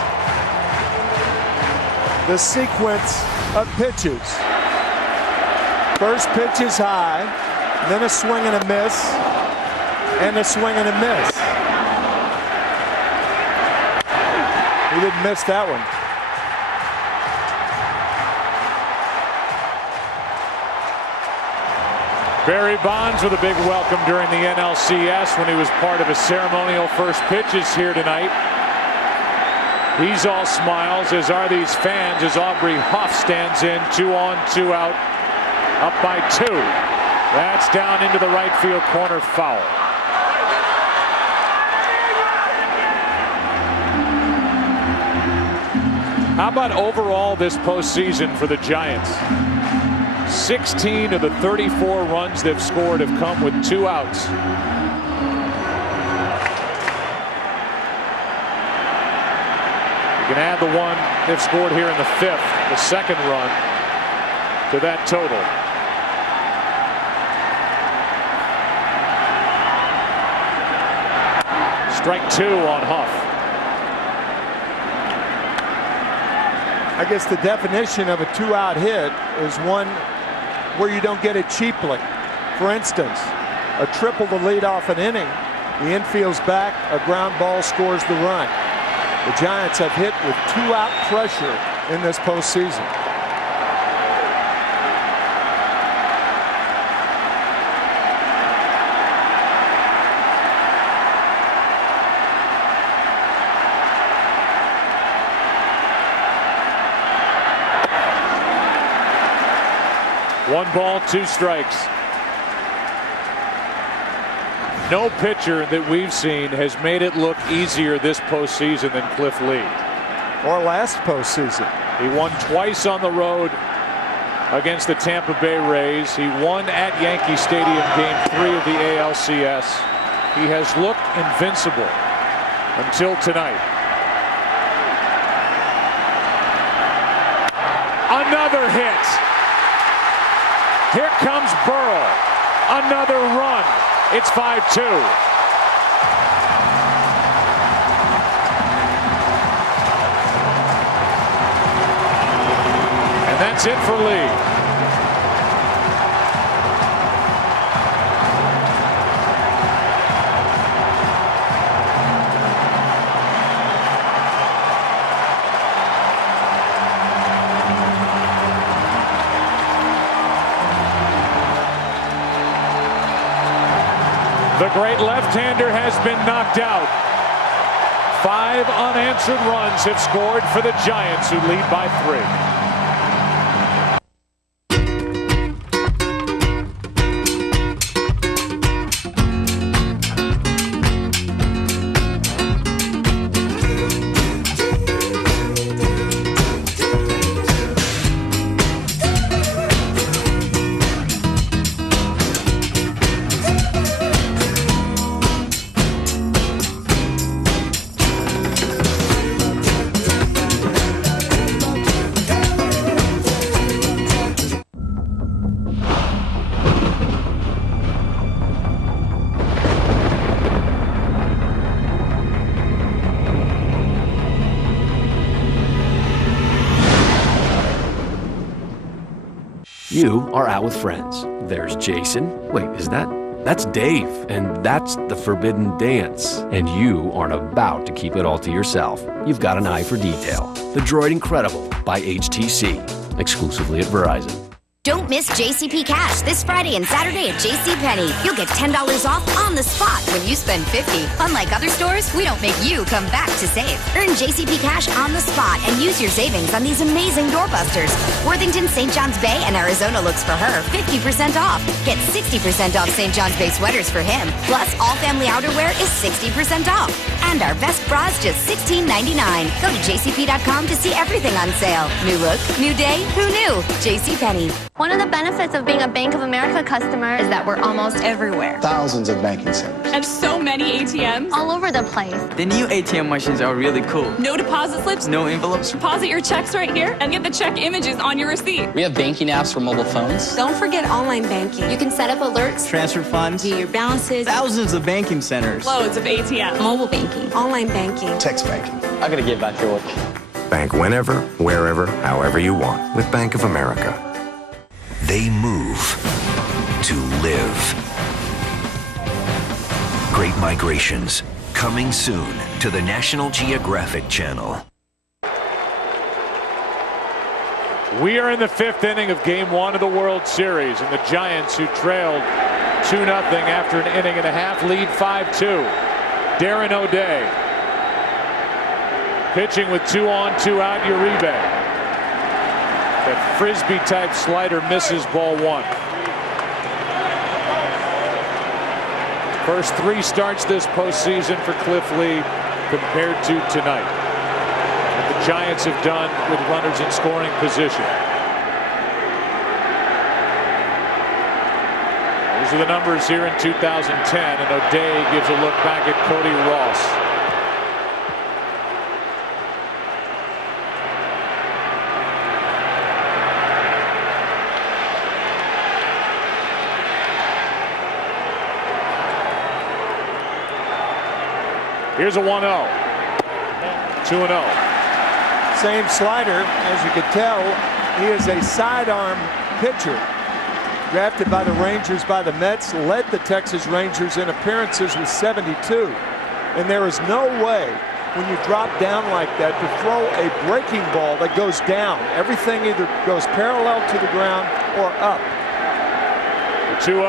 the sequence of pitches. First pitch is high, then a swing and a miss, and a swing and a miss. He didn't miss that one. Barry Bonds with a big welcome during the NLCS when he was part of a ceremonial first pitches here tonight. He's all smiles, as are these fans, as Aubrey Huff stands in. 2 on, 2 out, up by 2. That's down into the right field corner, foul. How about overall this postseason for the Giants? 16 of the 34 runs they've scored have come with 2 outs. You can add the one they've scored here in the 5th, the 2nd run, to that total. Strike 2 on Huff. I guess the definition of a 2-out hit is one where you don't get it cheaply. For instance, a triple to lead off an inning, the infield's back, a ground ball scores the run. The Giants have hit with 2-out pressure in this postseason. One ball, 2 strikes. No pitcher that we've seen has made it look easier this postseason than Cliff Lee. Or last postseason. He won twice on the road against the Tampa Bay Rays. He won at Yankee Stadium Game 3 of the ALCS. He has looked invincible until tonight. Another hit. Here comes Burrell. Another run. It's 5-2. And that's it for Lee. The great left-hander has been knocked out. 5 unanswered runs have scored for the Giants, who lead by 3. You are out with friends. There's Jason. Wait, that's Dave. And that's the Forbidden Dance. And you aren't about to keep it all to yourself. You've got an eye for detail. The Droid Incredible by HTC. Exclusively at Verizon. Don't miss JCP Cash this Friday and Saturday at JCPenney. You'll get $10 off on the spot when you spend $50. Unlike other stores, we don't make you come back to save. Earn JCP Cash on the spot and use your savings on these amazing doorbusters. Worthington, St. John's Bay, and Arizona looks for her 50% off. Get 60% off St. John's Bay sweaters for him. Plus, all family outerwear is 60% off. And our best bras just $16.99. Go to jcp.com to see everything on sale. New look, new day, who knew? JCPenney. One of the benefits of being a Bank of America customer is that we're almost everywhere. Thousands of banking centers. And so many ATMs all over the place. The new ATM machines are really cool. No deposit slips. No envelopes. Deposit your checks right here and get the check images on your receipt. We have banking apps for mobile phones. Don't forget online banking. You can set up alerts, Transfer funds. view your balances. Thousands of banking centers. Loads of ATMs. Mobile banking. Online banking. Text banking. I gotta get back to work. Bank whenever, wherever, however you want with Bank of America. They move to live. Great Migrations, coming soon to the National Geographic Channel. We are in the 5th inning of Game 1 of the World Series, and the Giants, who trailed 2-0 after an inning and a half, lead 5-2. Darren O'Day pitching with 2 on, 2 out. Uribe. That frisbee-type slider misses ball 1. First 3 starts this postseason for Cliff Lee compared to tonight. What the Giants have done with runners in scoring position. Those are the numbers here in 2010, and O'Day gives a look back at Cody Ross. Here's a 1-0. 2-0. Same slider. As you can tell, he is a sidearm pitcher. Drafted by the Rangers by the Mets, led the Texas Rangers in appearances with 72. And there is no way when you drop down like that to throw a breaking ball that goes down. Everything either goes parallel to the ground or up. 2-0.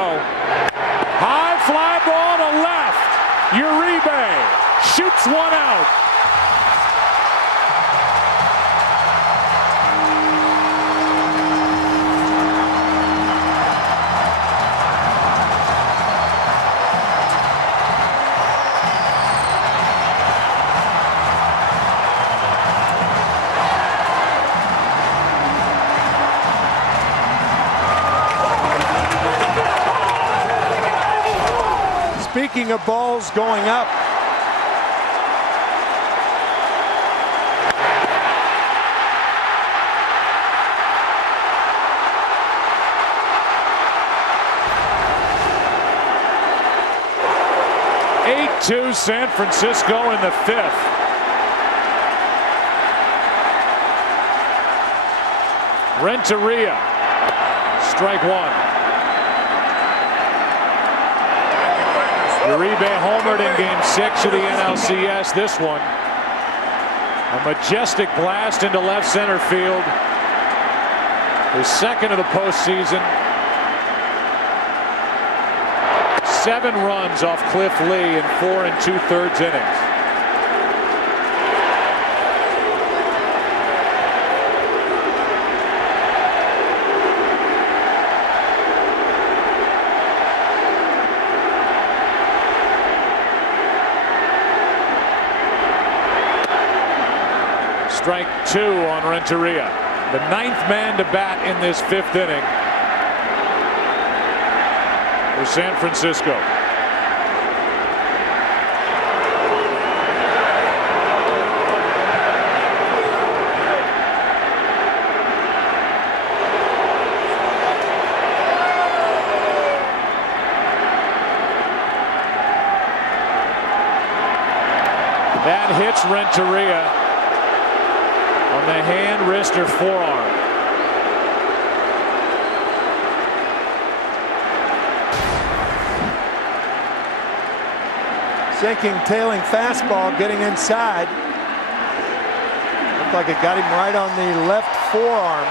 High fly ball to left. Uribe shoots 1 out. Speaking of balls going up, to San Francisco in the 5th. Renteria, strike 1. Uribe homered in Game 6 of the NLCS. This one, a majestic blast into left center field. His 2nd of the postseason. 7 runs off Cliff Lee in 4 2/3 innings. Strike 2 on Renteria. The 9th man to bat in this 5th inning for San Francisco. That hits Renteria on the hand, wrist, or forearm. Sinking, tailing fastball, getting inside. Looked like it got him right on the left forearm.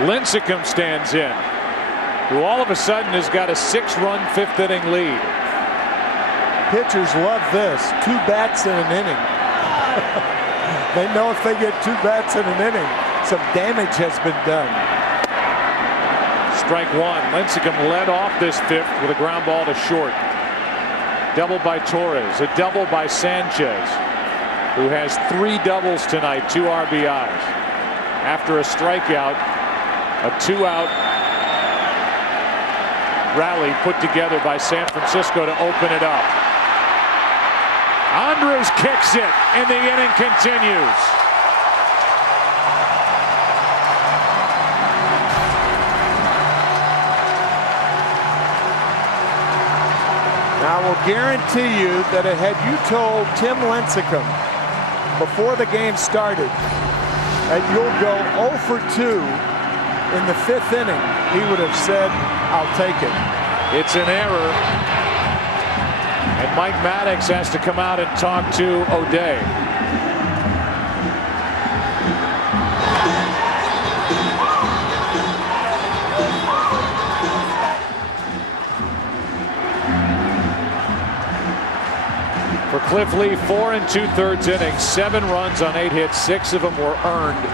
Lincecum stands in, who all of a sudden has got a 6-run 5th inning lead. Pitchers love this. 2 bats in an inning. They know if they get 2 bats in an inning, some damage has been done. Strike 1. Lincecum led off this 5th with a ground ball to short. Double by Torres. A double by Sanchez, who has 3 doubles tonight, 2 RBIs. After a strikeout, a 2-out rally put together by San Francisco to open it up. Andrus kicks it, and the inning continues. Now, I will guarantee you that had you told Tim Lincecum before the game started that you'll go 0 for 2 in the 5th inning, he would have said, I'll take it. It's an error. And Mike Maddox has to come out and talk to O'Day. For Cliff Lee, 4 2/3 innings, 7 runs on 8 hits, 6 of them were earned.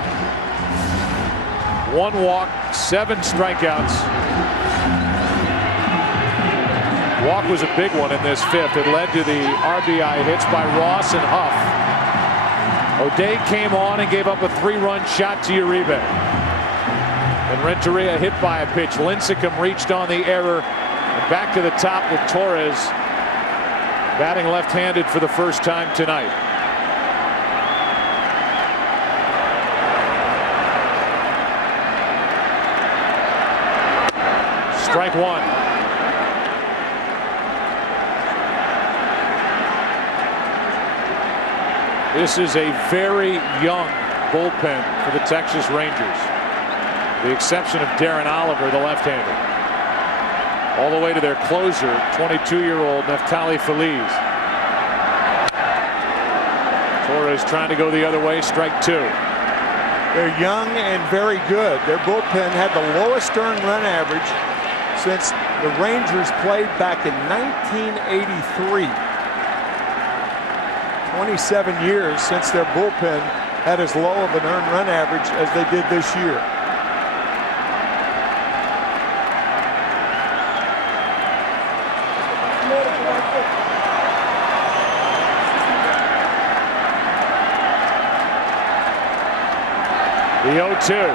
1 walk, 7 strikeouts. Walk was a big one in this 5th. It led to the RBI hits by Ross and Huff. O'Day came on and gave up a 3-run shot to Uribe. And Renteria hit by a pitch. Lincecum reached on the error. And back to the top with Torres batting left-handed for the first time tonight. Strike 1. This is a very young bullpen for the Texas Rangers. The exception of Darren Oliver, the left-hander. All the way to their closer, 22-year-old Neftali Feliz. Torres trying to go the other way, strike 2. They're young and very good. Their bullpen had the lowest earned run average since the Rangers played back in 1983. 27 years since their bullpen had as low of an earned run average as they did this year. The 0-2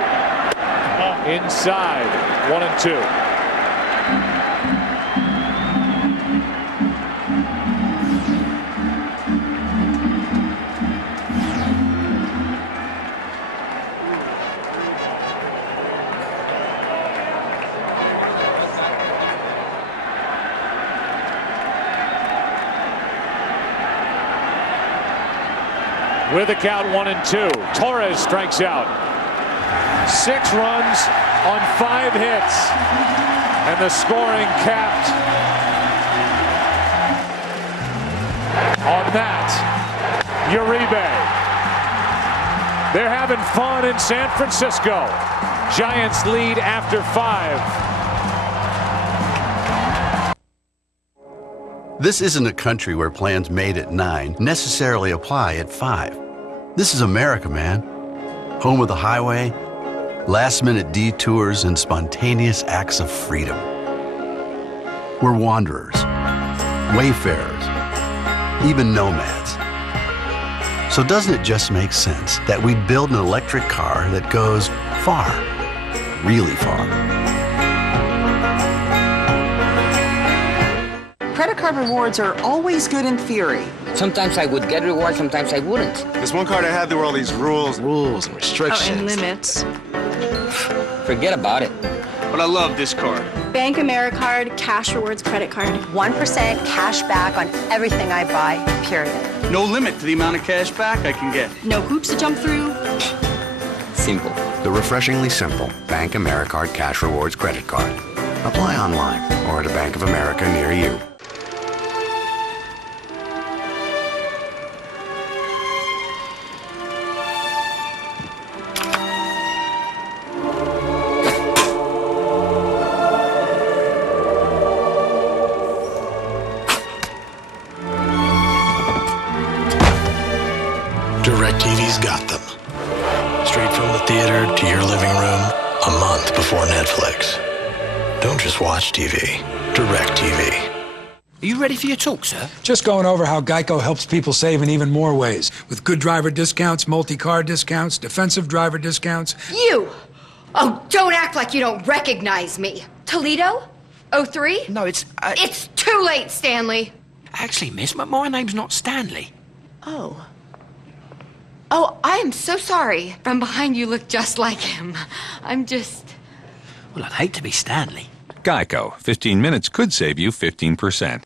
inside, 1-2. With a count 1-2, Torres strikes out. 6 runs on 5 hits, and the scoring capped on that. Uribe. They're having fun in San Francisco. Giants lead after 5. This isn't a country where plans made at 9 necessarily apply at 5. This is America, man. Home of the highway, last-minute detours, and spontaneous acts of freedom. We're wanderers, wayfarers, even nomads. So doesn't it just make sense that we build an electric car that goes far, really far? Credit card rewards are always good in theory. Sometimes I would get rewards, sometimes I wouldn't. There's one card I had, there were all these rules and restrictions. Oh, and limits. Forget about it. But I love this card. Bank AmeriCard, cash rewards credit card. 1% cash back on everything I buy, period. No limit to the amount of cash back I can get. No hoops to jump through. Simple. The refreshingly simple Bank AmeriCard Cash Rewards credit card. Apply online or at a Bank of America near you. DirecTV's got them. Straight from the theater to your living room, a month before Netflix. Don't just watch TV. DirecTV. Are you ready for your talk, sir? Just going over how Geico helps people save in even more ways. With good driver discounts, multi-car discounts, defensive driver discounts. You! Oh, don't act like you don't recognize me. Toledo? 03? No, it's... It's too late, Stanley. Actually, miss, my name's not Stanley. Oh. Oh, I am so sorry. From behind you look just like him. I'm just... Well, I'd hate to be Stanley. Geico. 15 minutes could save you 15%.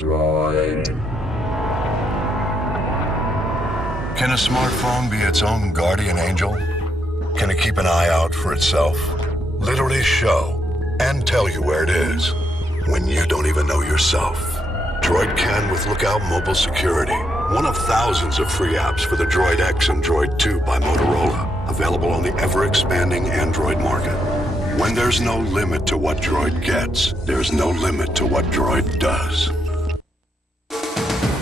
Can a smartphone be its own guardian angel? Can it keep an eye out for itself? Literally show and tell you where it is when you don't even know yourself. Droid can with Lookout Mobile Security. One of thousands of free apps for the Droid X and Droid 2 by Motorola. Available on the ever-expanding Android market. When there's no limit to what Droid gets, there's no limit to what Droid does.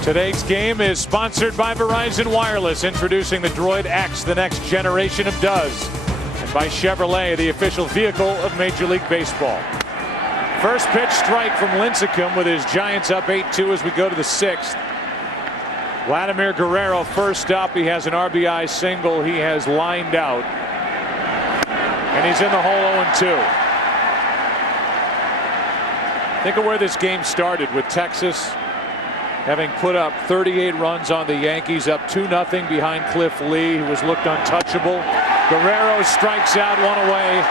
Today's game is sponsored by Verizon Wireless, introducing the Droid X, the next generation of does. And by Chevrolet, the official vehicle of Major League Baseball. First pitch strike from Lincecum with his Giants up 8-2 as we go to the 6th. Vladimir Guerrero first up. He has an RBI single. He has lined out. And he's in the hole 0-2. Think of where this game started with Texas having put up 38 runs on the Yankees, up 2-0 behind Cliff Lee, who was looked untouchable. Guerrero strikes out, one away.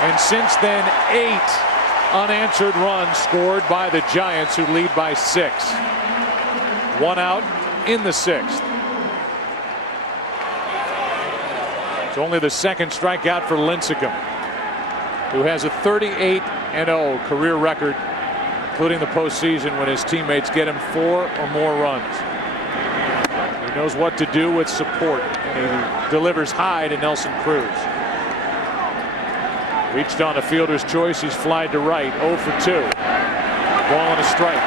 And since then, 8 unanswered runs scored by the Giants, who lead by 6. 1 out in the 6th. It's only the second strikeout for Lincecum, who has a 38-0 career record, including the postseason when his teammates get him 4 or more runs. He knows what to do with support, and he delivers high to Nelson Cruz. Reached on a fielder's choice. He's flied to right. 0 for 2. Ball and a strike.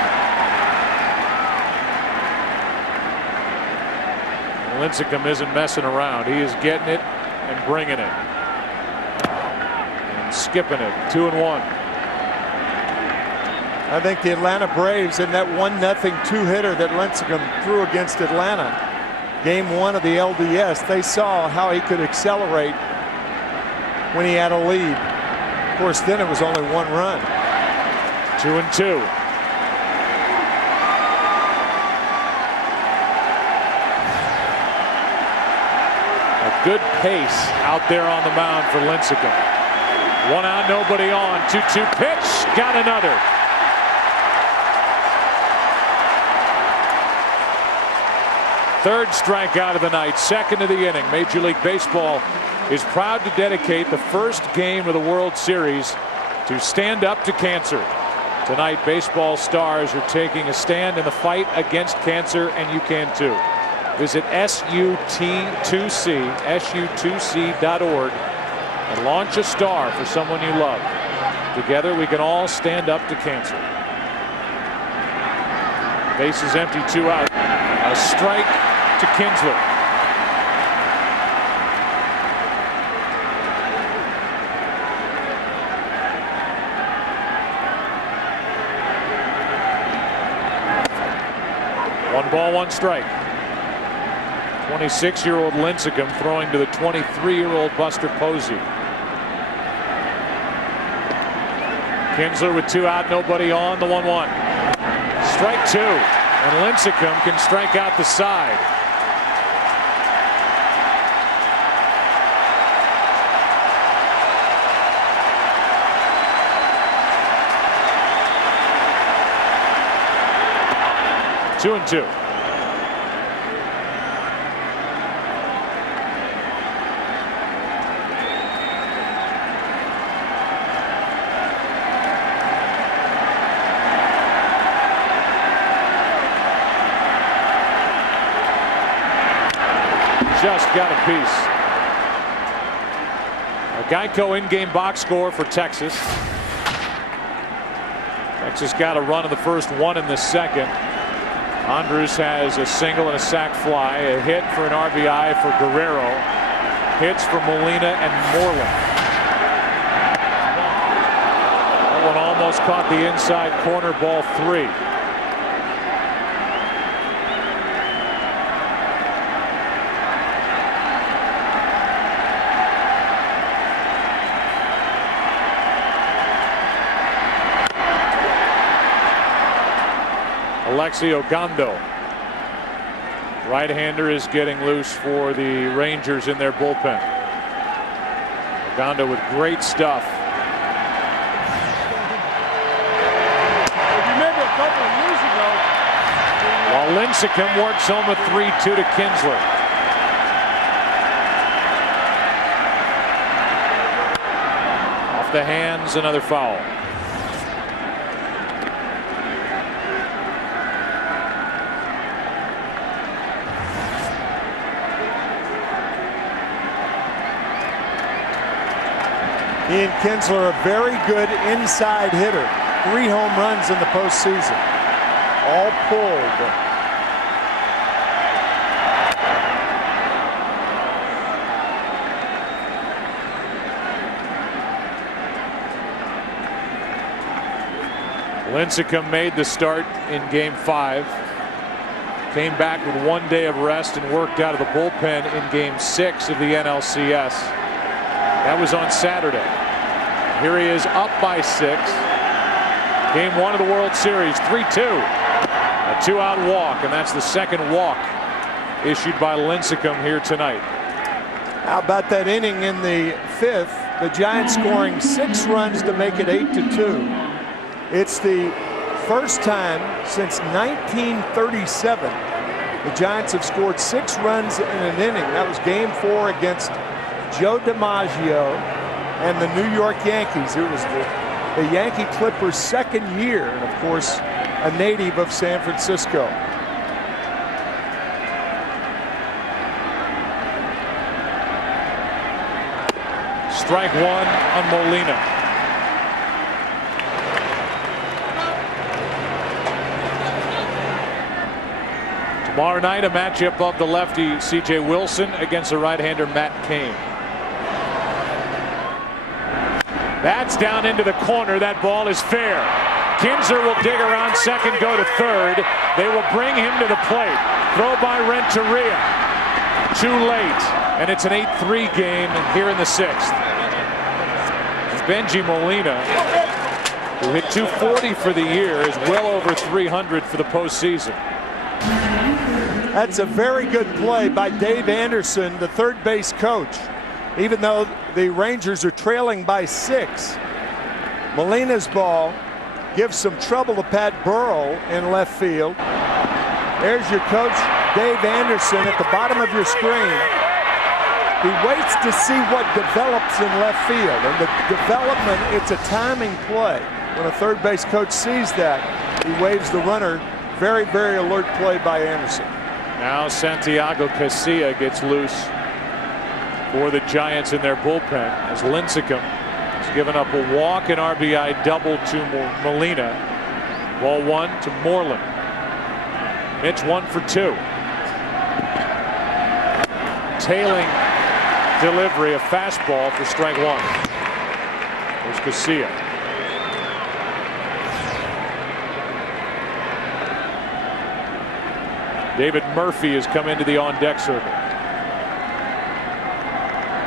Lincecum isn't messing around. He is getting it and bringing it. And skipping it. 2-1. I think the Atlanta Braves in that 1-0 two-hitter that Lincecum threw against Atlanta, game 1 of the LDS, they saw how he could accelerate when he had a lead. Of course, then it was only 1 run. 2-2. Good pace out there on the mound for Lincecum. 1 out, nobody on. 2-2 pitch. Got another. Third strikeout of the night. Second of the inning. Major League Baseball is proud to dedicate the first game of the World Series to stand up to cancer. Tonight, baseball stars are taking a stand in the fight against cancer, and you can too. Visit SU2C.org and launch a star for someone you love. Together we can all stand up to cancer. Base is empty, 2 out. A strike to Kinsler. One ball, one strike. 26-year-old Lincecum throwing to the 23-year-old Buster Posey. Kinsler with 2 out, nobody on, the 1-1. Strike 2, and Lincecum can strike out the side. Two and 2. Just got a piece. A Geico in-game box score for Texas. Texas got a run in the first, 1 in the second. Andrus has a single and a sac fly. A hit for an RBI for Guerrero. Hits for Molina and Moreland. That one almost caught the inside corner, ball 3. Alexi Ogando. Right-hander is getting loose for the Rangers in their bullpen. Ogando with great stuff. Remember a couple of years ago. While Lincecum works home a 3-2 to Kinsler. Off the hands, another foul. Ian Kinsler, a very good inside hitter. 3 home runs in the postseason. All pulled. Lincecum made the start in Game 5. Came back with 1 day of rest and worked out of the bullpen in Game 6 of the NLCS. That was on Saturday. Here he is up by 6. Game 1 of the World Series, 3-2. A 2-out walk, and that's the second walk issued by Lincecum here tonight. How about that inning in the 5th? The Giants scoring 6 runs to make it 8-2. It's the first time since 1937 the Giants have scored 6 runs in an inning. That was Game 4 against Joe DiMaggio and the New York Yankees. It was the Yankee Clippers' second year, and of course a native of San Francisco. Strike 1 on Molina. Tomorrow night, a matchup of the lefty C.J. Wilson against the right-hander Matt Cain. That's down into the corner. That ball is fair. Kinsler will dig around second, go to third. They will bring him to the plate. Throw by Renteria. Too late. And it's an 8-3 game here in the 6th. Benji Molina, who hit .240 for the year, is well over 300 for the postseason. That's a very good play by Dave Anderson, the third base coach. Even though the Rangers are trailing by 6, Molina's ball gives some trouble to Pat Burrell in left field. There's your coach, Dave Anderson, at the bottom of your screen. He waits to see what develops in left field. And the development, it's a timing play. When a third base coach sees that, he waves the runner. Very, very alert play by Anderson. Now Santiago Casilla gets loose for the Giants in their bullpen as Lincecum has given up a walk and RBI double to Molina. Ball 1 to Moreland. Mitch 1 for 2. Tailing delivery, a fastball for strike 1. There's Casilla. David Murphy has come into the on-deck circle.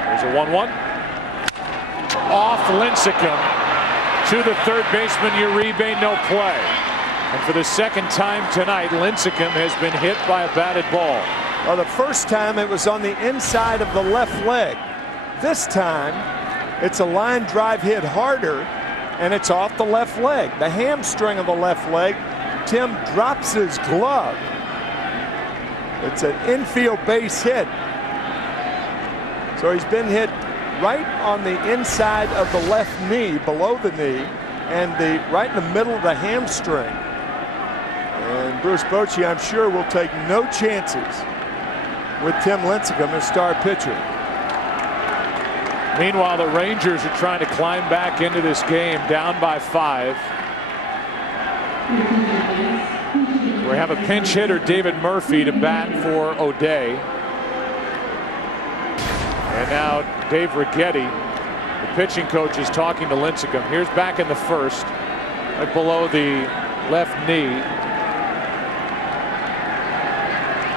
There's a 1-1. Off Lincecum to the third baseman Uribe, no play. And for the second time tonight, Lincecum has been hit by a batted ball. Well, the first time it was on the inside of the left leg. This time it's a line drive hit harder, and it's off the left leg, the hamstring of the left leg. Tim drops his glove. It's an infield base hit. So he's been hit right on the inside of the left knee, below the knee, and right in the middle of the hamstring. And Bruce Bochy, I'm sure, will take no chances with Tim Lincecum as star pitcher. Meanwhile, the Rangers are trying to climb back into this game, down by 5. We have a pinch hitter, David Murphy, to bat for O'Day. And now Dave Righetti, the pitching coach, is talking to Lincecum. Here's back in the first, right below the left knee.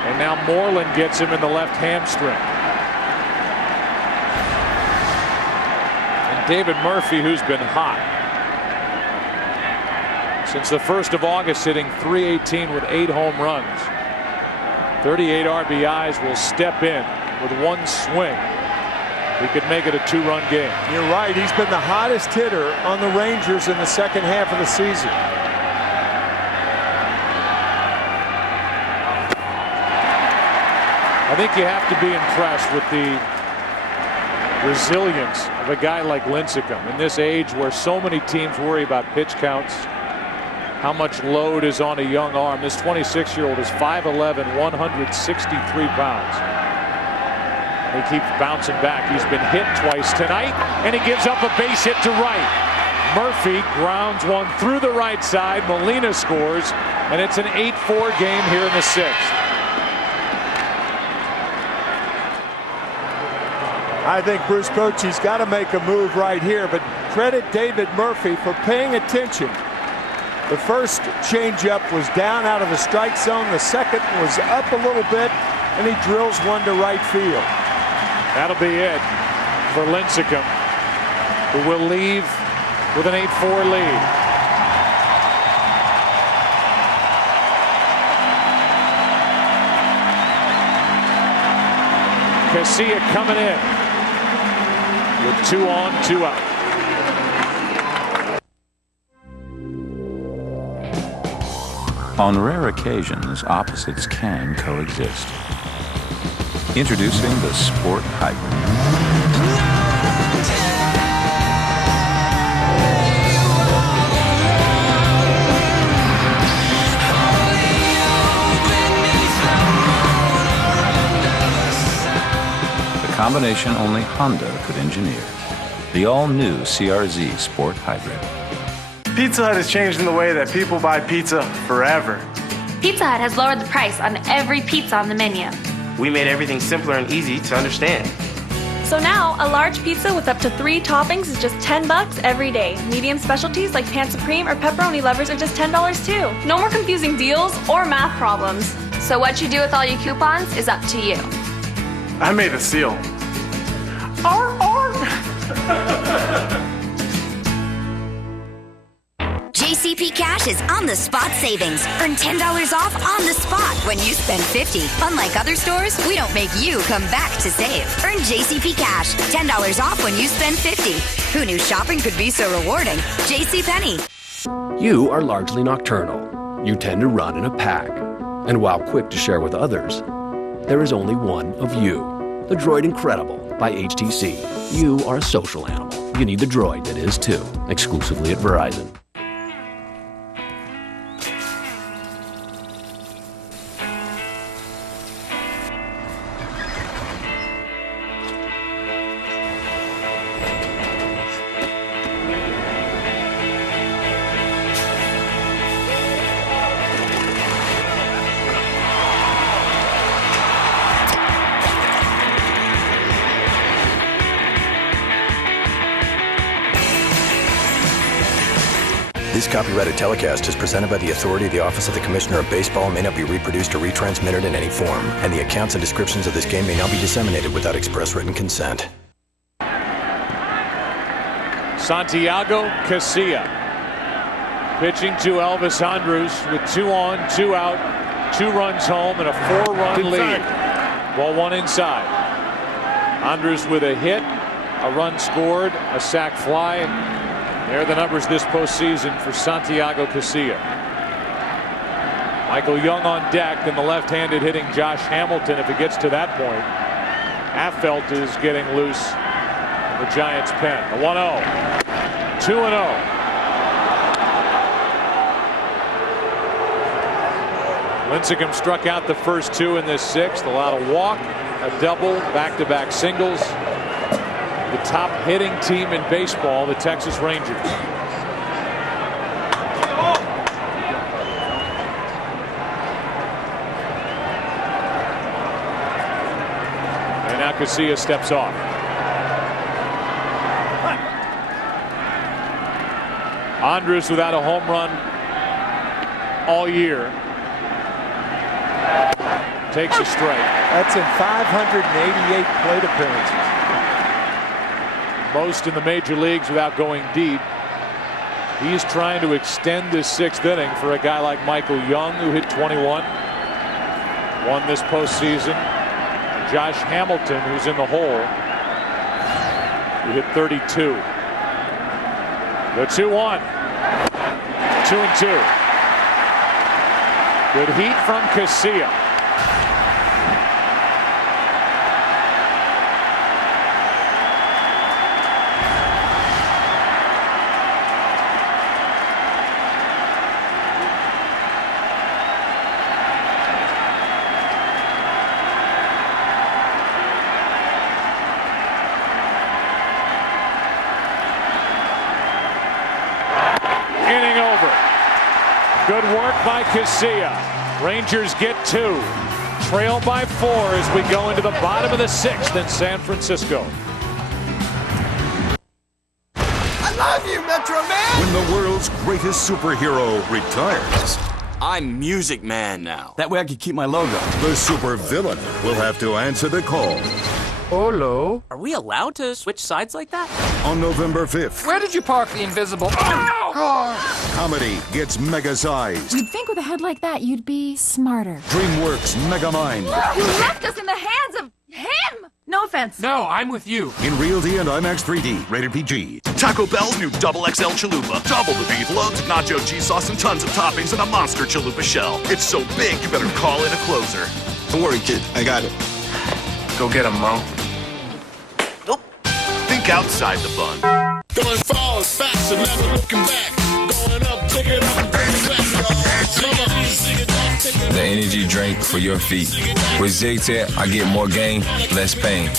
And now Moreland gets him in the left hamstring. And David Murphy, who's been hot since the 1st of August, hitting .318 with 8 home runs. 38 RBIs, will step in with 1 swing. He could make it a 2-run game. You're right. He's been the hottest hitter on the Rangers in the second half of the season. I think you have to be impressed with the resilience of a guy like Lincecum in this age where so many teams worry about pitch counts, how much load is on a young arm. This 26-year-old is 5'11", 163 pounds. And he keeps bouncing back. He's been hit twice tonight, and he gives up a base hit to right. Murphy grounds one through the right side. Molina scores, and it's an 8-4 game here in the 6th. I think Bruce Bochy's got to make a move right here, but credit David Murphy for paying attention. The first changeup was down out of the strike zone. The second was up a little bit, and he drills one to right field. That'll be it for Lincecum, who will leave with an 8-4 lead. Casilla coming in with 2 on, 2 out. On rare occasions, opposites can coexist. Introducing the Sport Hybrid. The combination only Honda could engineer. The all-new CRZ Sport Hybrid. Pizza Hut has changed in the way that people buy pizza forever. Pizza Hut has lowered the price on every pizza on the menu. We made everything simpler and easy to understand. So now, a large pizza with up to 3 toppings is just $10 every day. Medium specialties like Pan Supreme or pepperoni lovers are just $10 too. No more confusing deals or math problems. So what you do with all your coupons is up to you. I made a seal. JCP Cash is on the spot savings. Earn $10 off on the spot when you spend $50. Unlike other stores, we don't make you come back to save. Earn JCP Cash, $10 off when you spend $50. Who knew shopping could be so rewarding? JCPenney. You are largely nocturnal. You tend to run in a pack. And while quick to share with others, there is only one of you. The Droid Incredible by HTC. You are a social animal. You need the droid that is too. Exclusively at Verizon. This copyrighted telecast is presented by the authority of the Office of the Commissioner of Baseball and may not be reproduced or retransmitted in any form. And the accounts and descriptions of this game may not be disseminated without express written consent. Santiago Casilla pitching to Elvis Andrus with 2 on, 2 out, 2 runs home, and a 4-run lead. Ball 1 inside. Andrus with a hit, a run scored, a sac fly. There are the numbers this postseason for Santiago Casilla. Michael Young on deck, and the left-handed hitting Josh Hamilton. If it gets to that point, Affelt is getting loose in the Giants' pen. The 1-0, 2-0. Lincecum struck out the first 2 in this 6th. Allowed a walk, a double, back-to-back singles. The top hitting team in baseball, the Texas Rangers. And now Casilla steps off. Andrus without a home run all year. Takes a strike. That's in 588 plate appearances. Most in the major leagues without going deep. He's trying to extend this 6th inning for a guy like Michael Young, who hit 21. Won this postseason. Josh Hamilton, who's in the hole, who hit 32. The 2-1. 2-2. Good heat from Casilla. Good work by Casilla. Rangers get 2. Trail by 4 as we go into the bottom of the 6th in San Francisco. I love you, Metro Man! When the world's greatest superhero retires, I'm Music Man now. That way I can keep my logo. the supervillain will have to answer the call. Hello? Are we allowed to switch sides like that? On November 5th, Where did you park the invisible car? comedy gets mega-sized. You'd think with a head like that, you'd be smarter. DreamWorks Megamind. You left us in the hands of him! No offense. No, I'm with you. In Realty and IMAX 3D. Rated PG. Taco Bell's new XXL Chalupa. Double the beef, loads of nacho cheese sauce, and tons of toppings, and a monster chalupa shell. It's so big, you better call in a closer. Don't worry, kid. I got it. Go get him, Mo. Think outside the bun. Going forward, fast, and never looking back. Going up, pick it up, and bring it back, The energy drink for your feet. With Zig-Tet, I get more gain, less pain.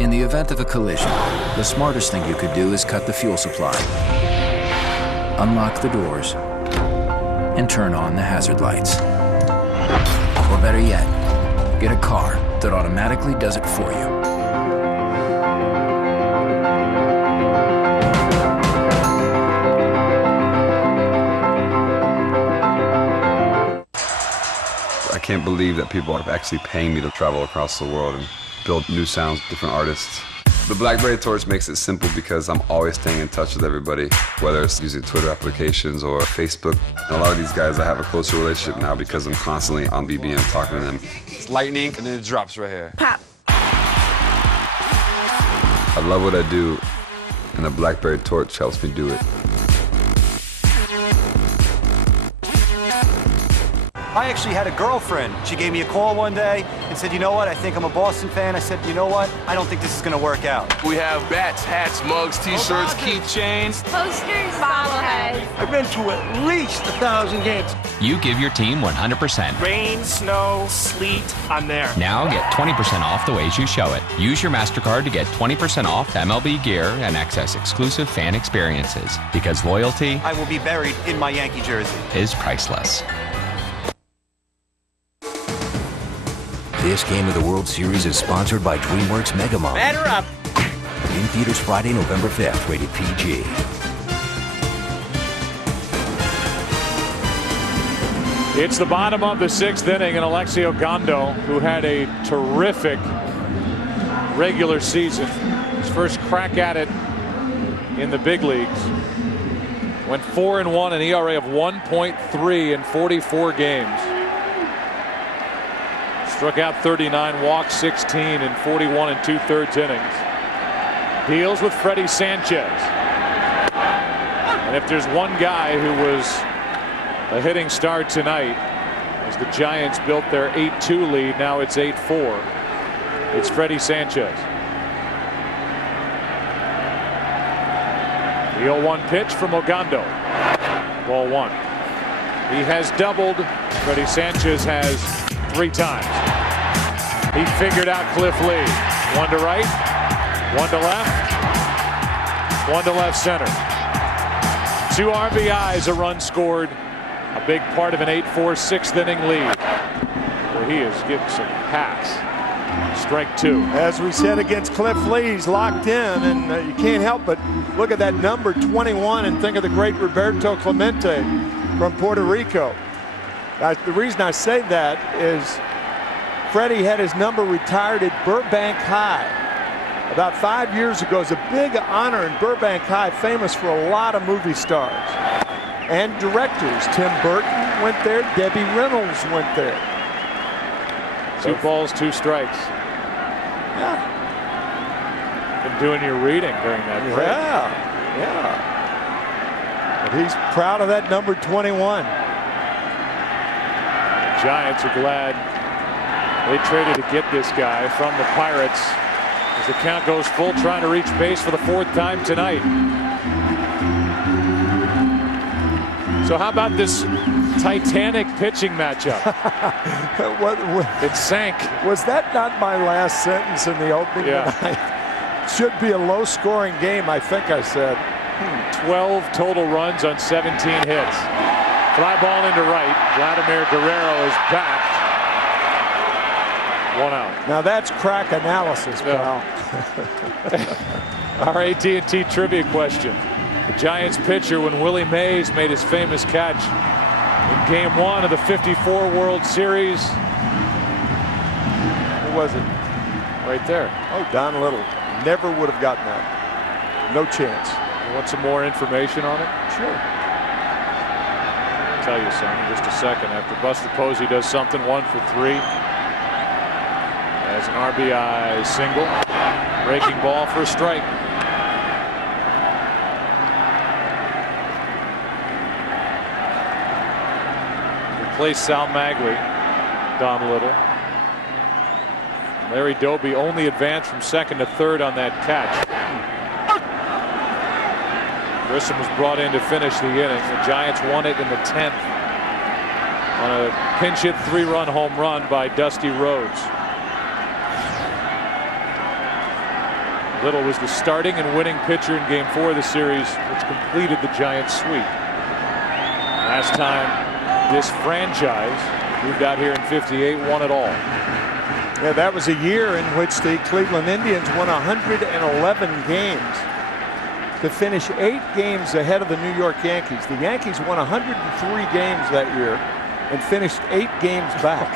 In the event of a collision, the smartest thing you could do is cut the fuel supply, unlock the doors, and turn on the hazard lights. Or better yet, get a car that automatically does it for you. I can't believe that people are actually paying me to travel across the world and build new sounds, different artists. The BlackBerry Torch makes it simple because I'm always staying in touch with everybody, whether it's using Twitter applications or Facebook. And a lot of these guys, I have a closer relationship now because I'm constantly on BBM talking to them. It's lightning, and then it drops right here. Pop. I love what I do, and the BlackBerry Torch helps me do it. I actually had a girlfriend. She gave me a call one day and said, you know what, I think I'm a Boston fan. I said, you know what, I don't think this is going to work out. We have bats, hats, mugs, t-shirts, keychains. Posters, bobbleheads. I've been to at least 1,000 games. You give your team 100%. Rain, snow, sleet, I'm there. Now get 20% off the ways you show it. Use your MasterCard to get 20% off MLB gear and access exclusive fan experiences. Because loyalty I will be buried in my Yankee jersey. is priceless. This game of the World Series is sponsored by DreamWorks Megamom. Batter up. In theaters Friday, November 5th, rated PG. It's the bottom of the 6th inning, and Alexio Gondo, who had a terrific regular season, his first crack at it in the big leagues, went 4-1, an ERA of 1.3 in 44 games. Struck out 39, walked 16 in 41 2/3 innings. Deals with Freddie Sanchez. And if there's one guy who was a hitting star tonight, as the Giants built their 8-2 lead, now it's 8-4. It's Freddie Sanchez. The 0-1 pitch from Ogando. Ball 1. He has doubled. Freddie Sanchez has 3 times. He figured out Cliff Lee. 1 to right, 1 to left, 1 to left center. 2 RBIs, a run scored. A big part of an 8-4 6th inning lead. Well, he is getting some hacks. Strike 2. As we said against Cliff Lee, he's locked in, and you can't help but look at that number 21 and think of the great Roberto Clemente from Puerto Rico. The reason I say that is Freddie had his number retired at Burbank High about 5 years ago. It's a big honor in Burbank High, famous for a lot of movie stars and directors. Tim Burton went there. Debbie Reynolds went there. 2 balls, 2 strikes. Yeah. Been doing your reading during that break. Yeah. But he's proud of that number 21. Giants are glad they traded to get this guy from the Pirates as the count goes full, trying to reach base for the 4th time tonight. So how about this titanic pitching matchup? It sank. Was that not my last sentence in the opening tonight? Should be a low-scoring game, I think I said. 12 total runs on 17 hits. Fly ball into right. Vladimir Guerrero is back. 1 out. Now that's crack analysis, pal. Our AT&T trivia question. The Giants pitcher when Willie Mays made his famous catch in Game 1 of the '54 World Series. Who was it? Right there. Oh, Don Little. Never would have gotten that. No chance. You want some more information on it? Sure. I'll tell you some in just a second. After Buster Posey does something, 1 for 3. As an RBI single. Breaking ball for a strike. Replaced Sal Maglie, Don Little. Larry Doby only advanced from 2nd to 3rd on that catch. Grissom was brought in to finish the inning. The Giants won it in the 10th on a pinch hit 3-run home run by Dusty Rhodes. Little was the starting and winning pitcher in Game 4 of the series, which completed the Giants' sweep. Last time this franchise moved out here in '58, won it all. Yeah, that was a year in which the Cleveland Indians won 111 games to finish 8 games ahead of the New York Yankees. The Yankees won 103 games that year and finished 8 games back.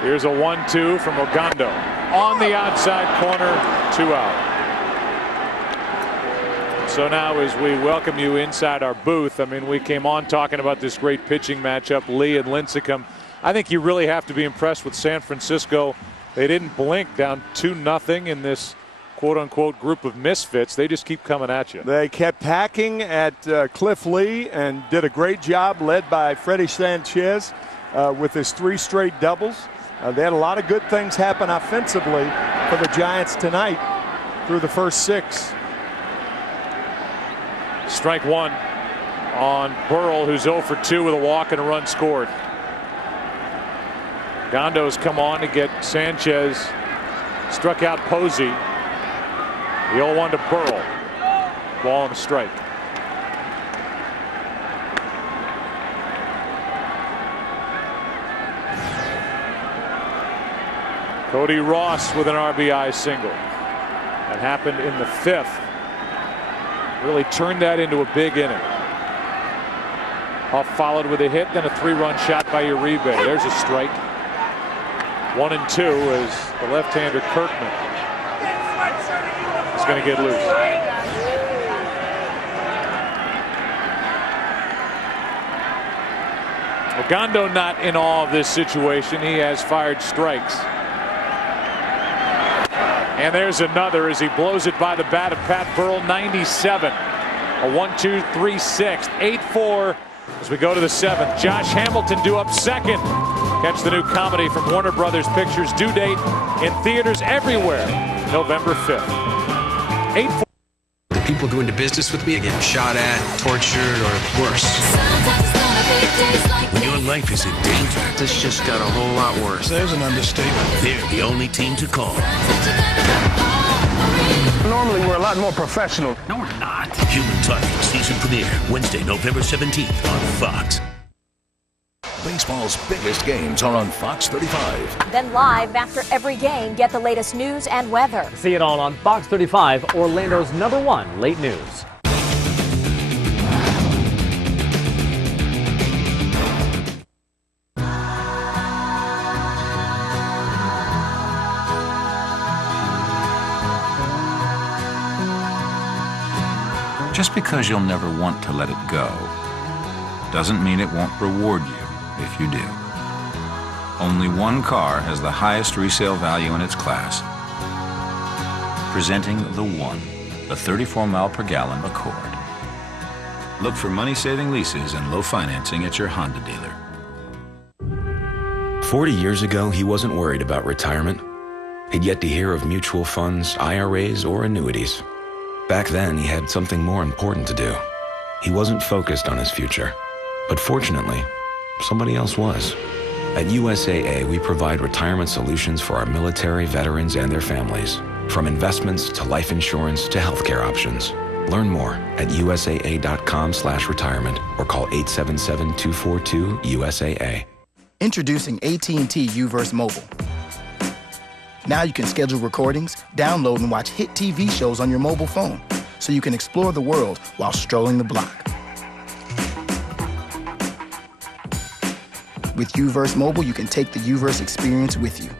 Here's a 1-2 from Ogando. On the outside corner, 2 out. So now as we welcome you inside our booth, I mean, we came on talking about this great pitching matchup, Lee and Lincecum. I think you really have to be impressed with San Francisco. They didn't blink, down 2-0 in this quote-unquote group of misfits. They just keep coming at you. They kept hacking at Cliff Lee and did a great job, led by Freddie Sanchez with his 3 straight doubles. They had a lot of good things happen offensively for the Giants tonight through the first 6. Strike 1 on Burrell, who's 0 for 2 with a walk and a run scored. Gondo's come on to get Sanchez. Struck out Posey. The 0-1 to Burrell. Ball and a strike. Cody Ross with an RBI single. That happened in the 5th. Really turned that into a big inning. Huff followed with a hit, then a 3-run shot by Uribe. There's a strike. 1 and 2 as the left-hander Kirkman is going to get loose. Ogando not in awe of this situation. He has fired strikes. And there's another as he blows it by the bat of Pat Burrell. 97. A 1-2-3-6. 8-4 as we go to the 7th. Josh Hamilton due up second. Catch the new comedy from Warner Brothers Pictures. Due date in theaters everywhere. November 5th. 8-4. The people doing the business with me are getting shot at, tortured, or worse. When your life is in danger, this just got a whole lot worse. There's an understatement. They're the only team to call. Normally, we're a lot more professional. No, we're not. Human Touch season premiere Wednesday, November 17th on Fox. Baseball's biggest games are on Fox 35. Then live after every game, get the latest news and weather. See it all on Fox 35, Orlando's #1 late news. Just because you'll never want to let it go doesn't mean it won't reward you if you do. Only one car has the highest resale value in its class. Presenting the One, the 34-mile-per-gallon Accord. Look for money-saving leases and low financing at your Honda dealer. 40 years ago, he wasn't worried about retirement. He'd yet to hear of mutual funds, IRAs, or annuities. Back then, he had something more important to do. He wasn't focused on his future. But fortunately, somebody else was. At USAA, we provide retirement solutions for our military, veterans, and their families. From investments to life insurance to healthcare options. Learn more at usaa.com/retirement or call 877-242-USAA. Introducing AT&T UVerse Mobile. Now you can schedule recordings, download and watch hit TV shows on your mobile phone, so you can explore the world while strolling the block. With UVerse Mobile, you can take the UVerse experience with you.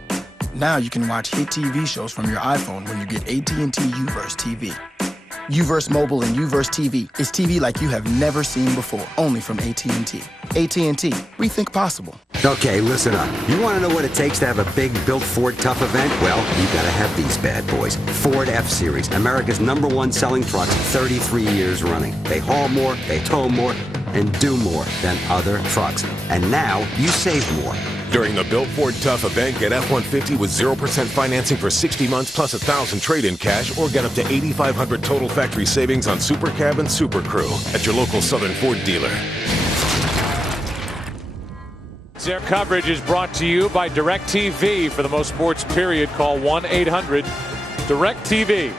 Now you can watch hit TV shows from your iPhone when you get AT&T UVerse TV. UVerse Mobile and UVerse TV is TV like you have never seen before, only from AT&T. AT&T, rethink possible. Okay, listen up. You want to know what it takes to have a big Built Ford Tough event? Well, you got to have these bad boys. Ford F-Series, America's #1 selling trucks, 33 years running. They haul more, they tow more, and do more than other trucks. And now you save more. During the Built Ford Tough event, get F-150 with 0% financing for 60 months plus $1,000 trade-in cash, or get up to $8,500 total factory savings on Super Cab and Super Crew at your local Southern Ford dealer. Their coverage is brought to you by DirecTV. For the most sports period, call 1-800-DirecTV.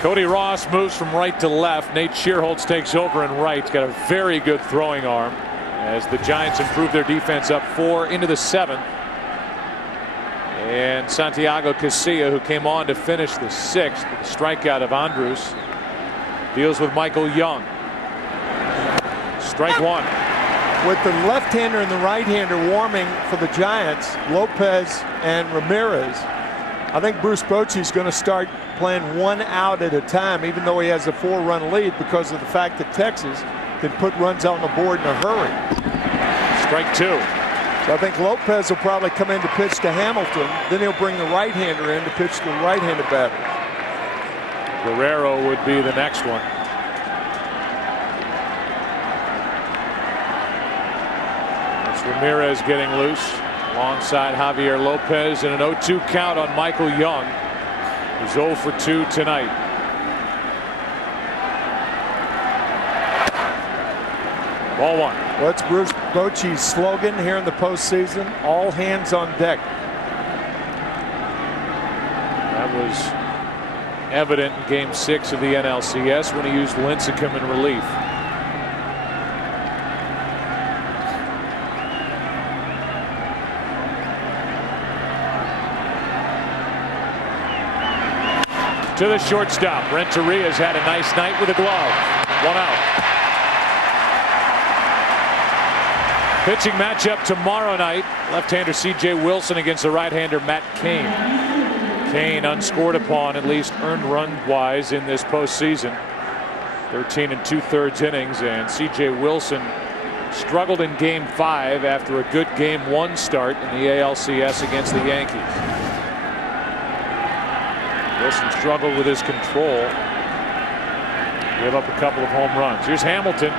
Cody Ross moves from right to left. Nate Shearholtz takes over in right. He's got a very good throwing arm as the Giants improve their defense up 4 into the 7th. And Santiago Casilla, who came on to finish the 6th with a strikeout of Andrus, deals with Michael Young. Strike 1. With the left-hander and the right-hander warming for the Giants, Lopez and Ramirez, I think Bruce Bochy's going to start playing 1 out at a time, even though he has a 4-run lead, because of the fact that Texas can put runs on the board in a hurry. Strike 2. So I think Lopez will probably come in to pitch to Hamilton. Then he'll bring the right-hander in to pitch to the right-handed batter. Guerrero would be the next one. Ramirez getting loose alongside Javier Lopez, and an 0-2 count on Michael Young, who's 0 for 2 tonight. Ball 1. What's Bruce Bochy's slogan here in the postseason? All hands on deck. That was evident in Game 6 of the NLCS when he used Lincecum in relief. to the shortstop. Renteria's had a nice night with a glove. 1 out. Pitching matchup tomorrow night. Left-hander C.J. Wilson against the right-hander Matt Cain. Cain unscored upon, at least earned run-wise, in this postseason. 13 2/3 innings, and C.J. Wilson struggled in Game 5 after a good Game 1 start in the ALCS against the Yankees. Wilson struggled with his control. Gave up a couple of home runs. Here's Hamilton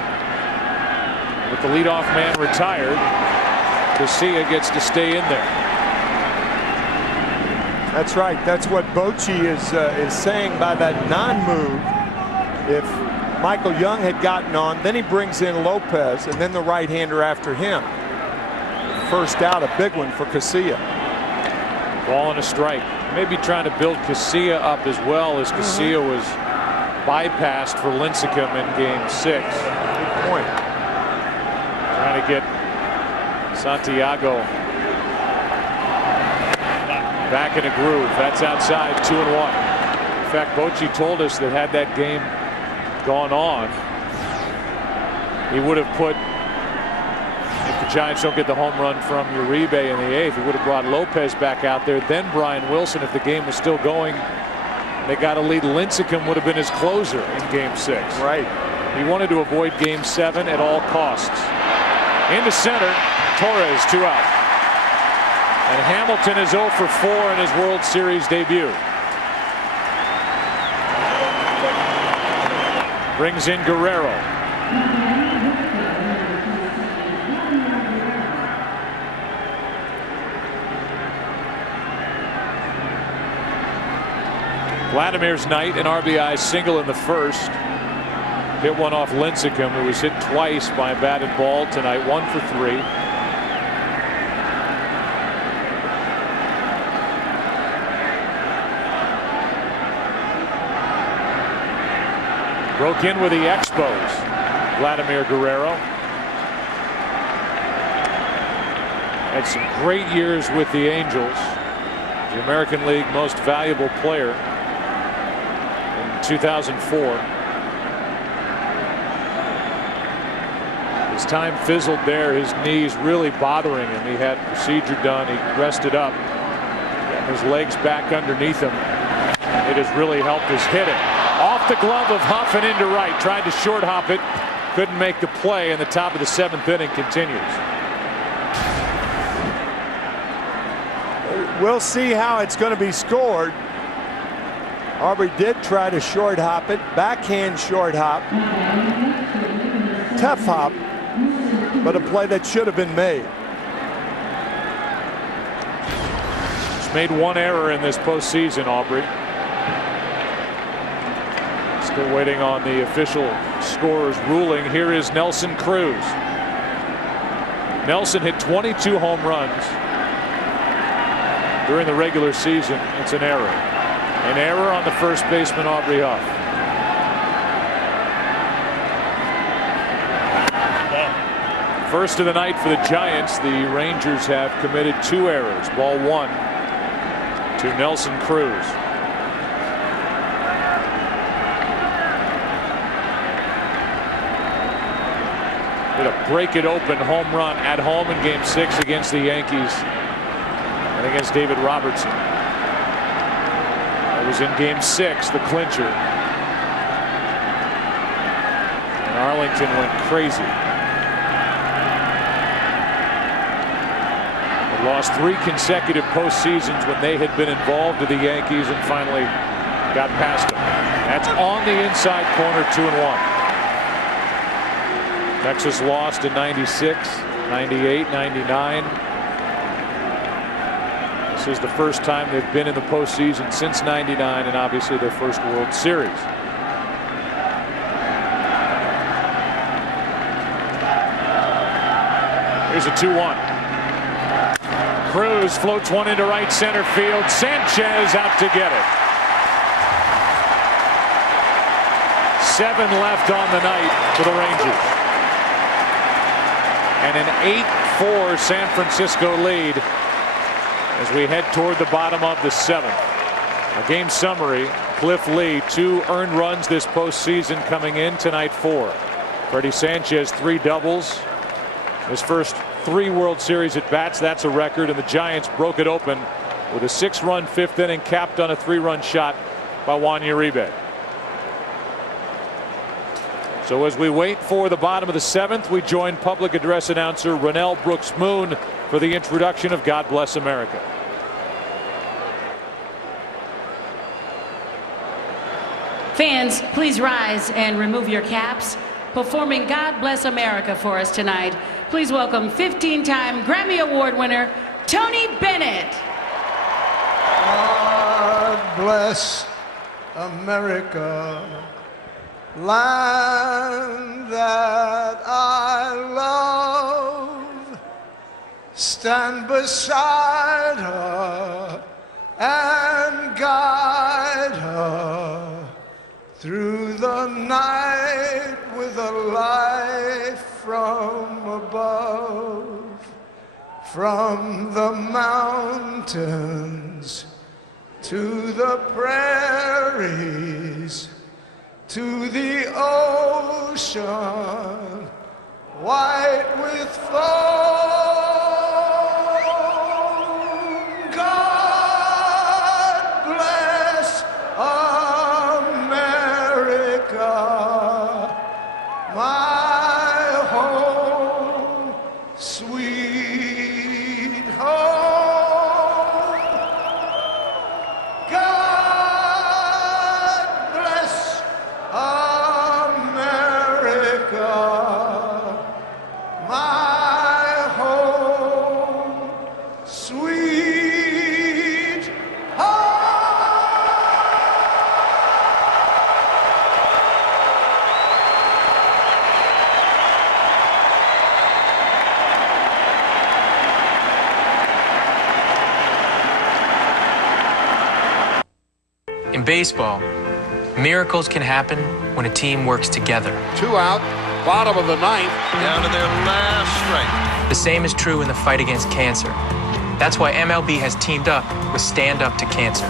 with the leadoff man retired. Casilla gets to stay in there. That's right. That's what Bochy is saying by that non-move. If Michael Young had gotten on, then he brings in Lopez, and then the right-hander after him. First out, a big one for Casilla. Ball and a strike. Maybe trying to build Casilla up as well, as Casilla was bypassed for Lincecum in Game 6. Good point. Trying to get Santiago back in a groove. That's outside, 2-1. In fact, Bochy told us that had that game gone on, he would have put, if the Giants don't get the home run from Uribe in the 8th, he would have brought Lopez back out there, then Brian Wilson. If the game was still going, they got a lead. Lincecum would have been his closer in Game 6. Right. He wanted to avoid Game 7 at all costs. Into center, Torres, 2 out. And Hamilton is 0 for 4 in his World Series debut. Brings in Guerrero. Vladimir's night, an RBI single in the first. Hit one off Lincecum, who was hit twice by a batted ball tonight. 1 for 3. Broke in with the Expos, Vladimir Guerrero. Had some great years with the Angels. The American League most valuable player in 2004. His time fizzled there. His knees really bothering him. He had procedure done. He rested up. Getting his legs back underneath him. It has really helped his hitting. Off the glove of Huff and into right. Tried to short hop it. Couldn't make the play, and the top of the 7th inning continues. We'll see how it's going to be scored. Aubrey did try to short hop it. Backhand short hop. Tough hop. But a play that should have been made. He's made one error in this postseason, Aubrey. Still waiting on the official scorer's ruling. Here is Nelson Cruz. Nelson hit 22 home runs during the regular season. It's an error. An error on the first baseman, Aubrey Huff. First of the night for the Giants. The Rangers have committed 2 errors. Ball 1 to Nelson Cruz. Hit a break it open home run at home in Game 6 against the Yankees and against David Robertson. That was in Game 6, the clincher. And Arlington went crazy. They lost 3 consecutive postseasons when they had been involved to the Yankees and finally got past them. That's on the inside corner, 2-1. Texas lost in 96, 98, 99. This is the first time they've been in the postseason since 99, and obviously their first World Series. Here's a 2-1. Cruz floats one into right center field. Sanchez out to get it. 7 left on the night for the Rangers. And an 8-4 San Francisco lead as we head toward the bottom of the 7th. A game summary Cliff Lee, 2 earned runs this postseason coming in tonight, 4. Freddie Sanchez, 3 doubles. His first 3 World Series at bats. That's a record, and the Giants broke it open with a 6-run 5th inning capped on a 3-run shot by Juan Uribe. So as we wait for the bottom of the 7th, we join public address announcer Ronnell Brooks Moon for the introduction of God Bless America. Fans, please rise and remove your caps. Performing God Bless America for us tonight, please welcome 15-time Grammy Award winner, Tony Bennett. God bless America, land that I love. Stand beside her and guide her through the night with a light from above. From the mountains to the prairies, to the ocean, white with foam. God bless America, my home, sweet home. God bless America, my home, sweet home. In baseball, miracles can happen when a team works together. 2 out, bottom of the 9th, down to their last strike. The same is true in the fight against cancer. That's why MLB has teamed up with Stand Up to Cancer.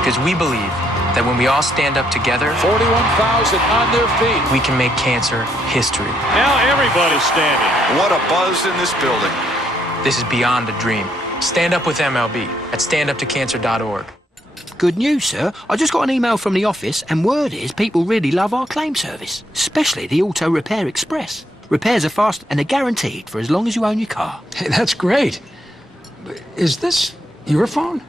Because we believe that when we all stand up together, 41,000 on their feet. We can make cancer history. Now everybody's standing. What a buzz in this building. This is beyond a dream. Stand up with MLB at standuptocancer.org. Good news, sir. I just got an email from the office, and word is people really love our claim service, especially the Auto Repair Express. Repairs are fast and are guaranteed for as long as you own your car. Hey, that's great. Is this your phone?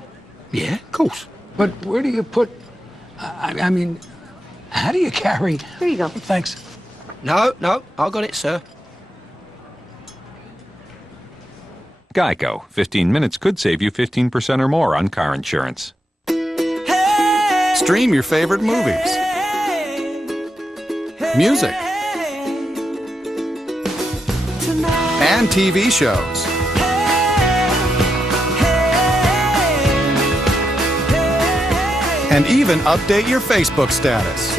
Yeah, of course. But where do you put... I mean, how do you carry... Here you go. Thanks. No, I got it, sir. Geico. 15 minutes could save you 15% or more on car insurance. Stream your favorite movies, music, and TV shows. And even update your Facebook status.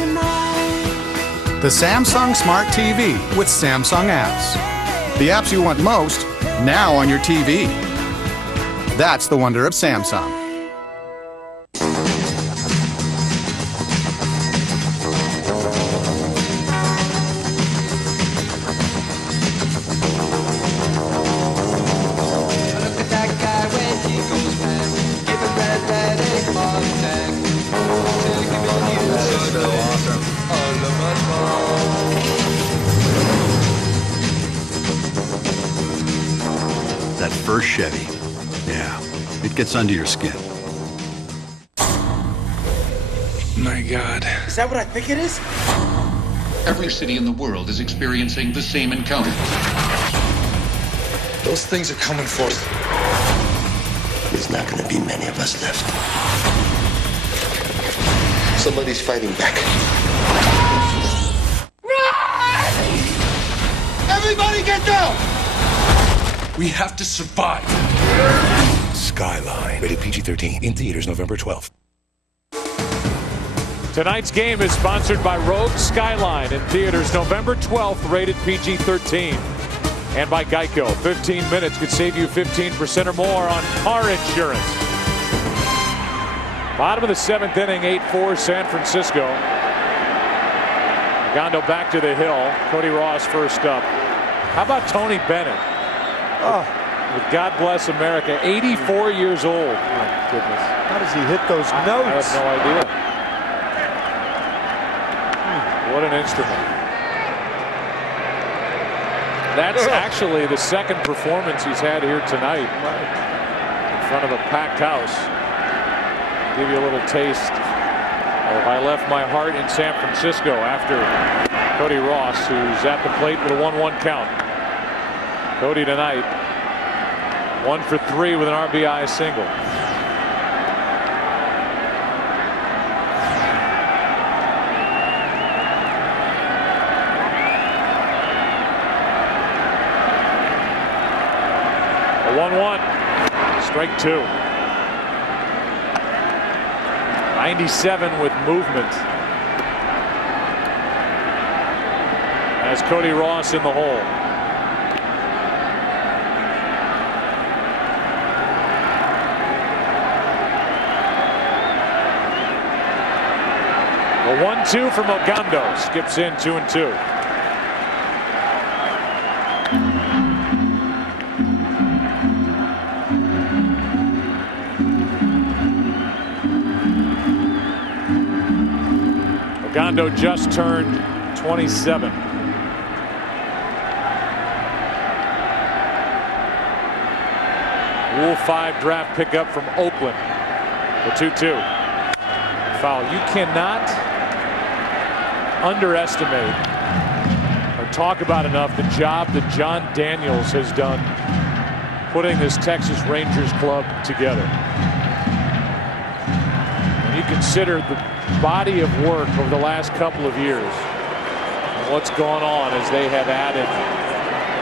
The Samsung Smart TV with Samsung apps. The apps you want most, now on your TV. That's the wonder of Samsung. That first Chevy, yeah, it gets under your skin. My God. Is that what I think it is? Every city in the world is experiencing the same encounter. Those things are coming for us. There's not going to be many of us left. Somebody's fighting back. Run! Everybody get down! We have to survive. Skyline. Rated PG-13. In theaters November 12th. Tonight's game is sponsored by Rogue Skyline in theaters November 12th, rated PG-13. And by Geico. 15 minutes could save you 15% or more on car insurance. Bottom of the 7th inning, 8-4 San Francisco. Gondo back to the hill. Cody Ross first up. How about Tony Bennett? Oh, with God Bless America, 84 years old. My goodness. How does he hit those notes? I have no idea. What an instrument. That's actually the second performance he's had here tonight in front of a packed house. Give you a little taste of I left my heart in San Francisco after Cody Ross, who's at the plate with a 1-1 count. Cody tonight 1 for 3 with an RBI single. A 1-1. Strike 2. 97 with movement. As Cody Ross in the hole. A 1-2 from Ogando. Skips in 2-2. Ogando just turned 27. Rule 5 draft pickup from Oakland. The 2-2. Foul. You cannot underestimate or talk about enough the job that John Daniels has done putting this Texas Rangers club together. When you consider the body of work over the last couple of years and what's gone on as they have added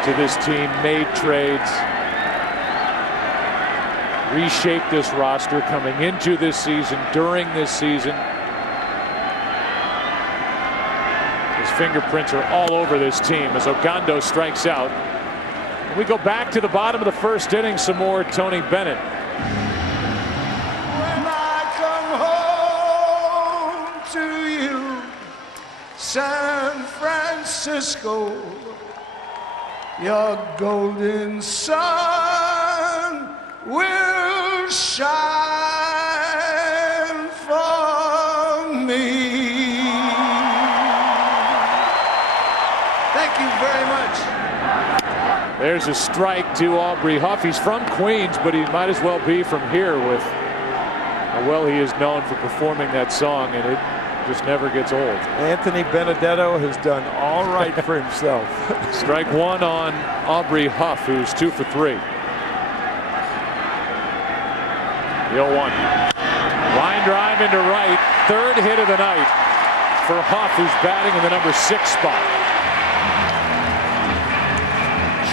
to this team, made trades, reshaped this roster coming into this season, during this season. His fingerprints are all over this team as Ogando strikes out. And we go back to the bottom of the 1st inning, some more Tony Bennett. San Francisco, your golden sun will shine for me. Thank you very much. There's a strike to Aubrey Huff. He's from Queens, but he might as well be from here with how well he is known for performing that song, and it just never gets old. Anthony Benedetto has done all right for himself. Strike 1 on Aubrey Huff, who's 2 for 3. The 0-1. Line drive into right. 3rd hit of the night for Huff, who's batting in the number 6 spot.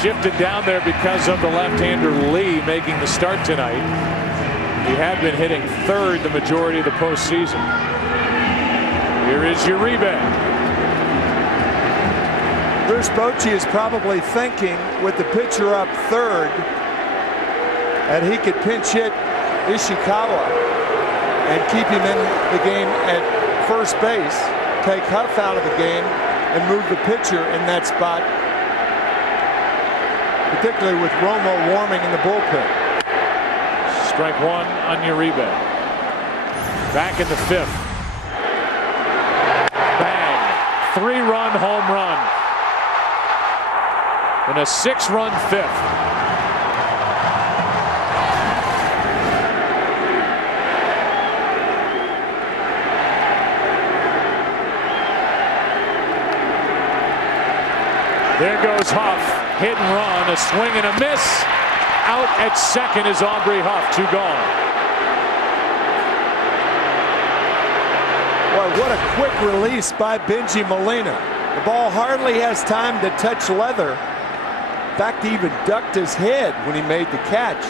Shifted down there because of the left-hander Lee making the start tonight. He had been hitting 3rd the majority of the postseason. Here is Uribe. Bruce Bochy is probably thinking with the pitcher up 3rd that he could pinch hit Ishikawa and keep him in the game at first base, take Huff out of the game and move the pitcher in that spot, particularly with Romo warming in the bullpen. Strike 1 on Uribe. Back in the 5th. 3-run home run and a 6-run 5th. There goes Huff. Hit and run. A swing and a miss. Out at second is Aubrey Huff. 2 gone. Boy, what a quick release by Benji Molina. The ball hardly has time to touch leather. In fact, he even ducked his head when he made the catch.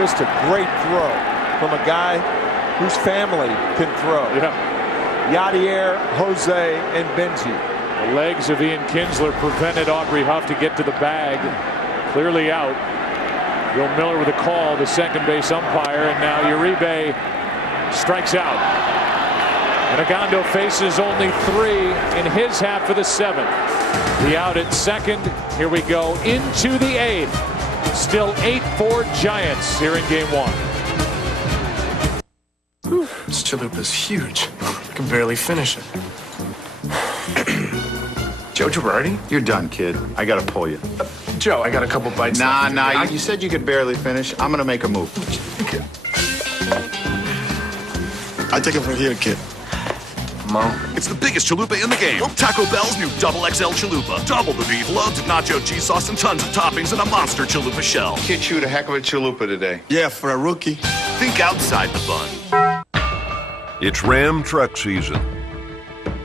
Just a great throw from a guy whose family can throw. Yeah. Yadier, Jose, and Benji. The legs of Ian Kinsler prevented Aubrey Huff to get to the bag. Clearly out. Bill Miller with a call, the second base umpire, and now Uribe strikes out. And Agondo faces only 3 in his half of the 7th. The out at second. Here we go into the 8th. Still 8-4 Giants here in game 1. This chalupa's huge. I can barely finish it. Joe Girardi? You're done, kid. I gotta pull you. Joe, I got a couple bites. Nah. You said you could barely finish. I'm gonna make a move. I take it from here, kid. Mo. It's the biggest chalupa in the game. Taco Bell's new Double XL Chalupa. Double the beef, loads of nacho cheese sauce, and tons of toppings in a monster chalupa shell. Kid chewed a heck of a chalupa today. Yeah, for a rookie. Think outside the bun. It's Ram truck season,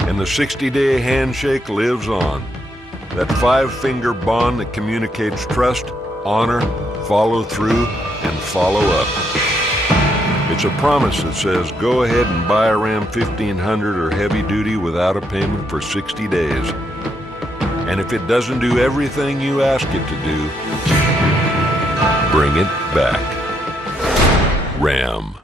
and the 60-day handshake lives on. That 5-finger bond that communicates trust, honor, follow through, and follow up. It's a promise that says go ahead and buy a Ram 1500 or heavy duty without a payment for 60 days. And if it doesn't do everything you ask it to do, bring it back. Ram.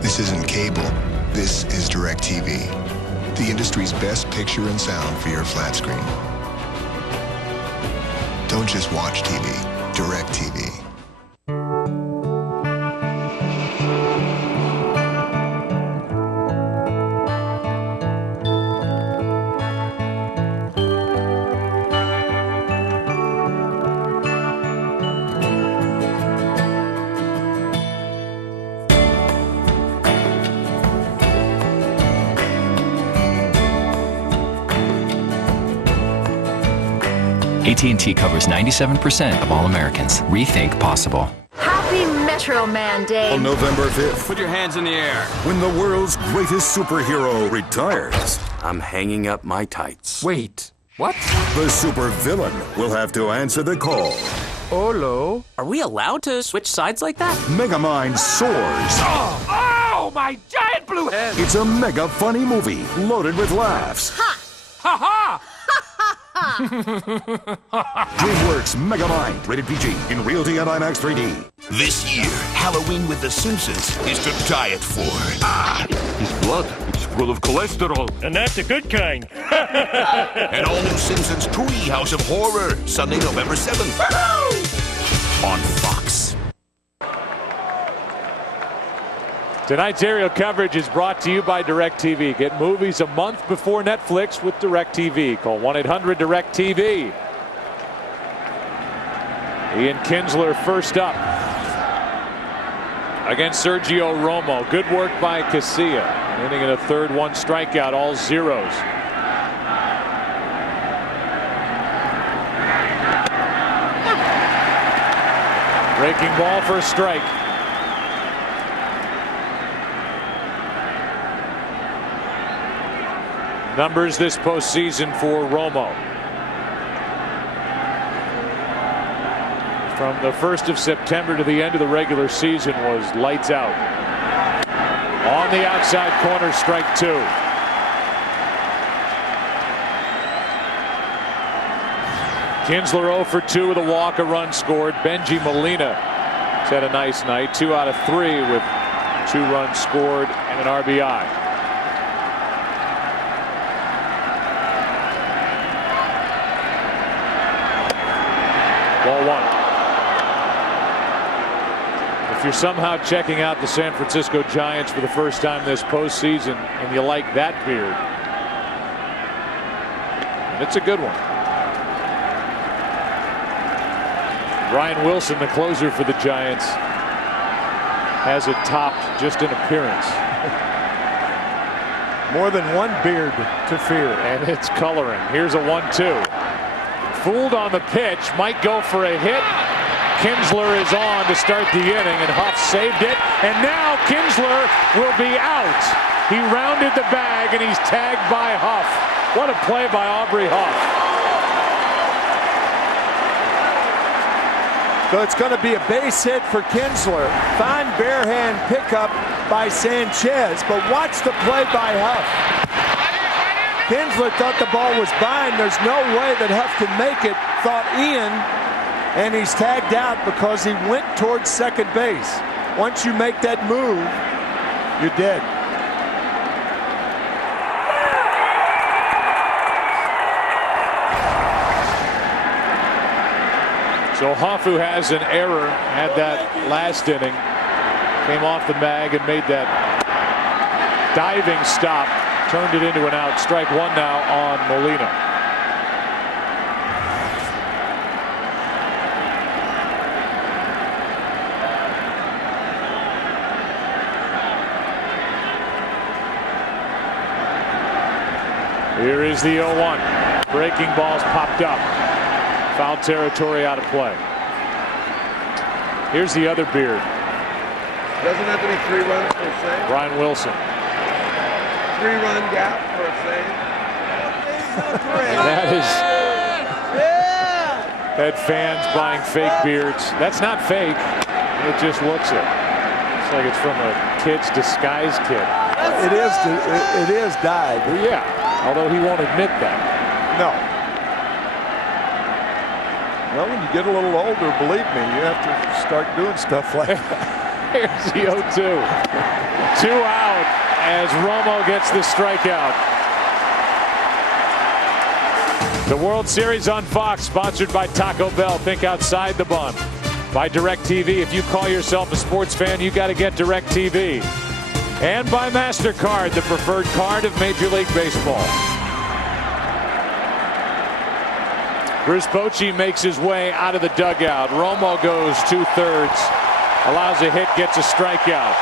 This isn't cable. This is DirecTV, the industry's best picture and sound for your flat screen. Don't just watch TV, DirecTV. AT&T covers 97% of all Americans. Rethink possible. Happy Metro Man Day. On November 5th, Put your hands in the air. when the world's greatest superhero retires, I'm hanging up my tights. Wait, what? the supervillain will have to answer the call. Hello? Are we allowed to switch sides like that? Megamind soars. Oh, my giant blue head! It's a mega funny movie loaded with laughs. Ha! Ha ha! DreamWorks Megamind, rated PG, in Realty and IMAX 3D. This year, Halloween with the Simpsons is to die it for. His blood, it's full of cholesterol. And that's a good kind. An all-new Simpsons Treehouse of Horror, Sunday, November 7th. On Fox. Tonight's aerial coverage is brought to you by DirecTV. Get movies a month before Netflix with DirecTV. Call 1-800-DirecTV. Ian Kinsler first up against Sergio Romo. Good work by Casilla. Ending in a 3rd, 1 strikeout, all zeros. Breaking ball for a strike. Numbers this postseason for Romo. From the 1st of September to the end of the regular season was lights out. On the outside corner, strike 2. Kinsler 0 for 2 with a walk, a run scored. Benji Molina has had a nice night. 2 out of 3 with 2 runs scored and an RBI. Ball 1. If you're somehow checking out the San Francisco Giants for the first time this postseason and you like that beard, it's a good one. Brian Wilson, the closer for the Giants, has it topped just in appearance. More than one beard to fear. And it's coloring. Here's a 1-2. Fooled on the pitch, might go for a hit. Kinsler is on to start the inning, and Huff saved it. And now Kinsler will be out. He rounded the bag, and he's tagged by Huff. What a play by Aubrey Huff. So it's going to be a base hit for Kinsler. Fine barehand pickup by Sanchez, but watch the play by Huff. Kinsler thought the ball was behind. There's no way that Huff can make it, thought Ian, and he's tagged out because he went towards second base. Once you make that move, you're dead. So Huff, who has an error, had that last inning, came off the mag and made that diving stop, turned it into an out. Strike one now on Molina. Here is the 0-1. Breaking balls popped up. Foul territory, out of play. Here's the other beard. Doesn't have to be 3 runs for a save. Brian Wilson. 3-run gap for a save. That is. Had fans buying fake beards. That's not fake. It just looks it. It's like it's from a kid's disguise kit. It is dyed. Well, yeah. Although he won't admit that. No. Well, when you get a little older, believe me, you have to start doing stuff like that. Here's the 0-2. 2 out as Romo gets the strikeout. The World Series on Fox, sponsored by Taco Bell. Think outside the bun. By DirecTV. If you call yourself a sports fan, you got to get DirecTV. And by MasterCard, the preferred card of Major League Baseball. Bruce Bochy makes his way out of the dugout. Romo goes 2/3, allows a hit, gets a strikeout.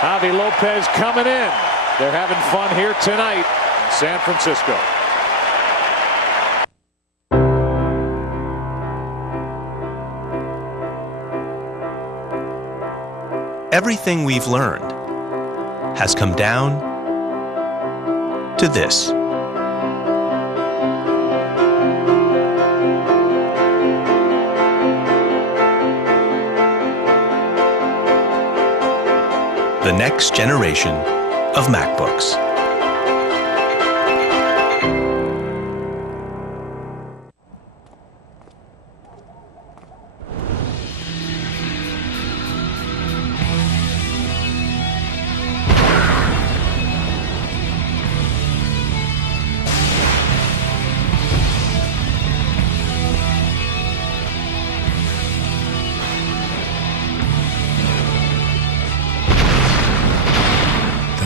Javi Lopez coming in. They're having fun here tonight in San Francisco. Everything we've learned has come down to this. The next generation of MacBooks.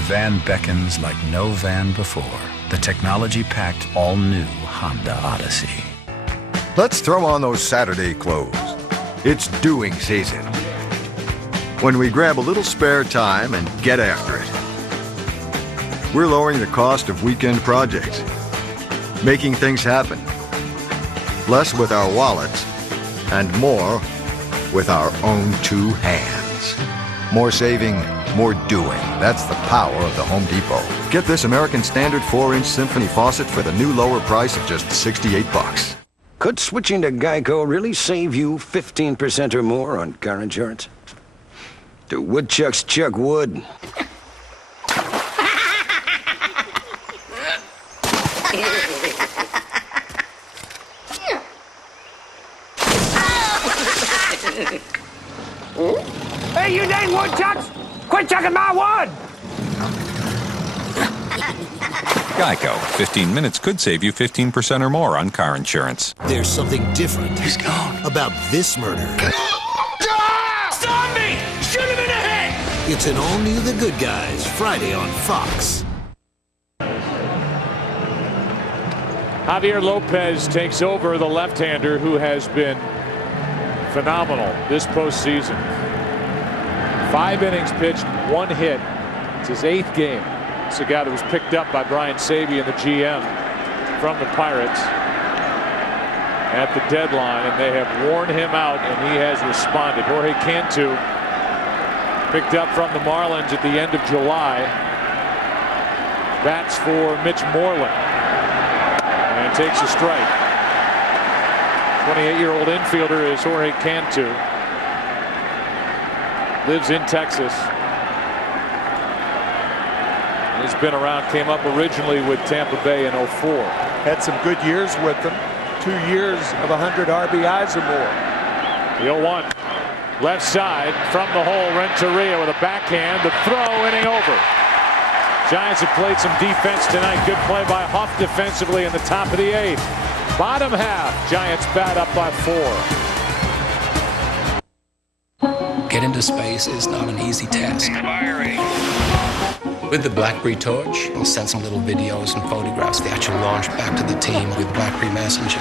Van beckons like no van before. The technology-packed, all-new Honda Odyssey. Let's throw on those Saturday clothes. It's doing season. When we grab a little spare time and get after it. We're lowering the cost of weekend projects, making things happen. Less with our wallets and more with our own 2 hands. More saving, more doing. That's the power of the Home Depot. Get this American Standard 4-inch Symphony faucet for the new lower price of just $68. Could switching to Geico really save you 15% or more on car insurance? Do woodchucks chuck wood? Hey, you dang woodchucks! Quit chucking my wood! Geico. 15 minutes could save you 15% or more on car insurance. There's something different. He's gone. About this murder. Stop me! Shoot him in the head! It's an all-new The Good Guys, Friday on Fox. Javier Lopez takes over, the left-hander who has been phenomenal this postseason. 5 innings pitched, 1 hit. It's his 8th game. It's a guy that was picked up by Brian Sabian, the GM, from the Pirates at the deadline, and they have worn him out, and he has responded. Jorge Cantu picked up from the Marlins at the end of July. Bats for Mitch Moreland and takes a strike. 28-year-old infielder is Jorge Cantu. Lives in Texas. He's been around, came up originally with Tampa Bay in 04. Had some good years with them. 2 years of 100 RBIs or more. The 0-1. Left side from the hole, Renteria with a backhand. The throw, inning over. Giants have played some defense tonight. Good play by Huff defensively in the top of the 8th. Bottom half, Giants bat up by 4. Getting to space is not an easy task. With the BlackBerry Torch, we'll send some little videos and photographs the actual launch back to the team with BlackBerry Messenger.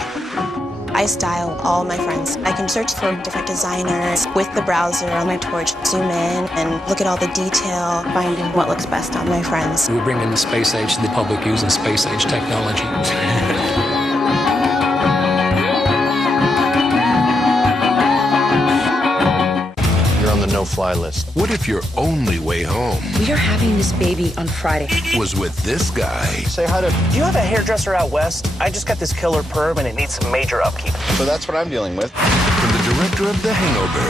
I style all my friends. I can search for different designers with the browser on my Torch, zoom in and look at all the detail, finding what looks best on my friends. We're bringing the space age to the public using space age technology. The no-fly list. What if your only way home We are having this baby on Friday. was with this guy? Say hi to... Do you have a hairdresser out west? I just got this killer perm and it needs some major upkeep. So that's what I'm dealing with. From the director of The Hangover.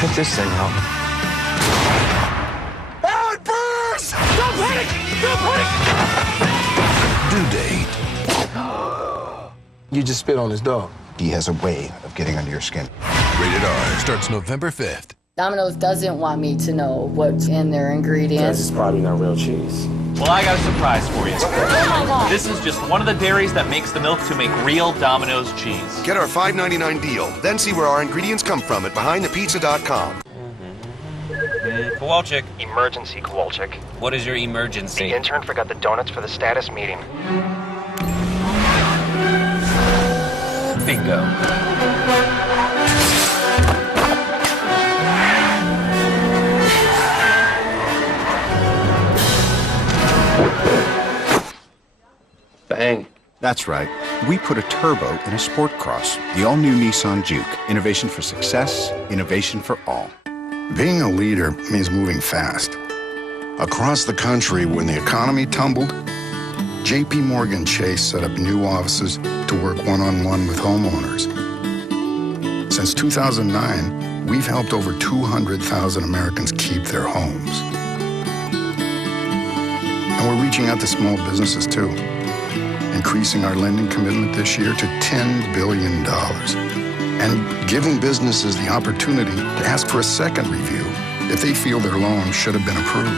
Check this thing out. It burns! Don't panic! Don't Due date. You just spit on his dog. He has a way of getting under your skin. Rated R starts November 5th. Domino's doesn't want me to know what's in their ingredients. It's probably not real cheese. Well, I got a surprise for you. Oh my God. This is just one of the dairies that makes the milk to make real Domino's cheese. Get our $5.99 deal, then see where our ingredients come from at BehindThePizza.com. Kowalczyk. Emergency, Kowalczyk. What is your emergency? The intern forgot the donuts for the status meeting. Bingo. Bang. That's right. We put a turbo in a sport cross. The all-new Nissan Juke. Innovation for success, innovation for all. Being a leader means moving fast. Across the country, when the economy tumbled, J.P. Morgan Chase set up new offices to work one-on-one with homeowners. Since 2009, we've helped over 200,000 Americans keep their homes. And we're reaching out to small businesses, too, increasing our lending commitment this year to $10 billion and giving businesses the opportunity to ask for a second review if they feel their loan should have been approved.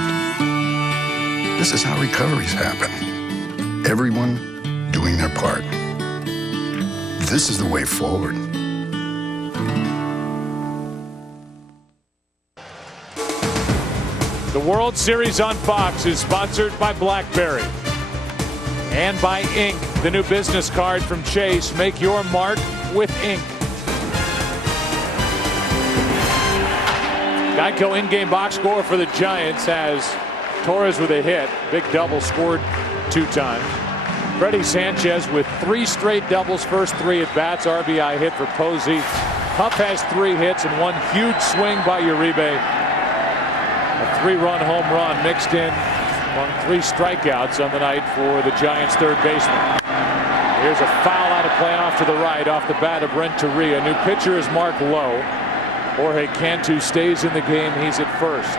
This is how recoveries happen. Everyone doing their part. This is the way forward. The World Series on Fox is sponsored by BlackBerry and by Ink, the new business card from Chase. Make your mark with Ink. Geico in-game box score for the Giants has Torres with a hit. Big double, scored 2 times. Freddie Sanchez with 3 straight doubles, first 3 at bats. RBI hit for Posey. Huff has 3 hits and 1 huge swing by Uribe. A 3-run home run mixed in among 3 strikeouts on the night for the Giants' third baseman. Here's a foul out of play off to the right off the bat of Renteria. New pitcher is Mark Lowe. Jorge Cantu stays in the game. He's at first.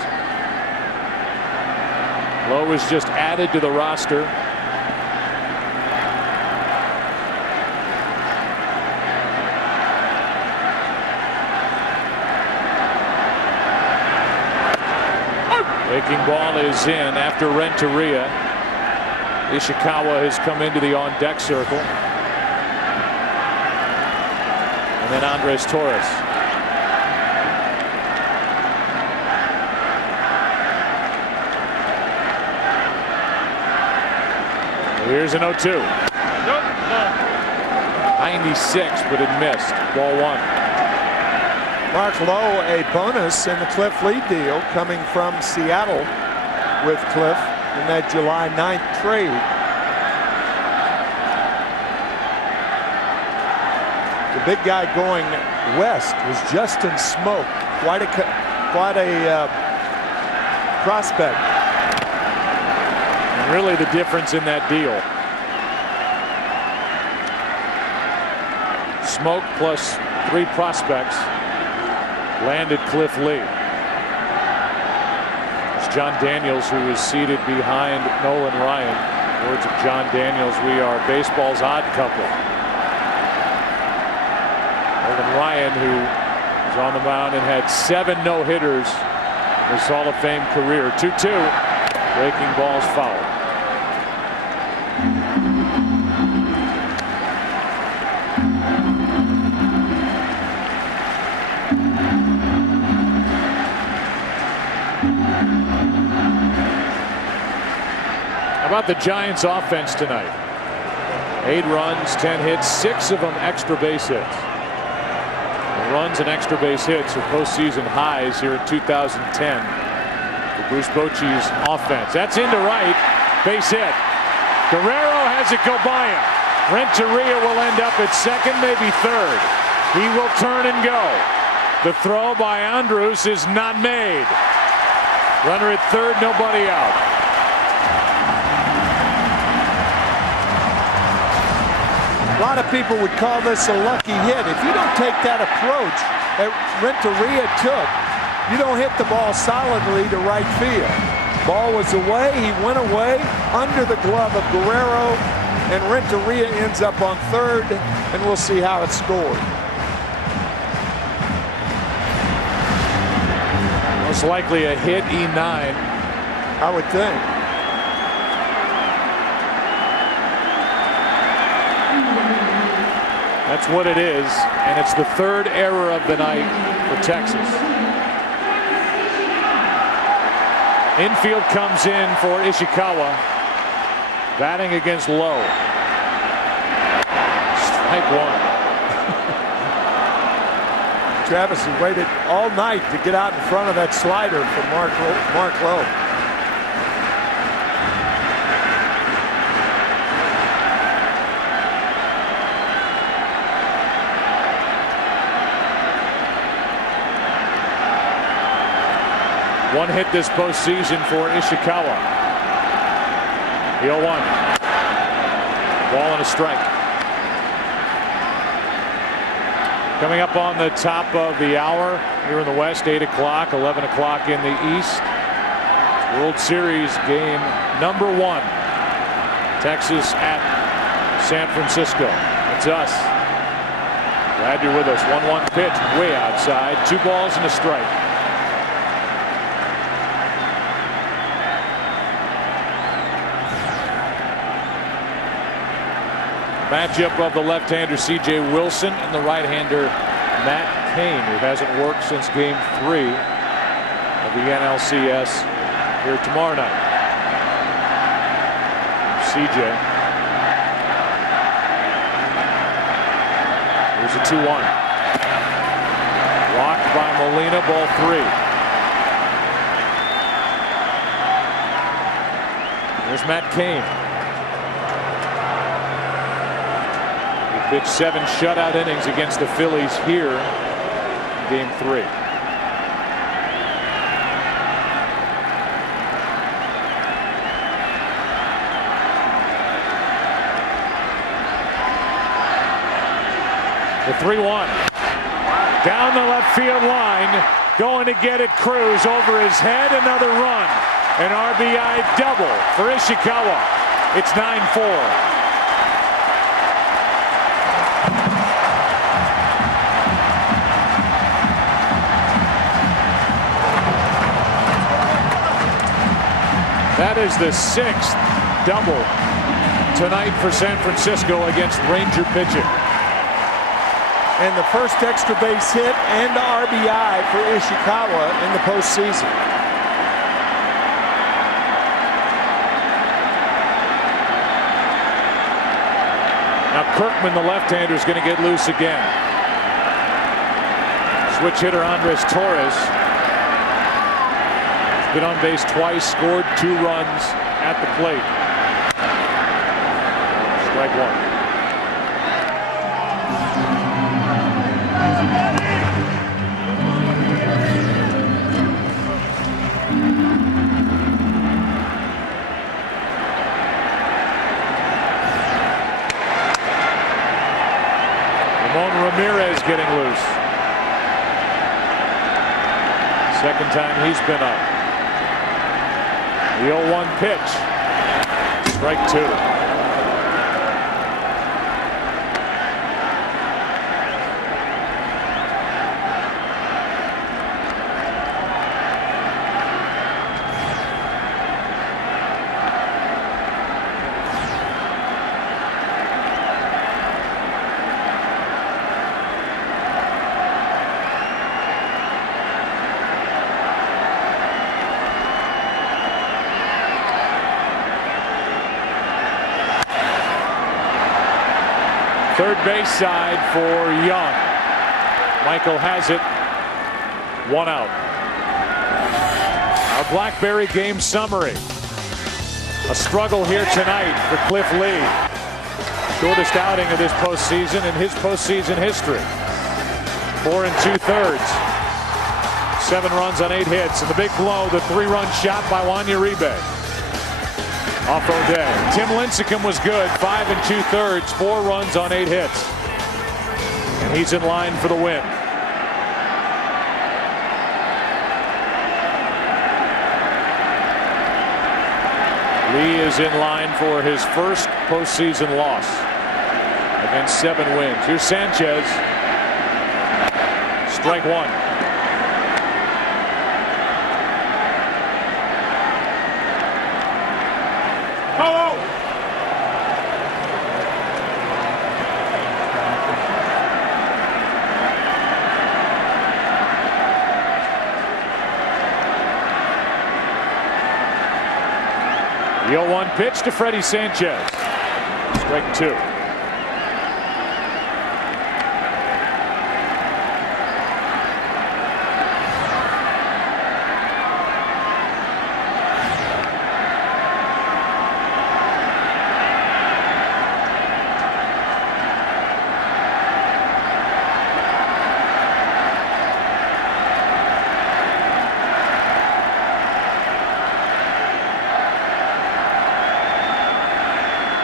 Lowe was just added to the roster. Breaking ball is in after Renteria. Ishikawa has come into the on-deck circle. And then Andres Torres. Here's an 0-2. 96, but it missed. Ball 1. Mark Lowe, a bonus in the Cliff Lee deal, coming from Seattle with Cliff in that July 9th trade. The big guy going west was Justin Smoke. Quite a prospect. And really the difference in that deal. Smoke plus 3 prospects landed Cliff Lee. It's John Daniels who is seated behind Nolan Ryan. Words of John Daniels, we are baseball's odd couple. Nolan Ryan, who was on the mound and had 7 no-hitters in his Hall of Fame career. 2-2. Breaking ball's foul. How about the Giants offense tonight? 8 runs, 10 hits, 6 of them extra base hits. The runs and extra base hits are postseason highs here in 2010 for Bruce Bochy's offense. That's into right, base hit. Guerrero has it go by him. Renteria will end up at second, maybe third. He will turn and go. The throw by Andrus is not made. Runner at third, nobody out. A lot of people would call this a lucky hit. If you don't take that approach that Renteria took, you don't hit the ball solidly to right field. Ball was away, he went away under the glove of Guerrero, and Renteria ends up on third, and we'll see how it's scored. Most likely a hit, E9. I would think. That's what it is, and it's the 3rd error of the night for Texas. Infield comes in for Ishikawa, batting against Lowe. Strike 1. Travis has waited all night to get out in front of that slider from Mark Lowe. One hit this postseason for Ishikawa. The 0-1. Ball and a strike. Coming up on the top of the hour here in the West, 8 o'clock, 11 o'clock in the East. World Series game number 1. Texas at San Francisco. It's us. Glad you're with us. 1-1 pitch way outside. 2 balls and a strike. Matchup of the left-hander C.J. Wilson and the right-hander Matt Cain, who hasn't worked since Game 3 of the NLCS here tomorrow night. C.J. Here's a 2-1. Blocked by Molina, ball 3. There's Matt Cain. Pitched 7 shutout innings against the Phillies here in Game 3. The 3-1. Down the left field line. Going to get it. Cruz over his head. Another run. An RBI double for Ishikawa. It's 9-4. That is the 6th double tonight for San Francisco against Ranger pitching. And the first extra base hit and RBI for Ishikawa in the postseason. Now Kirkman, the left-hander, is going to get loose again. Switch hitter Andres Torres. Been on base twice, scored 2 runs at the plate. Strike 1. Ramon Ramirez getting loose. Second time he's been up. The 0-1 pitch. Strike two. Third base side for Young. Michael has it. 1 out. Our Blackberry game summary. A struggle here tonight for Cliff Lee. Shortest outing of this postseason in his postseason history. 4 2/3. 7 runs on 8 hits. And the big blow, the 3-run shot by Juan Uribe. Off O'Day. Tim Lincecum was good. 5 2/3, 4 runs on 8 hits. And he's in line for the win. Lee is in line for his first postseason loss against 7 wins. Here's Sanchez. Strike 1. The 0-1 pitch to Freddie Sanchez. Strike 2.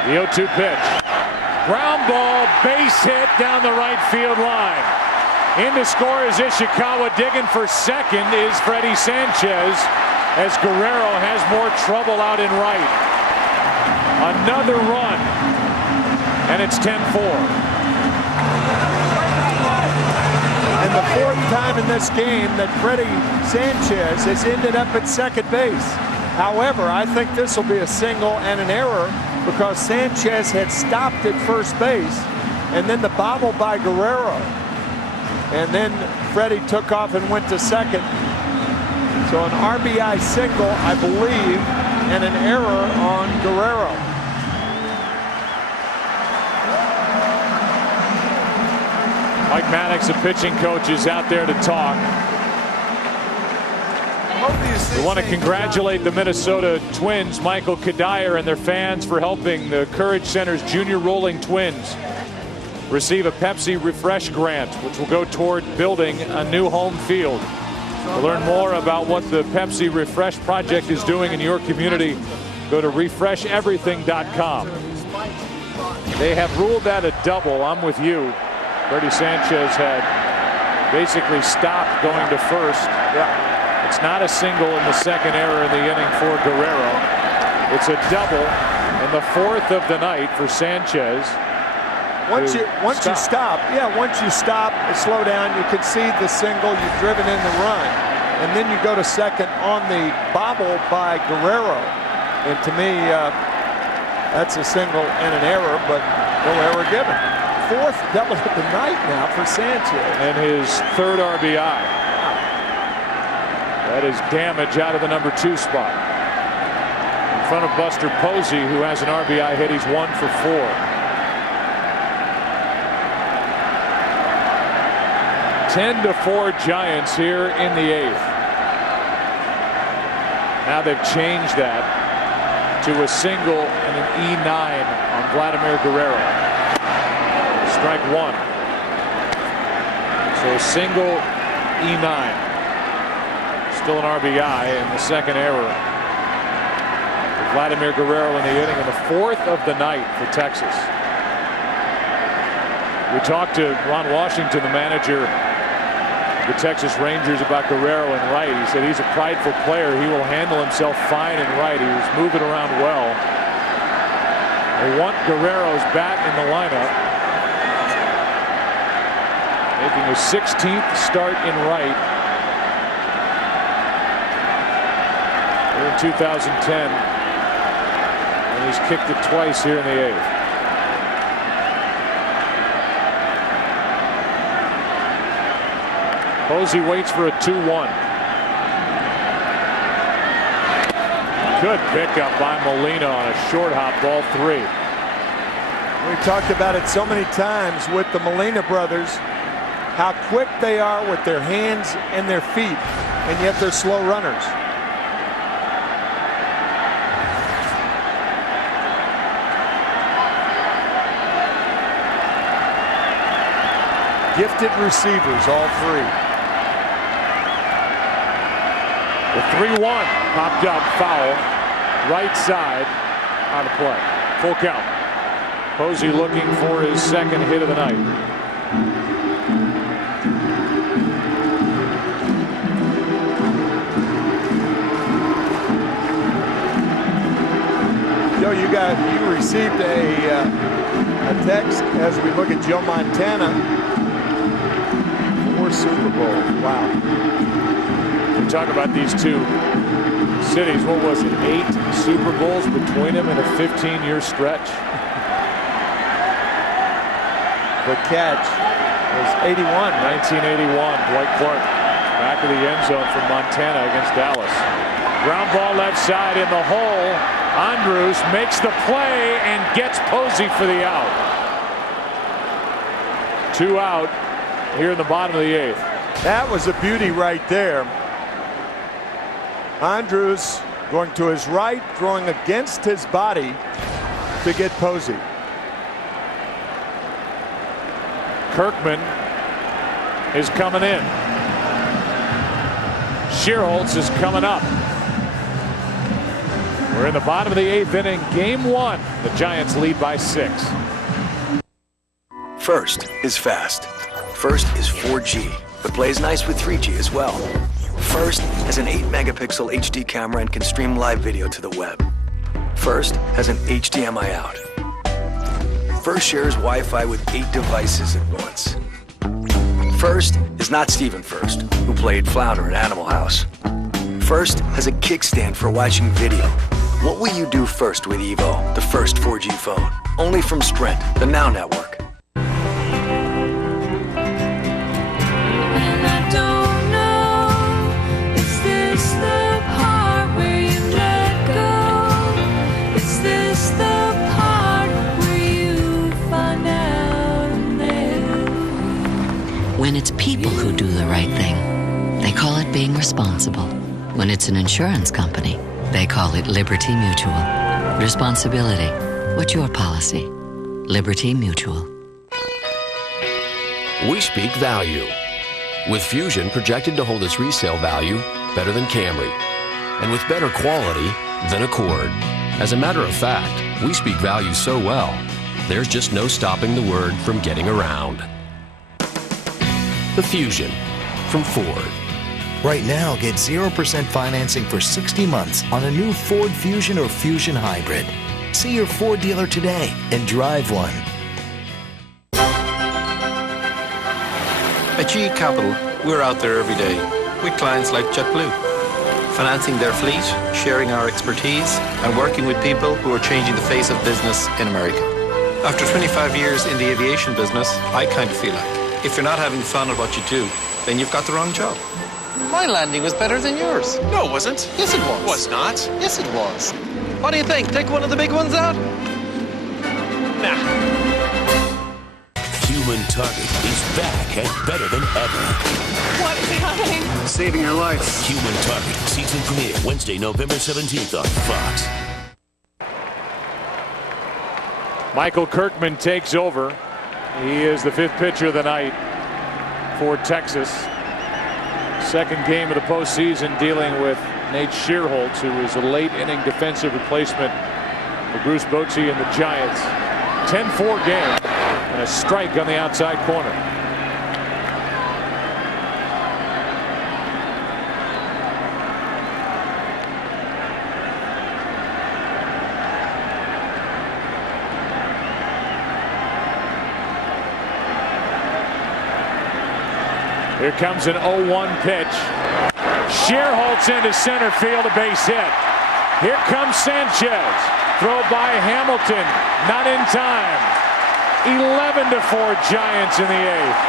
The 0-2 pitch. Ground ball, base hit down the right field line. In to score is Ishikawa. Digging for second is Freddie Sanchez as Guerrero has more trouble out in right. Another run, and it's 10-4. And the 4th time in this game that Freddie Sanchez has ended up at second base. However, I think this will be a single and an error because Sanchez had stopped at first base, and then the bobble by Guerrero. And then Freddie took off and went to second. So an RBI single, I believe, and an error on Guerrero. Mike Maddox, the pitching coach, is out there to talk. We want to congratulate the Minnesota Twins, Michael Kadire, and their fans for helping the Courage Center's Junior Rolling Twins receive a Pepsi Refresh grant, which will go toward building a new home field. To learn more about what the Pepsi Refresh project is doing in your community, go to refresheverything.com. They have ruled that a double. I'm with you. Freddie Sanchez had basically stopped going to first. Yeah. It's not a single in the second error in the inning for Guerrero. It's a double and the 4th of the night for Sanchez. Once you stop and slow down, you concede the single, you've driven in the run, and then you go to second on the bobble by Guerrero. And to me, that's a single and an error, but no error given. 4th double of the night now for Sanchez. And his 3rd RBI. That is damage out of the number 2 spot. In front of Buster Posey, who has an RBI hit. He's 1 for 4. (10-4) Giants here in the 8th. Now they've changed that to a single and an E9 on Vladimir Guerrero. Strike 1. So a single, E9. Still an RBI in the second error. Vladimir Guerrero in the inning, and the 4th of the night for Texas. We talked to Ron Washington, the manager of the Texas Rangers, about Guerrero and right. He said he's a prideful player. He will handle himself fine and right. He was moving around well. They want Guerrero's bat in the lineup, making his 16th start in right here in 2010, and he's kicked it twice here in the 8th. Posey waits for a 2-1. Good pickup by Molina on a short hop, ball 3. We've talked about it so many times with the Molina brothers, how quick they are with their hands and their feet, and yet they're slow runners. Gifted receivers, all three. The 3-1 popped up, foul, right side, out of play. Full count. Posey looking for his second hit of the night. Joe, you received a text as we look at Joe Montana. 4 Super Bowls. Wow. We talk about these two cities. What was it? 8 Super Bowls between them in a 15-year stretch. The catch was 81. 1981. Dwight Clark back of the end zone from Montana against Dallas. Ground ball left side in the hole. Andrews makes the play and gets Posey for the out. 2 out here in the bottom of the 8th. That was a beauty right there. Andrews going to his right, throwing against his body to get Posey. Kirkman is coming in. Shearholtz is coming up. We're in the bottom of the 8th inning, game 1. The Giants lead by 6. First is fast. First is 4G, but plays nice with 3G as well. First has an 8-megapixel HD camera and can stream live video to the web. First has an HDMI out. First shares Wi-Fi with 8 devices at once. First is not Stephen First, who played Flounder in Animal House. First has a kickstand for watching video. What will you do first with Evo, the first 4G phone? Only from Sprint, the Now Network. When it's people who do the right thing, they call it being responsible. When it's an insurance company, they call it Liberty Mutual. Responsibility. What's your policy? Liberty Mutual. We speak value. With Fusion projected to hold its resale value better than Camry, and with better quality than Accord. As a matter of fact, we speak value so well, there's just no stopping the word from getting around. The Fusion from Ford. Right now, get 0% financing for 60 months on a new Ford Fusion or Fusion Hybrid. See your Ford dealer today and drive one. At GE Capital, we're out there every day with clients like JetBlue, financing their fleet, sharing our expertise, and working with people who are changing the face of business in America. After 25 years in the aviation business, I kind of feel like if you're not having fun at what you do, then you've got the wrong job. My landing was better than yours. No, it wasn't. Yes, it was. Was not. Yes, it was. What do you think? Take one of the big ones out? Nah. Human Target is back and better than ever. What is happening? Saving your life. Human Target season premiere Wednesday, November 17th on Fox. Michael Kirkman takes over. He is the 5th pitcher of the night for Texas. Second game of the postseason dealing with Nate Shearholtz, who is a late inning defensive replacement for Bruce Bochy and the Giants. 10-4 game. And a strike on the outside corner. Here comes an 0-1 pitch. Shearholt's into center field, a base hit. Here comes Sanchez. Throw by Hamilton, not in time. 11-4 Giants in the eighth.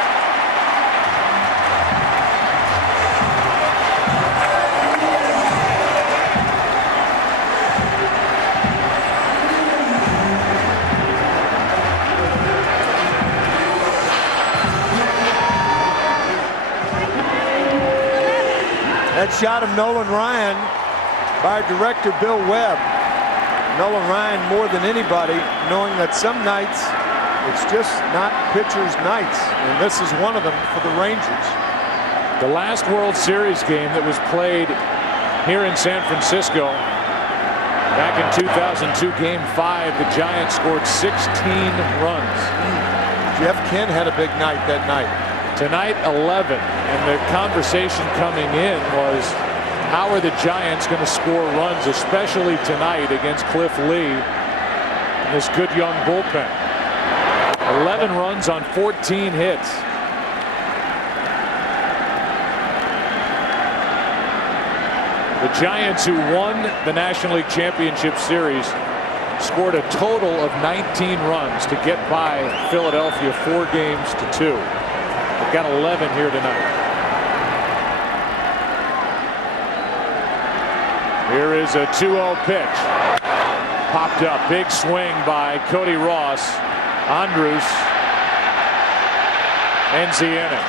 That shot of Nolan Ryan by director Bill Webb. Nolan Ryan more than anybody knowing that some nights it's just not pitchers' nights, and this is one of them for the Rangers. The last World Series game that was played here in San Francisco back in 2002, Game 5, the Giants scored 16 runs. Jeff Kent had a big night that night. Tonight, 11. And the conversation coming in was, how are the Giants going to score runs, especially tonight against Cliff Lee and this good young bullpen? 11 runs on 14 hits. The Giants, who won the National League Championship Series, scored a total of 19 runs to get by Philadelphia 4-2. They've got 11 here tonight. Here is a 2-0 pitch. Popped up. Big swing by Cody Ross. Andrus ends the inning.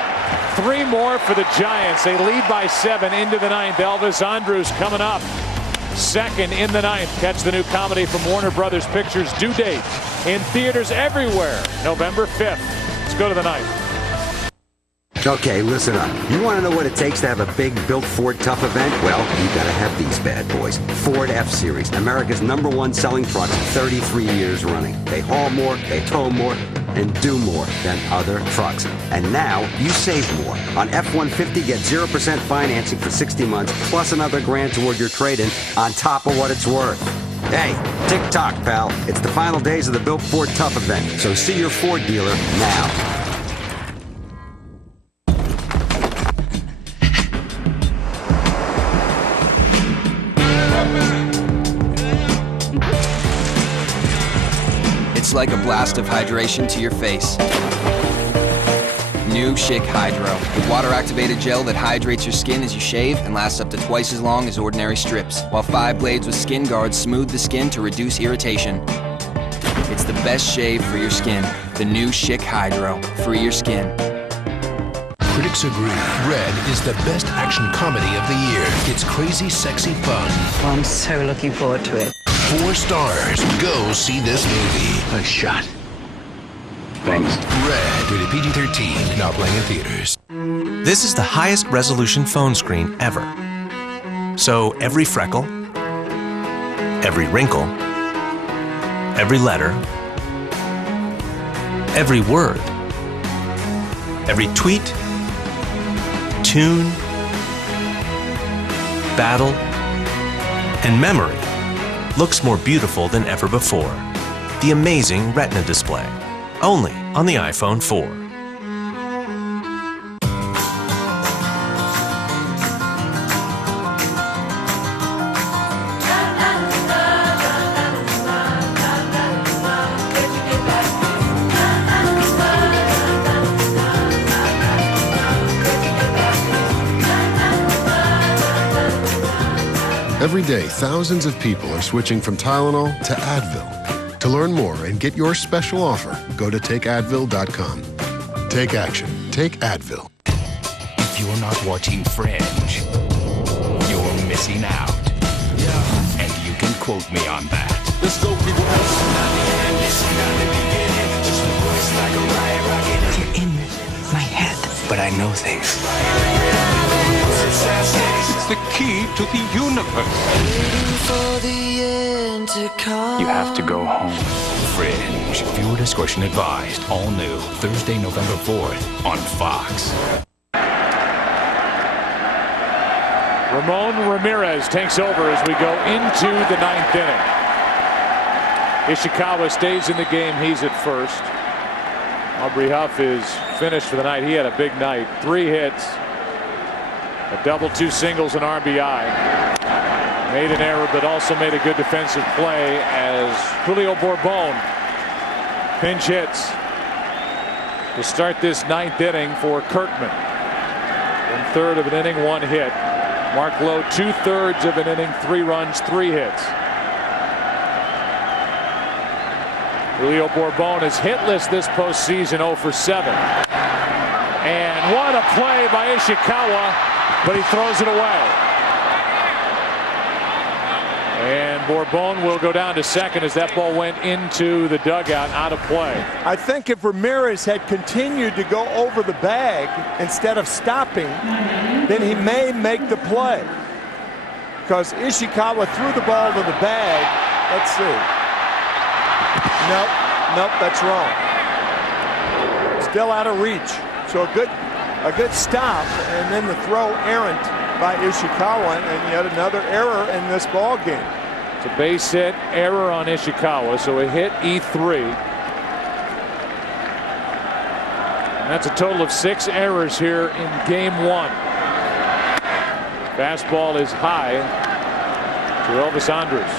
3 more for the Giants. They lead by 7 into the 9th. Elvis Andrus coming up. Second in the 9th. Catch the new comedy from Warner Brothers Pictures. Due date in theaters everywhere. November 5th. Let's go to the 9th. Okay, listen up. You want to know what it takes to have a big built Ford Tough event? Well, you got to have these bad boys. Ford F-Series, America's #1 selling trucks, 33 years running. They haul more, they tow more, and do more than other trucks. And now you save more. On F-150, get 0% financing for 60 months, plus another $1,000 toward your trade-in on top of what it's worth. Hey, tick-tock, pal. It's the final days of the Built Ford Tough event, so see your Ford dealer now. It's like a blast of hydration to your face. New Schick Hydro, with water-activated gel that hydrates your skin as you shave and lasts up to twice as long as ordinary strips, while 5 blades with skin guards smooth the skin to reduce irritation. It's the best shave for your skin. The new Schick Hydro. Free your skin. Critics agree Red is the best action comedy of the year. It's crazy, sexy fun. Oh, I'm so looking forward to it. 4 stars. Go see this movie. Nice shot. Thanks. Red, rated PG-13, now playing in theaters. This is the highest resolution phone screen ever. So every freckle, every wrinkle, every letter, every word, every tweet, tune, battle, and memory looks more beautiful than ever before. The amazing Retina display, only on the iPhone 4. Every day, thousands of people are switching from Tylenol to Advil. To learn more and get your special offer, go to takeadvil.com. Take action. Take Advil. If you're not watching Fringe, you're missing out. Yeah. And you can quote me on that. Let's go, people. You're in my head, but I know things. It's the key to the universe. Waiting for the end. You have to go home. Fringe. Viewer discretion advised. All new. Thursday, November 4th on Fox. Ramon Ramirez takes over as we go into the 9th inning. Ishikawa stays in the game. He's at first. Aubrey Huff is finished for the night. He had a big night. 3 hits, a double, 2 singles, and RBI. Made an error, but also made a good defensive play as Julio Bourbon pinch hits to start this 9th inning for Kirkman. 1/3 of an inning, 1 hit. Mark Lowe, 2/3 of an inning, 3 runs, 3 hits. Julio Bourbon is hitless this postseason, 0 for 7. And what a play by Ishikawa, but he throws it away. And Bourbon will go down to second as that ball went into the dugout, out of play. I think if Ramirez had continued to go over the bag instead of stopping, then he may make the play. Because Ishikawa threw the ball to the bag. Let's see. Nope, that's wrong. Still out of reach. So a good stop, and then the throw errant by Ishikawa, and yet another error in this ball game. It's a base hit, error on Ishikawa, so a hit, E3. And that's a total of 6 errors here in game 1. Fastball is high to Elvis Andrus.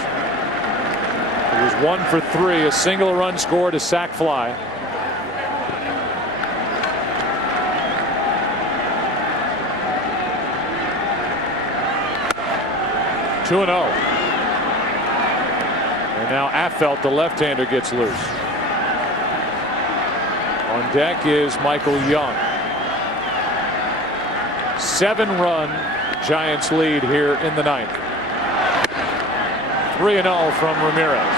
He was 1 for 3, a single run scored, a sac fly. Two and 0. And now Affeldt, the left-hander, gets loose. On deck is Michael Young. 7-run Giants lead here in the 9th. 3-0 from Ramirez.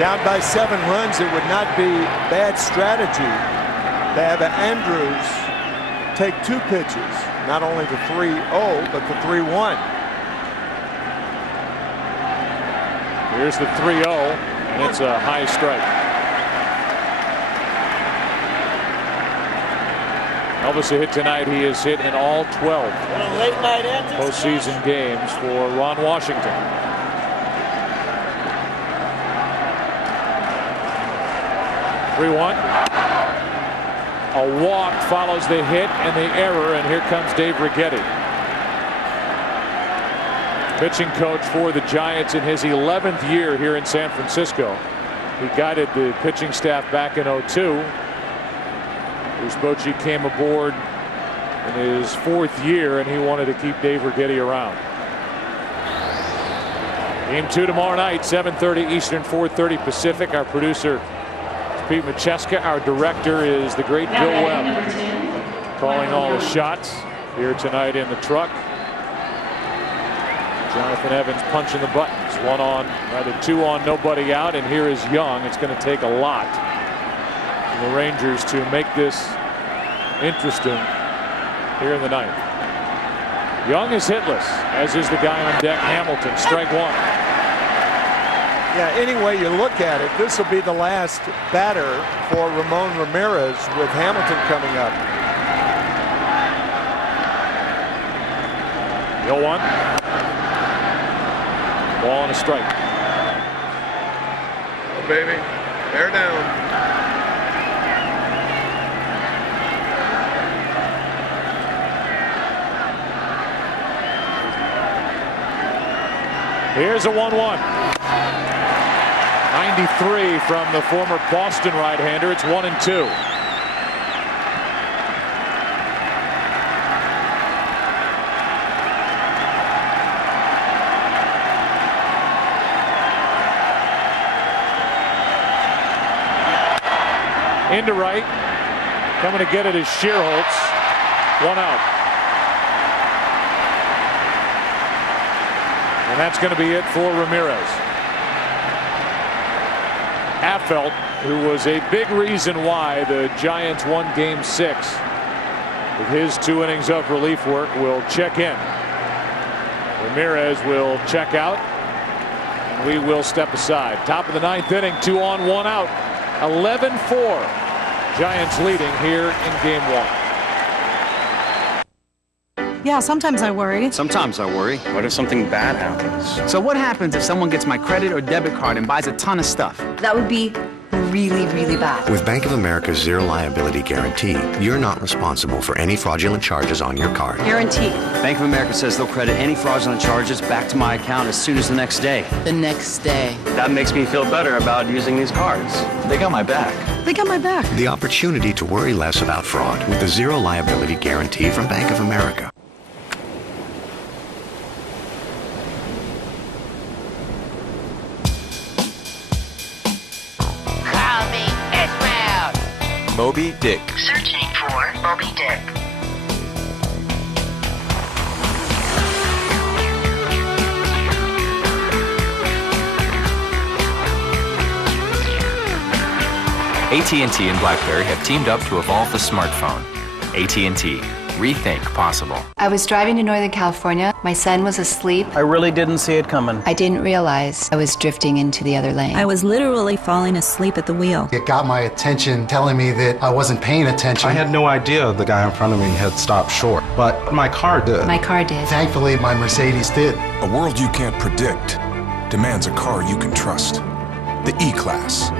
Down by 7 runs, it would not be bad strategy to have Andrews take 2 pitches, not only the 3-0, but the 3-1. Here's the 3-0, and it's a high strike. Elvis a hit tonight. He has hit in all 12 postseason games for Ron Washington. A walk follows the hit and the error, and here comes Dave Righetti. Pitching coach for the Giants in his 11th year here in San Francisco. He guided the pitching staff back in 2002. Bruce Bochy came aboard in his 4th year, and he wanted to keep Dave Righetti around. Game 2 tomorrow night, 7:30 Eastern, 4:30 Pacific. Our producer Pete Macheska. Our director is the great Bill Webb, calling all the shots here tonight in the truck. Jonathan Evans punching the buttons. 1 on, rather 2 on, nobody out, and here is Young. It's going to take a lot for the Rangers to make this interesting here in the 9th. Young is hitless, as is the guy on deck, Hamilton. Strike 1. Yeah, any way you look at it, this will be the last batter for Ramon Ramirez with Hamilton coming up. 0-1. Ball and a strike. Oh, baby. Bear down. Here's a 1-1. 93 from the former Boston right-hander. It's 1-2. Into right. Coming to get it is Shearholtz. 1 out. And that's going to be it for Ramirez. Affeldt, who was a big reason why the Giants won Game 6 with his 2 innings of relief work, will check in. Ramirez will check out. We will step aside. Top of the 9th inning, 2 on, 1 out. 11-4. Giants leading here in game 1. Yeah, sometimes I worry. Sometimes I worry. What if something bad happens? So what happens if someone gets my credit or debit card and buys a ton of stuff? That would be really, really bad. With Bank of America's Zero Liability Guarantee, you're not responsible for any fraudulent charges on your card. Guaranteed. Bank of America says they'll credit any fraudulent charges back to my account as soon as the next day. The next day. That makes me feel better about using these cards. They got my back. They got my back. The opportunity to worry less about fraud with the Zero Liability Guarantee from Bank of America. Moby Dick. Searching for Moby Dick. AT&T and BlackBerry have teamed up to evolve the smartphone. AT&T. Rethink possible. I was driving to Northern California. My son was asleep. I really didn't see it coming. I didn't realize I was drifting into the other lane. I was literally falling asleep at the wheel. It got my attention, telling me that I wasn't paying attention. I had no idea the guy in front of me had stopped short, but my car did. My car did. Thankfully, my Mercedes did. A world you can't predict demands a car you can trust. The E-Class.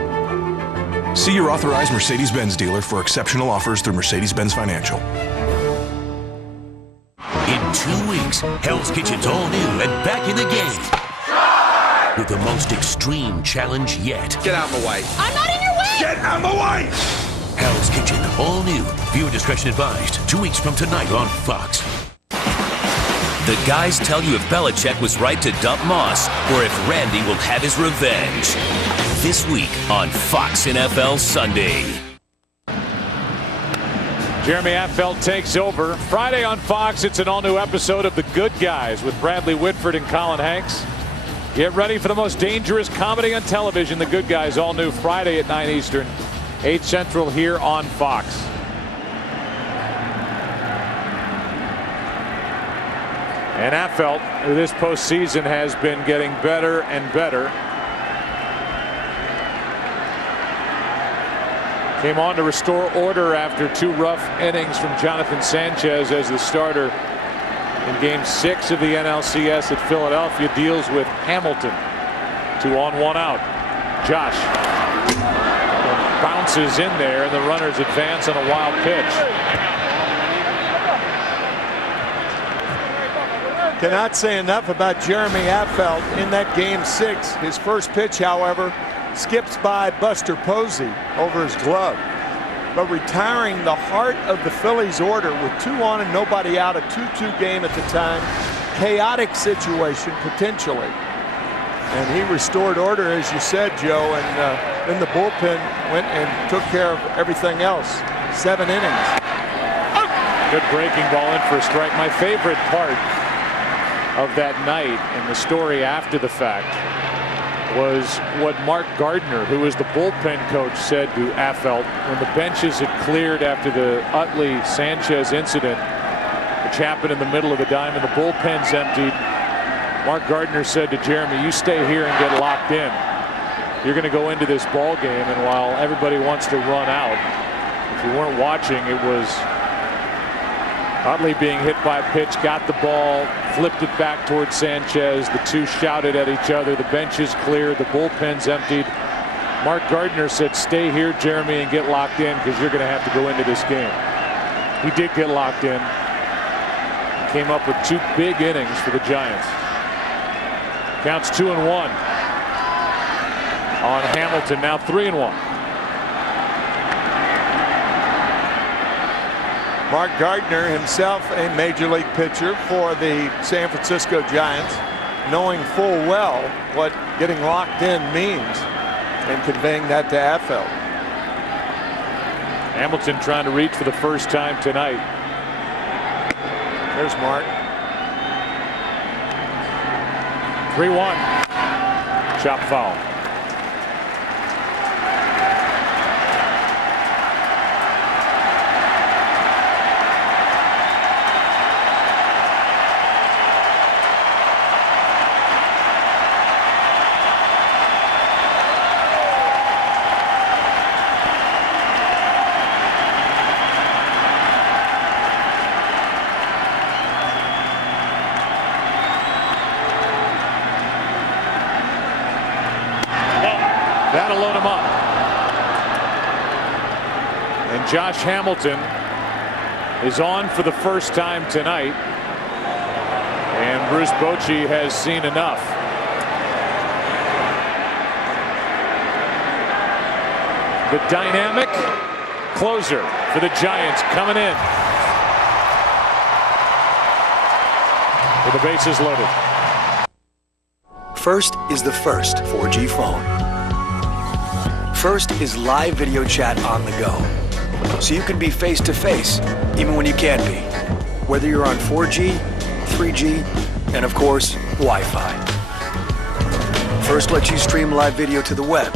See your authorized Mercedes-Benz dealer for exceptional offers through Mercedes-Benz Financial. In 2 weeks, Hell's Kitchen's all new and back in the game. With the most extreme challenge yet. Get out of my way. I'm not in your way! Get out of my way! Hell's Kitchen, all new. Viewer discretion advised. 2 weeks from tonight on Fox. The guys tell you if Belichick was right to dump Moss or if Randy will have his revenge. This week on Fox NFL Sunday. Jeremy Affeldt takes over. Friday on Fox, it's an all-new episode of The Good Guys with Bradley Whitford and Colin Hanks. Get ready for the most dangerous comedy on television. The Good Guys, all new Friday at 9 Eastern, 8 Central here on Fox. And Affeldt, who this postseason has been getting better and better, came on to restore order after 2 rough innings from Jonathan Sanchez as the starter in Game 6 of the NLCS at Philadelphia. Deals with Hamilton. 2 on, 1 out. Josh bounces in there, and the runners advance on a wild pitch. Cannot say enough about Jeremy Affeldt in that Game 6. His first pitch, however, skips by Buster Posey over his glove. But retiring the heart of the Phillies order with 2 on and nobody out, a 2-2 game at the time. Chaotic situation, potentially. And he restored order, as you said, Joe, and then the bullpen went and took care of everything else. 7 innings. Good breaking ball in for a strike. My favorite part of that night and the story after the fact was what Mark Gardner, who was the bullpen coach, said to Affeldt when the benches had cleared after the Utley Sanchez incident, which happened in the middle of the dime, and the bullpen's emptied. Mark Gardner said to Jeremy, "You stay here and get locked in. You're going to go into this ball game, and while everybody wants to run out," if you weren't watching, it was Utley being hit by a pitch, got the ball, flipped it back towards Sanchez. The two shouted at each other. The bench is cleared. The bullpen's emptied. Mark Gardner said, "Stay here, Jeremy, and get locked in because you're going to have to go into this game." He did get locked in. Came up with 2 big innings for the Giants. Counts 2-1 on Hamilton. Now 3-1. Mark Gardner, himself a major league pitcher for the San Francisco Giants, knowing full well what getting locked in means and conveying that to Affeldt. Hamilton trying to reach for the first time tonight. There's Mark. 3-1. Chop foul. Josh Hamilton is on for the first time tonight. And Bruce Bochy has seen enough. The dynamic closer for the Giants coming in. With the bases loaded. First is the first 4G phone. First is live video chat on the go. So you can be face to face, even when you can't be. Whether you're on 4G, 3G, and of course, Wi-Fi. First lets you stream live video to the web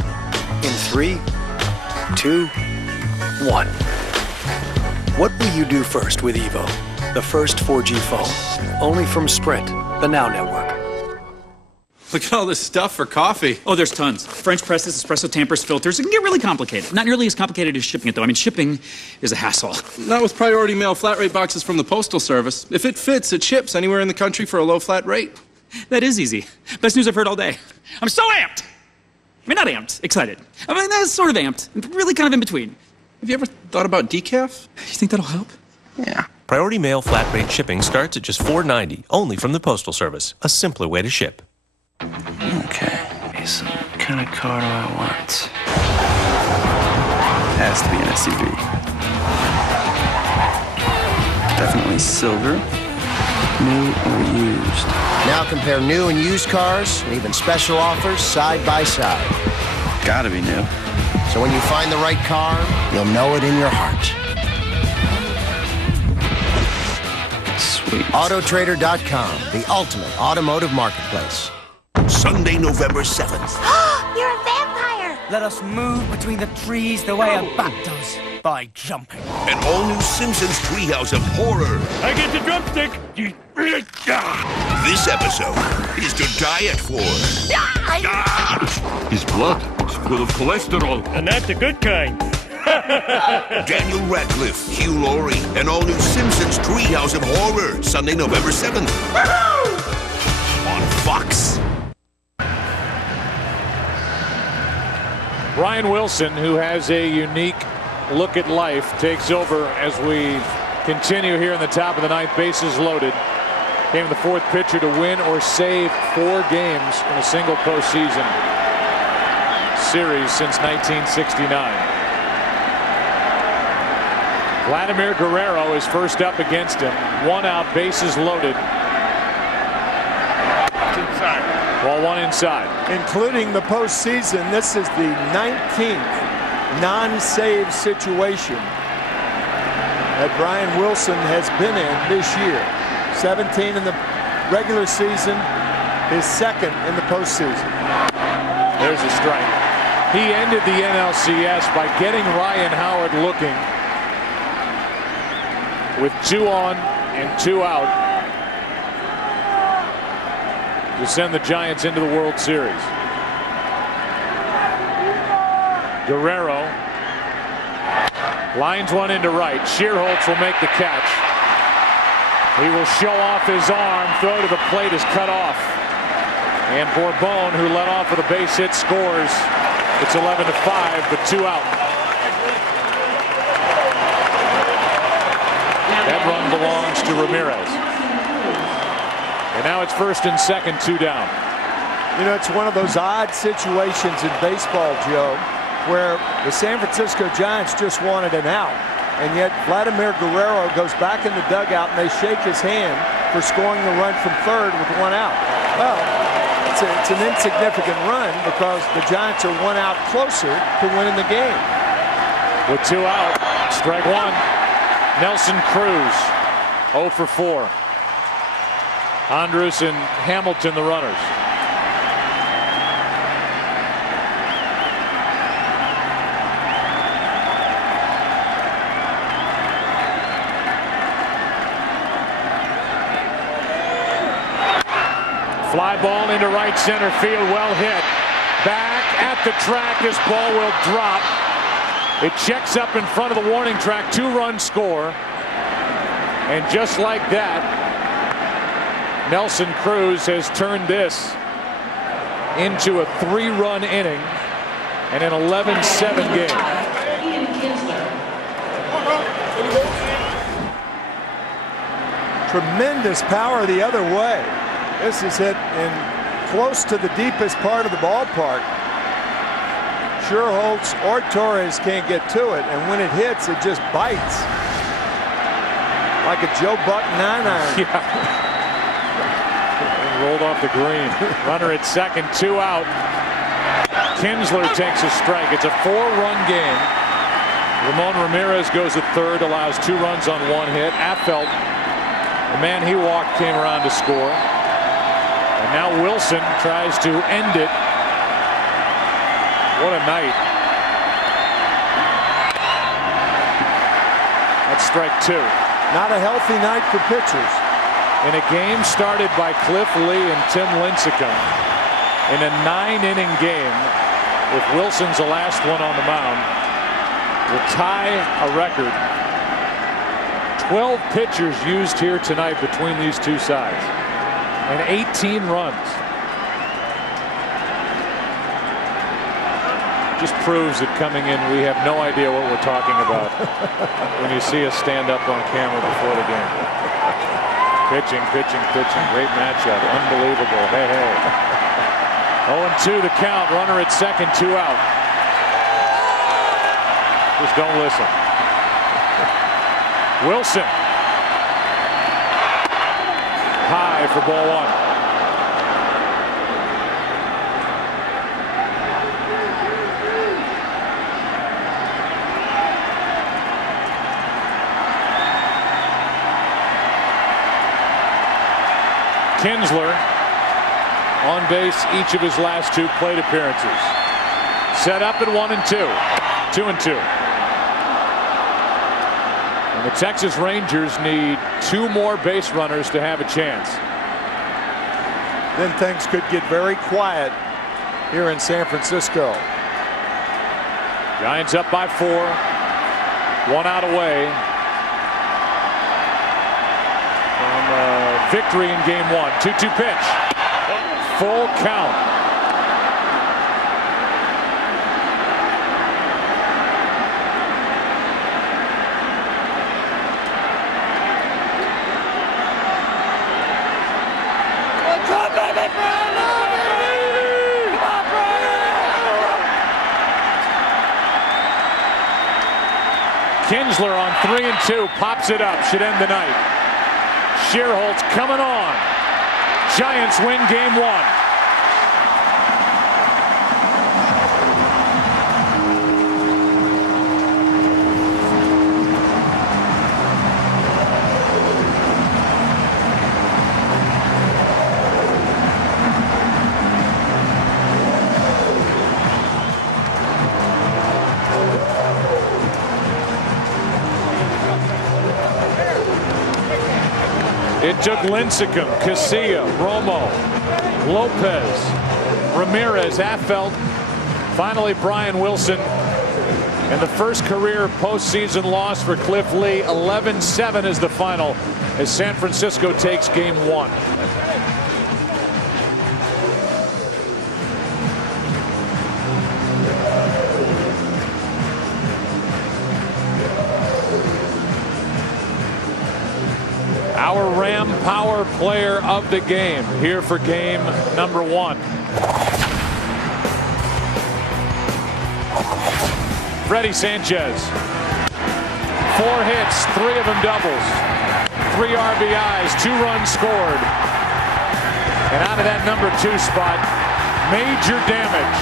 in 3, 2, 1. What will you do first with Evo, the first 4G phone? Only from Sprint, the Now Network. Look at all this stuff for coffee. Oh, there's tons. French presses, espresso tampers, filters. It can get really complicated. Not nearly as complicated as shipping it, though. I mean, shipping is a hassle. Not with priority mail flat rate boxes from the Postal Service. If it fits, it ships anywhere in the country for a low flat rate. That is easy. Best news I've heard all day. I'm so amped! I mean, not amped, excited. I mean, that's sort of amped. Really kind of in between. Have you ever thought about decaf? You think that'll help? Yeah. Priority mail flat rate shipping starts at just $4.90, only from the Postal Service. A simpler way to ship. Okay, so what kind of car do I want? Has to be an SUV. Definitely silver. New or used? Now compare new and used cars and even special offers side by side. Gotta be new. So when you find the right car, you'll know it in your heart. Sweet. Autotrader.com, the ultimate automotive marketplace. Sunday, November 7th. You're a vampire! Let us move between the trees the way a bat does, by jumping. An all-new Simpsons Treehouse of Horror. I get the drumstick! This episode is to die at for. His blood is full of cholesterol. And not the good kind. Daniel Radcliffe, Hugh Laurie, an all-new Simpsons Treehouse of Horror. Sunday, November 7th. On Fox. Brian Wilson, who has a unique look at life, takes over as we continue here in the top of the ninth. Bases loaded. Came the fourth pitcher to win or save 4 games in a single postseason series since 1969. Vladimir Guerrero is first up against him. 1 out, bases loaded. Inside. Ball 1 inside. Including the postseason, this is the 19th non-save situation that Brian Wilson has been in this year. 17 in the regular season, his second in the postseason. There's a strike. He ended the NLCS by getting Ryan Howard looking with 2 on and 2 out to send the Giants into the World Series. Guerrero lines one into right. Shearholtz will make the catch. He will show off his arm. Throw to the plate is cut off. And Bourbon, who led off with a base hit, scores. It's 11-5, but 2 out. That run belongs to Ramirez. And now it's first and second, 2 down. You know, it's one of those odd situations in baseball, Joe, where the San Francisco Giants just wanted an out. And yet Vladimir Guerrero goes back in the dugout and they shake his hand for scoring the run from third with 1 out. Well, it's an insignificant run because the Giants are 1 out closer to winning the game. With 2 out, strike 1. Nelson Cruz, 0 for 4. Andrus and Hamilton, the runners. Fly ball into right center field, well hit. Back at the track, this ball will drop. It checks up in front of the warning track, 2-run score. And just like that, Nelson Cruz has turned this into a 3-run inning and an 11-7 game. Tremendous power the other way. This is hit in close to the deepest part of the ballpark. Schuerholz or Torres can't get to it, and when it hits, it just bites. Like a Joe Buck 9-iron. Yeah. Rolled off the green. Runner at second, 2 out. Kinsler takes a strike. It's a 4-run game. Ramon Ramirez goes at third, allows 2 runs on 1 hit. Affeldt, the man he walked, came around to score. And now Wilson tries to end it. What a night. That's strike 2. Not a healthy night for pitchers. In a game started by Cliff Lee and Tim Lincecum, in a 9-inning game, if Wilson's the last one on the mound, will tie a record. 12 pitchers used here tonight between these two sides, and 18 runs. Just proves that coming in, we have no idea what we're talking about when you see us stand up on camera before the game. Pitching, pitching, pitching. Great matchup. Unbelievable. Hey, hey. 0-2 the count. Runner at second, 2 out. Just don't listen. Wilson. High for ball 1. Kinsler on base each of his last 2 plate appearances. Set up at 1-2. 2-2. And the Texas Rangers need 2 more base runners to have a chance. Then things could get very quiet here in San Francisco. Giants up by 4. 1 out away. Victory in game 1. 2-2 pitch. Full count. Kinsler on 3-2 pops it up. Should end the night. Schuerholz coming on. Giants win game 1. It took Lincecum, Casilla, Romo, Lopez, Ramirez, Affeldt, finally Brian Wilson, and the first career postseason loss for Cliff Lee. 11-7 is the final as San Francisco takes game 1. Our Ram Power player of the game here for game number 1. Freddie Sanchez. 4 hits, 3 of them doubles. 3 RBIs, 2 runs scored. And out of that number 2 spot, major damage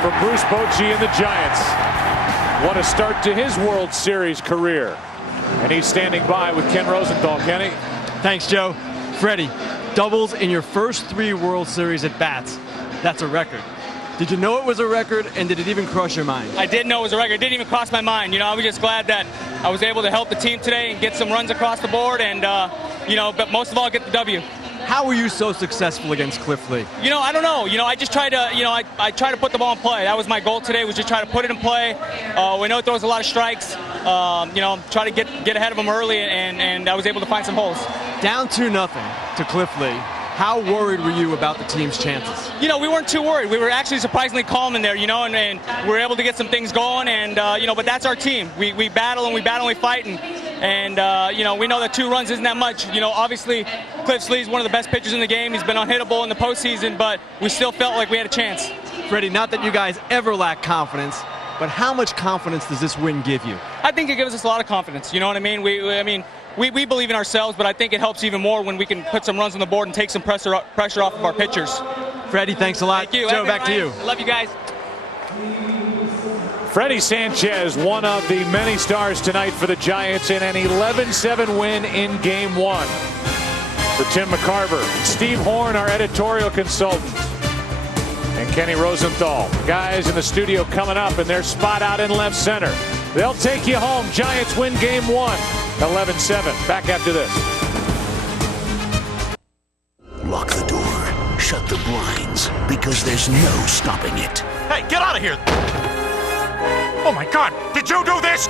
for Bruce Bochy and the Giants. What a start to his World Series career. And he's standing by with Ken Rosenthal. Kenny? Thanks, Joe. Freddie, doubles in your first 3 World Series at bats. That's a record. Did you know it was a record, and did it even cross your mind? I did know it was a record. It didn't even cross my mind. You know, I was just glad that I was able to help the team today and get some runs across the board and, you know, but most of all, get the W. How were you so successful against Cliff Lee? You know, I don't know. You know, I just tried to, you know, I tried to put the ball in play. That was my goal today, was just try to put it in play. We know it throws a lot of strikes. You know, try to get ahead of him early, and I was able to find some holes. Down 2-0 to Cliff Lee. How worried were you about the team's chances? You know, we weren't too worried. We were actually surprisingly calm in there, you know, and we were able to get some things going. And, you know, but that's our team. We battle and we fight. And you know, we know that 2 runs isn't that much. You know, obviously, Cliff Slee's one of the best pitchers in the game. He's been unhittable in the postseason, but we still felt like we had a chance. Freddie, not that you guys ever lack confidence, but how much confidence does this win give you? I think it gives us a lot of confidence. You know what I mean? We believe in ourselves, but I think it helps even more when we can put some runs on the board and take some pressure off of our pitchers. Freddie, thanks a lot. Thank you. Joe, back to you. I love you guys. Freddie Sanchez, one of the many stars tonight for the Giants in an 11-7 win in Game 1. For Tim McCarver, Steve Horn, our editorial consultant, and Kenny Rosenthal. Guys in the studio coming up in their spot out in left center. They'll take you home. Giants win Game 1, 11-7. Back after this. Lock the door, shut the blinds, because there's no stopping it. Hey, get out of here! Oh my God, did you do this?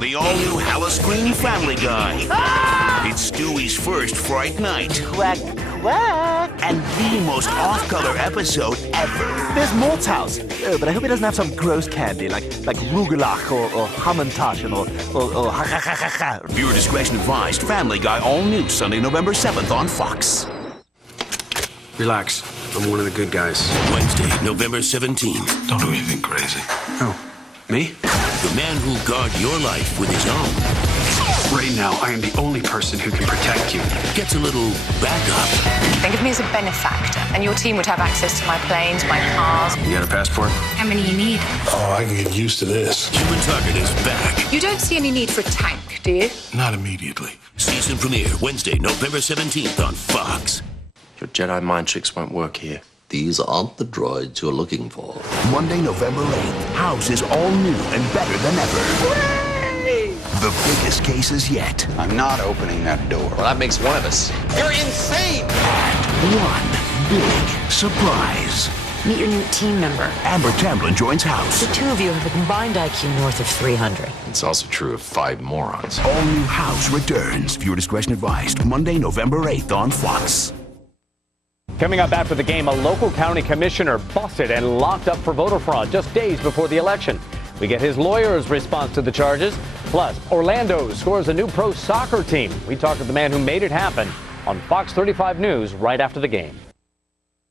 The all-new Hall-O-Screen Family Guy. Ah! It's Stewie's first Fright Night. Quack, quack. And the most off-color episode ever. There's Malt's house, but I hope it doesn't have some gross candy like Rugelach or Hamantaschen or ha ha ha ha ha. Viewer discretion advised. Family Guy, all new Sunday, November 7th on Fox. Relax. I'm one of the good guys. Wednesday, November 17th. Don't do anything crazy. Oh, me? The man who'll guard your life with his own Right now, I am the only person who can protect you. gets a little backup. Think of me as a benefactor, and your team would have access to my planes, my cars. You got a passport? How many you need? Oh, I can get used to this. Human Target is back. You don't see any need for a tank, do you? Not immediately. Season premiere, Wednesday, November 17th on Fox. Your Jedi mind tricks won't work here. These aren't the droids you're looking for. Monday, November 8th. House is all new and better than ever. The biggest cases yet. I'm not opening that door. Well, that makes one of us. You're insane! And one big surprise. Meet your new team member. Amber Tamblyn joins House. The two of you have a combined IQ north of 300. It's also true of 5 morons. All new House returns. Viewer discretion advised. Monday, November 8th on Fox. Coming up after the game, a local county commissioner busted and locked up for voter fraud just days before the election. We get his lawyer's response to the charges. Plus, Orlando scores a new pro soccer team. We talk to the man who made it happen on Fox 35 News right after the game.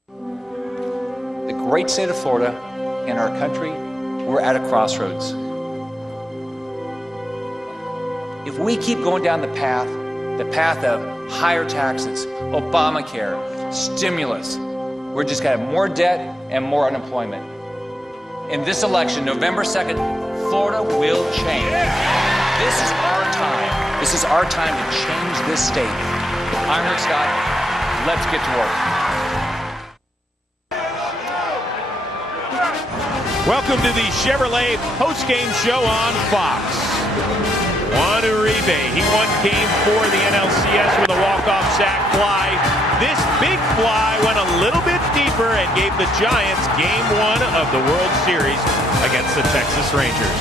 The great state of Florida and our country, we're at a crossroads. If we keep going down the path of higher taxes, Obamacare, stimulus, we're just going to have more debt and more unemployment. In this election, November 2nd, Florida will change. This is our time. This is our time to change this state. I'm Rick Scott. Let's get to work. Welcome to the Chevrolet postgame show on Fox. Juan Uribe, he won Game 4 of the NLCS with a walk-off sac fly. This big fly went a little bit deeper and gave the Giants Game 1 of the World Series against the Texas Rangers.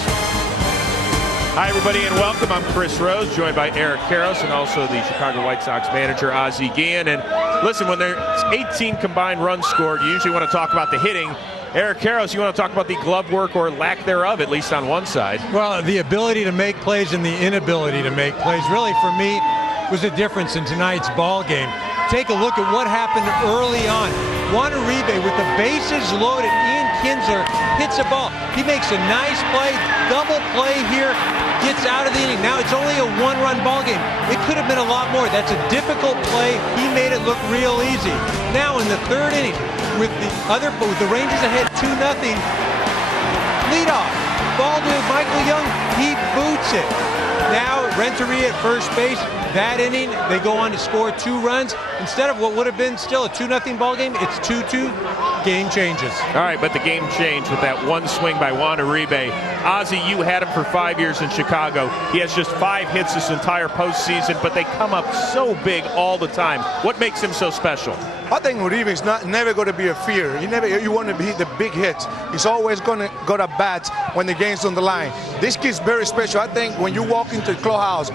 Hi, everybody, and welcome. I'm Chris Rose, joined by Eric Karros and also the Chicago White Sox manager, Ozzie Guillen. And listen, when there's 18 combined runs scored, you usually want to talk about the hitting. Eric Karros, you want to talk about the glove work or lack thereof, at least on one side. Well, the ability to make plays and the inability to make plays really, for me, was the difference in tonight's ball game. Take a look at what happened early on. Juan Uribe with the bases loaded. Ian Kinsler hits a ball. He makes a nice play, double play here, gets out of the inning. Now it's only a one-run ball game. It could have been a lot more. That's a difficult play. He made it look real easy. Now in the third inning, with the Rangers ahead 2-0, leadoff ball to Michael Young. He boots it. Now Renteria at first base. That inning, they go on to score 2 runs. Instead of what would have been still a 2-0 ball game, it's 2-2. Game changes. All right, but the game changed with that one swing by Juan Uribe. Ozzie, you had him for 5 years in Chicago. He has just 5 hits this entire postseason, but they come up so big all the time. What makes him so special? I think Uribe's never going to be a fear. You want to hit the big hits. He's always going to go to bat when the game's on the line. This kid's very special. I think when you walk into the clubhouse,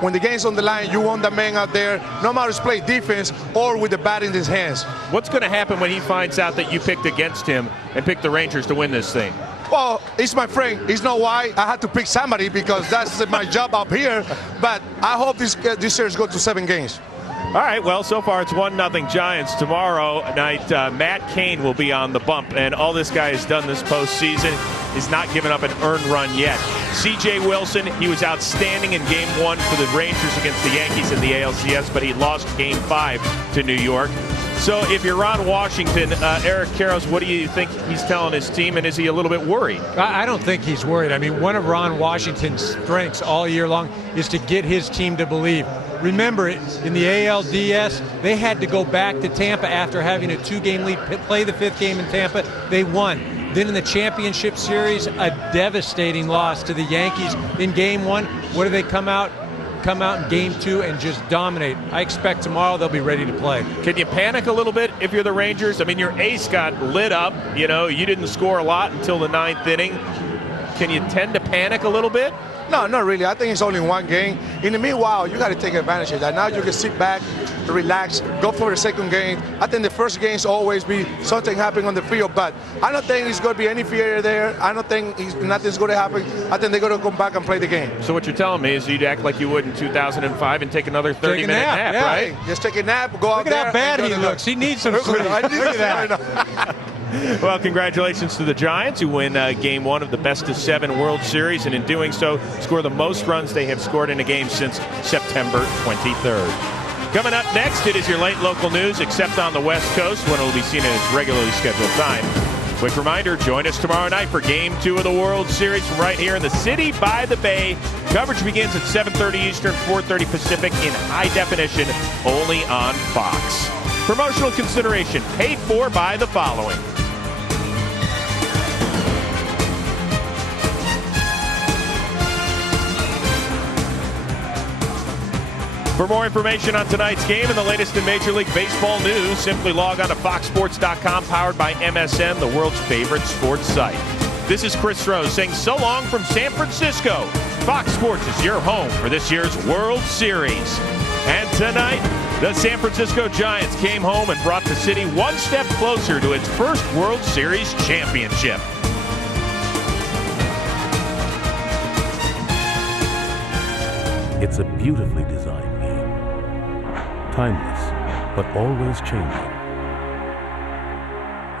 when the game's on the line, you want the man out there, no matter if play defense or with the bat in his hands. What's going to happen when he finds out that you picked against him and picked the Rangers to win this thing? Well, he's my friend. He's not why I had to pick somebody because that's my job up here. But I hope this series goes to 7 games. All right, well, so far it's 1-0 Giants. Tomorrow night, Matt Cain will be on the bump, and all this guy has done this postseason is not given up an earned run yet. C.J. Wilson, he was outstanding in Game 1 for the Rangers against the Yankees in the ALCS, but he lost Game 5 to New York. So if you're Ron Washington, Eric Karros, what do you think he's telling his team, and is he a little bit worried? I don't think he's worried. I mean, one of Ron Washington's strengths all year long is to get his team to believe. Remember, in the ALDS, they had to go back to Tampa after having a 2-game lead, play the 5th game in Tampa. They won. Then in the championship series, a devastating loss to the Yankees in Game 1. What do they come out in Game 2 and just dominate? I expect tomorrow they'll be ready to play. Can you panic a little bit if you're the Rangers? I mean, your ace got lit up. You know, you didn't score a lot until the 9th inning. Can you tend to panic a little bit? No, not really. I think it's only 1 game. In the meanwhile, you got to take advantage of that. Now you can sit back, relax, go for the 2nd game. I think the 1st games always be something happening on the field, but I don't think there's going to be any fear there. I don't think nothing's going to happen. I think they're going to come back and play the game. So what you're telling me is you'd act like you would in 2005 and take another 30-minute nap, yeah, right? Hey, just take a nap, go out there. Look at how bad he looks. He needs some sleep. Look at that. Well, congratulations to the Giants, who win Game 1 of the best-of-7 World Series, and in doing so, score the most runs they have scored in a game since September 23rd. Coming up next, it is your late local news, except on the West Coast, when it will be seen at its regularly scheduled time. Quick reminder, join us tomorrow night for Game 2 of the World Series from right here in the city by the Bay. Coverage begins at 7:30 Eastern, 4:30 Pacific in high definition, only on Fox. Promotional consideration paid for by the following. For more information on tonight's game and the latest in Major League Baseball news, simply log on to foxsports.com, powered by MSN, the world's favorite sports site. This is Chris Rose saying so long from San Francisco. Fox Sports is your home for this year's World Series. And tonight, the San Francisco Giants came home and brought the city one step closer to its first World Series championship. It's a beautifully designed game. Timeless, but always changing.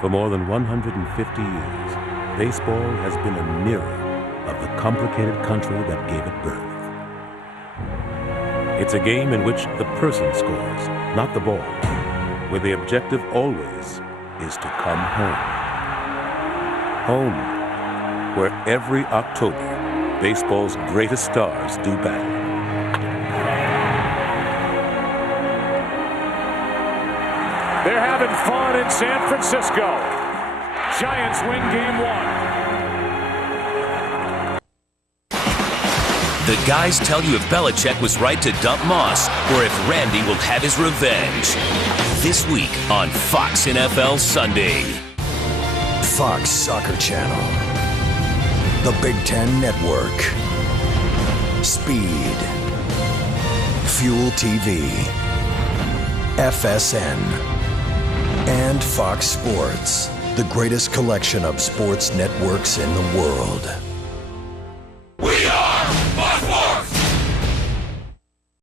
For more than 150 years, baseball has been a mirror of the complicated country that gave it birth. It's a game in which the person scores, not the ball, where the objective always is to come home. Home, where every October, baseball's greatest stars do battle. They're having fun in San Francisco. Giants win Game 1. The guys tell you if Belichick was right to dump Moss or if Randy will have his revenge. This week on Fox NFL Sunday. Fox Soccer Channel. The Big Ten Network. Speed. Fuel TV. FSN. And Fox Sports, the greatest collection of sports networks in the world.